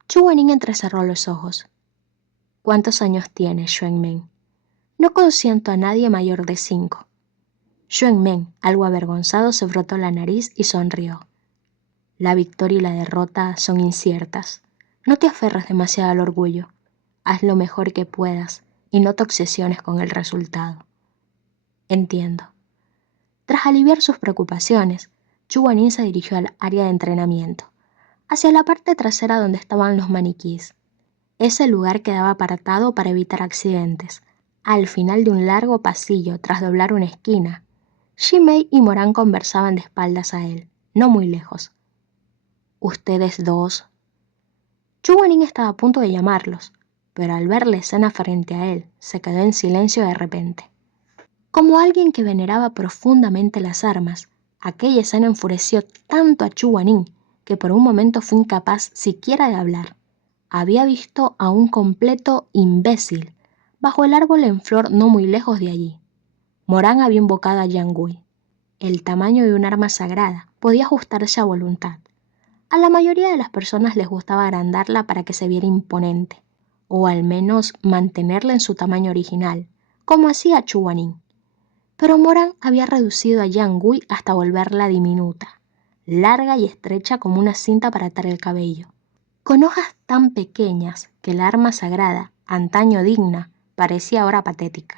Chu Wening entrecerró los ojos. ¿Cuántos años tienes, Xuanmen? No consiento a nadie mayor de 5. Xuanmen, algo avergonzado, se frotó la nariz y sonrió. La victoria y la derrota son inciertas. No te aferres demasiado al orgullo. Haz lo mejor que puedas y no te obsesiones con el resultado. Entiendo. Tras aliviar sus preocupaciones, Chu Wening se dirigió al área de entrenamiento, hacia la parte trasera donde estaban los maniquís. Ese lugar quedaba apartado para evitar accidentes. Al final de un largo pasillo, tras doblar una esquina, Jimei y Morán conversaban de espaldas a él, no muy lejos. ¿Ustedes dos? Chu Wening estaba a punto de llamarlos, pero al ver la escena frente a él, se quedó en silencio de repente. Como alguien que veneraba profundamente las armas, aquella escena enfureció tanto a Chu Wening que por un momento fue incapaz siquiera de hablar. Había visto a un completo imbécil bajo el árbol en flor no muy lejos de allí. Morán había invocado a Yang Gui. El tamaño de un arma sagrada podía ajustarse a voluntad. A la mayoría de las personas les gustaba agrandarla para que se viera imponente, o al menos mantenerla en su tamaño original, como hacía Chu Wening. Pero Morán había reducido a Yang Gui hasta volverla diminuta, larga y estrecha como una cinta para atar el cabello, con hojas tan pequeñas que el arma sagrada, antaño digna, parecía ahora patética.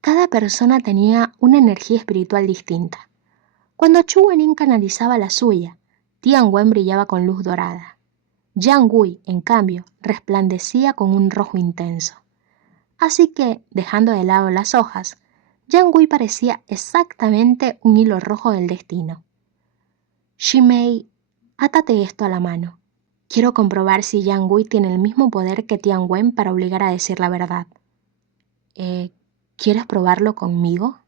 Cada persona tenía una energía espiritual distinta. Cuando Chu Wening canalizaba la suya, Tian Wen brillaba con luz dorada. Yang Gui, en cambio, resplandecía con un rojo intenso. Así que, dejando de lado las hojas, Yang Gui parecía exactamente un hilo rojo del destino. Jimei, átate esto a la mano. Quiero comprobar si Yang Gui tiene el mismo poder que Tian Wen para obligar a decir la verdad. ¿Quieres probarlo conmigo?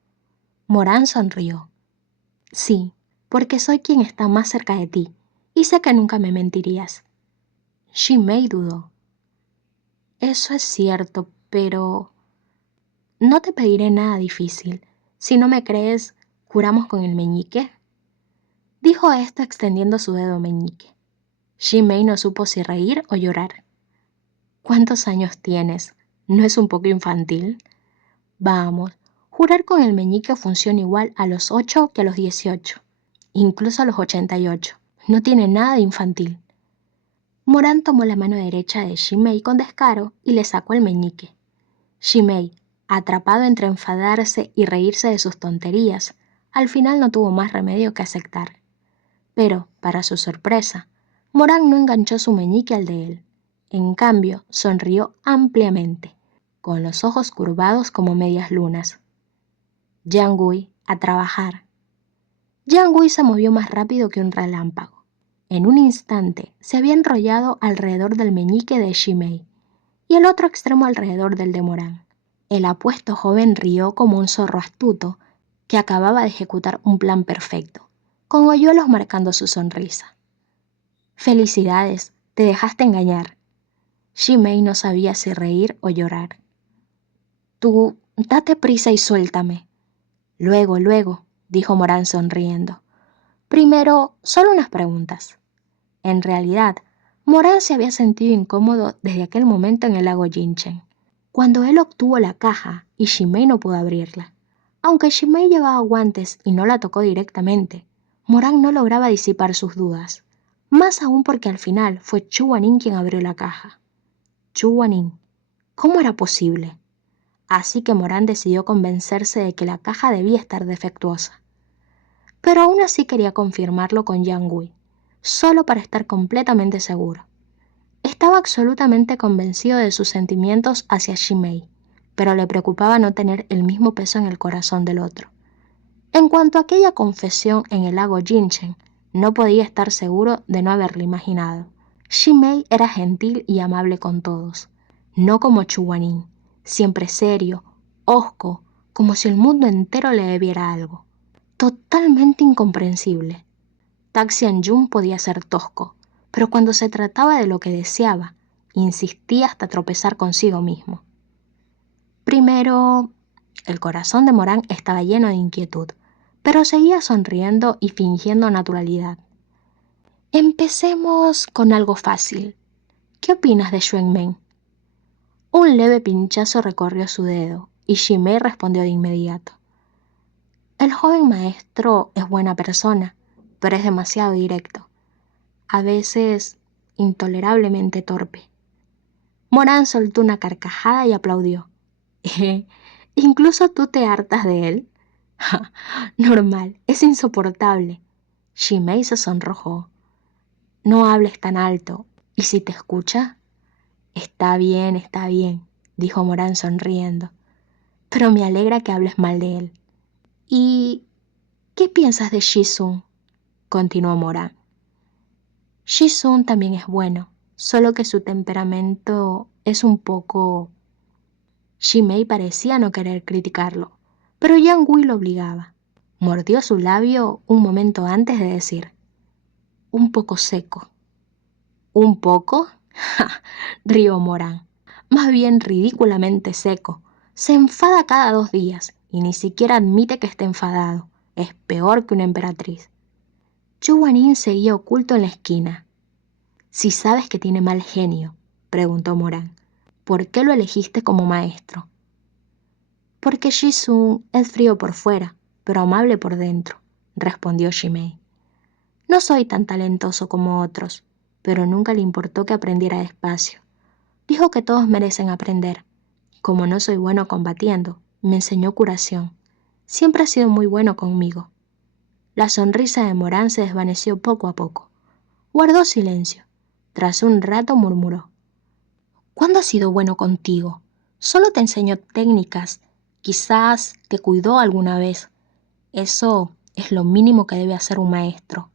Morán sonrió. Sí, porque soy quien está más cerca de ti, y sé que nunca me mentirías. Jimei dudó. Eso es cierto, pero no te pediré nada difícil. Si no me crees, ¿juramos con el meñique? dijo esto extendiendo su dedo meñique. Shimei no supo si reír o llorar. ¿Cuántos años tienes? ¿No es un poco infantil? Vamos, jurar con el meñique funciona igual a los 8 que a los 18, incluso a los 88. No tiene nada de infantil. Morán tomó la mano derecha de Shimei con descaro y le sacó el meñique. Shimei, atrapado entre enfadarse y reírse de sus tonterías, al final no tuvo más remedio que aceptar. Pero, para su sorpresa, Morán no enganchó su meñique al de él. En cambio, sonrió ampliamente, con los ojos curvados como medias lunas. Jiang Gui, a trabajar. Jiang Gui se movió más rápido que un relámpago. En un instante se había enrollado alrededor del meñique de Shimei y el otro extremo alrededor del de Morán. El apuesto joven rió como un zorro astuto que acababa de ejecutar un plan perfecto, con hoyuelos marcando su sonrisa. «Felicidades, te dejaste engañar». Shimei no sabía si reír o llorar. «Tú, date prisa y suéltame». Luego, dijo Morán sonriendo. «Primero, solo unas preguntas». En realidad, Morán se había sentido incómodo desde aquel momento en el lago Jinchen, cuando él obtuvo la caja y Shimei no pudo abrirla. Aunque Shimei llevaba guantes y no la tocó directamente, Morán no lograba disipar sus dudas, más aún porque al final fue Chu Guanin quien abrió la caja. Chu Guanin, ¿cómo era posible? Así que Morán decidió convencerse de que la caja debía estar defectuosa. Pero aún así quería confirmarlo con Jiang Gui, solo para estar completamente seguro. Estaba absolutamente convencido de sus sentimientos hacia Shimei, pero le preocupaba no tener el mismo peso en el corazón del otro. En cuanto a aquella confesión en el lago Jinchen, no podía estar seguro de no haberla imaginado. Shimei era gentil y amable con todos, no como Chu Guanin, siempre serio, hosco, como si el mundo entero le debiera algo. Totalmente incomprensible. Tak Xianjun podía ser tosco, pero cuando se trataba de lo que deseaba, insistía hasta tropezar consigo mismo. Primero, el corazón de Morán estaba lleno de inquietud, pero seguía sonriendo y fingiendo naturalidad. Empecemos con algo fácil. ¿Qué opinas de Xuanmeng? Un leve pinchazo recorrió su dedo y Shimei respondió de inmediato. El joven maestro es buena persona, pero es demasiado directo. A veces intolerablemente torpe. Morán soltó una carcajada y aplaudió. ¿Incluso tú te hartas de él? Normal, es insoportable. Shimei se sonrojó. No hables tan alto. ¿Y si te escucha? Está bien, dijo Morán sonriendo. Pero me alegra que hables mal de él. ¿Y qué piensas de Shizun? Continuó Morán. Shizun también es bueno, solo que su temperamento es un poco... Shimei parecía no querer criticarlo, pero Jiang Gui lo obligaba. Mordió su labio un momento antes de decir, un poco seco. ¿Un poco? ¡Ja! Rió Morán. Más bien ridículamente seco. Se enfada cada 2 días y ni siquiera admite que esté enfadado. Es peor que una emperatriz. Chu Guanin seguía oculto en la esquina. Si sabes que tiene mal genio, preguntó Morán, ¿por qué lo elegiste como maestro? Porque Shizun es frío por fuera, pero amable por dentro, respondió Shimei. No soy tan talentoso como otros, pero nunca le importó que aprendiera despacio. Dijo que todos merecen aprender. Como no soy bueno combatiendo, me enseñó curación. Siempre ha sido muy bueno conmigo. La sonrisa de Morán se desvaneció poco a poco. Guardó silencio. Tras un rato murmuró. ¿Cuándo ha sido bueno contigo? Solo te enseñó técnicas. Quizás te cuidó alguna vez. Eso es lo mínimo que debe hacer un maestro.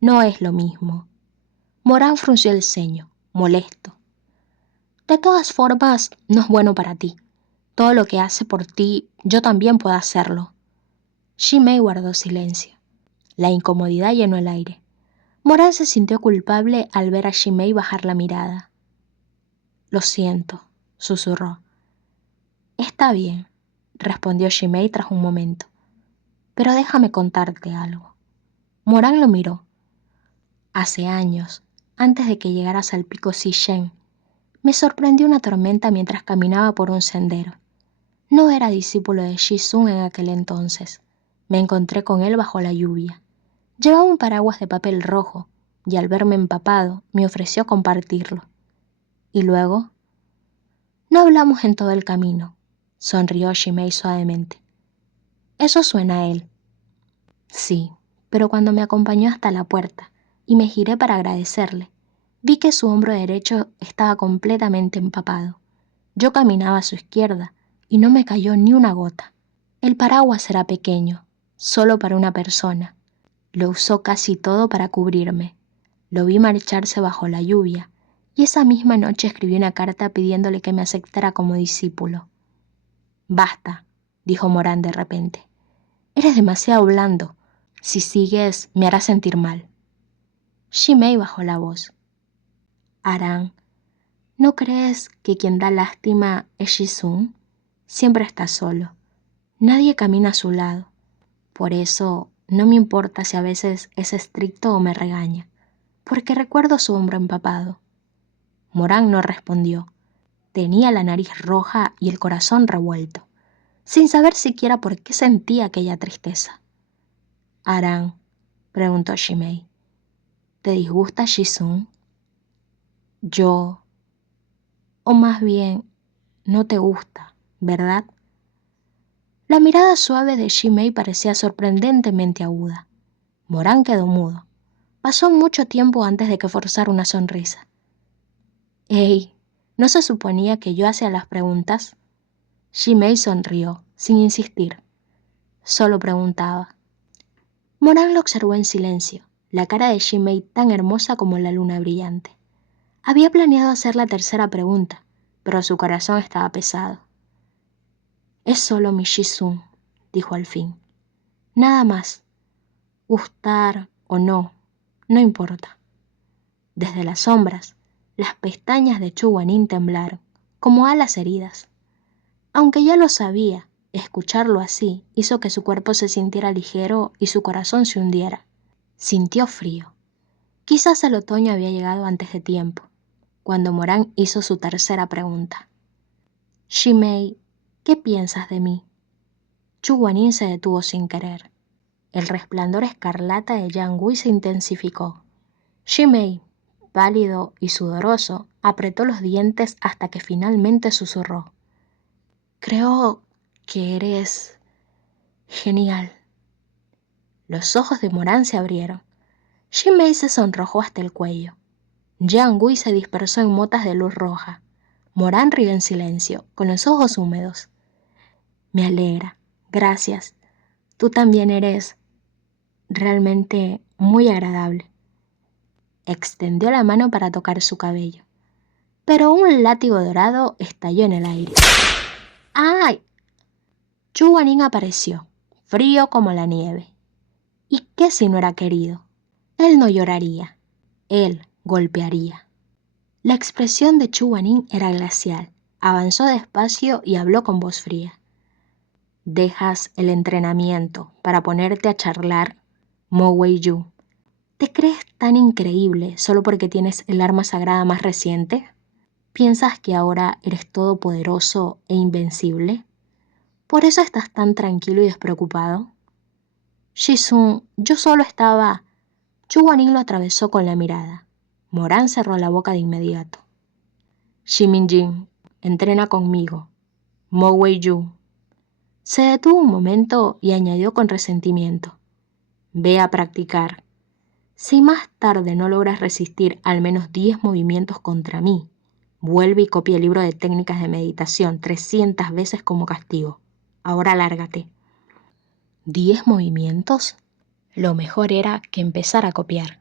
No es lo mismo. Morán frunció el ceño, molesto. De todas formas, no es bueno para ti. Todo lo que hace por ti, yo también puedo hacerlo. Shimei guardó silencio. La incomodidad llenó el aire. Morán se sintió culpable al ver a Shimei bajar la mirada. Lo siento, susurró. Está bien, respondió Shimei tras un momento. Pero déjame contarte algo. Morán lo miró. Hace años, antes de que llegaras al pico Sishen, me sorprendió una tormenta mientras caminaba por un sendero. No era discípulo de Shizun en aquel entonces. Me encontré con él bajo la lluvia. Llevaba un paraguas de papel rojo y al verme empapado me ofreció compartirlo. ¿Y luego? No hablamos en todo el camino, sonrió Shimei suavemente. Eso suena a él. Sí, pero cuando me acompañó hasta la puerta y me giré para agradecerle, vi que su hombro derecho estaba completamente empapado. Yo caminaba a su izquierda y no me cayó ni una gota. El paraguas era pequeño, solo para una persona. Lo usó casi todo para cubrirme. Lo vi marcharse bajo la lluvia y esa misma noche escribí una carta pidiéndole que me aceptara como discípulo. Basta, dijo Morán de repente. Eres demasiado blando. Si sigues, me harás sentir mal. Shimei bajó la voz. Aran, ¿no crees que quien da lástima es Shizun? Siempre está solo. Nadie camina a su lado. Por eso no me importa si a veces es estricto o me regaña, porque recuerdo su hombro empapado. Morán no respondió. Tenía la nariz roja y el corazón revuelto, sin saber siquiera por qué sentía aquella tristeza. Aran, preguntó Shimei, ¿te disgusta Shizun? O más bien, no te gusta, ¿verdad? La mirada suave de Shimei parecía sorprendentemente aguda. Morán quedó mudo. Pasó mucho tiempo antes de que forzara una sonrisa. «Hey, ¿no se suponía que yo hacía las preguntas?» Shimei sonrió, sin insistir. Solo preguntaba. Morán lo observó en silencio, la cara de Shimei tan hermosa como la luna brillante. Había planeado hacer la tercera pregunta, pero su corazón estaba pesado. «Es solo mi Shizun», dijo al fin. «Nada más. Gustar o no, no importa». Desde las sombras, las pestañas de Chu Guanín temblaron, como alas heridas. Aunque ya lo sabía, escucharlo así hizo que su cuerpo se sintiera ligero y su corazón se hundiera. Sintió frío. Quizás el otoño había llegado antes de tiempo, cuando Morán hizo su tercera pregunta. «Shimei, ¿qué piensas de mí?» Chu Guanín se detuvo sin querer. El resplandor escarlata de Yang Gui se intensificó. Shimei, pálido y sudoroso, apretó los dientes hasta que finalmente susurró. «Creo que eres genial». Los ojos de Morán se abrieron. Shimei se sonrojó hasta el cuello. Yang Gui se dispersó en motas de luz roja. Morán rió en silencio, con los ojos húmedos. «Me alegra. Gracias. Tú también eres realmente muy agradable». Extendió la mano para tocar su cabello, pero un látigo dorado estalló en el aire. ¡Ay! Chu Guanín apareció, frío como la nieve. ¿Y qué si no era querido? Él no lloraría, él golpearía. La expresión de Chu Guanín era glacial. Avanzó despacio y habló con voz fría. «¿Dejas el entrenamiento para ponerte a charlar, Mo Wei-yu? ¿Te crees tan increíble solo porque tienes el arma sagrada más reciente? ¿Piensas que ahora eres todopoderoso e invencible? ¿Por eso estás tan tranquilo y despreocupado?» «Shizun, yo solo estaba...» Chu Guanín lo atravesó con la mirada. Morán cerró la boca de inmediato. «Shimin-jin, entrena conmigo. Mo Wei-yu». Se detuvo un momento y añadió con resentimiento. «Ve a practicar. Si más tarde no logras resistir al menos 10 movimientos contra mí, vuelve y copia el libro de técnicas de meditación 300 veces como castigo. Ahora lárgate». ¿10 movimientos? Lo mejor era que empezara a copiar.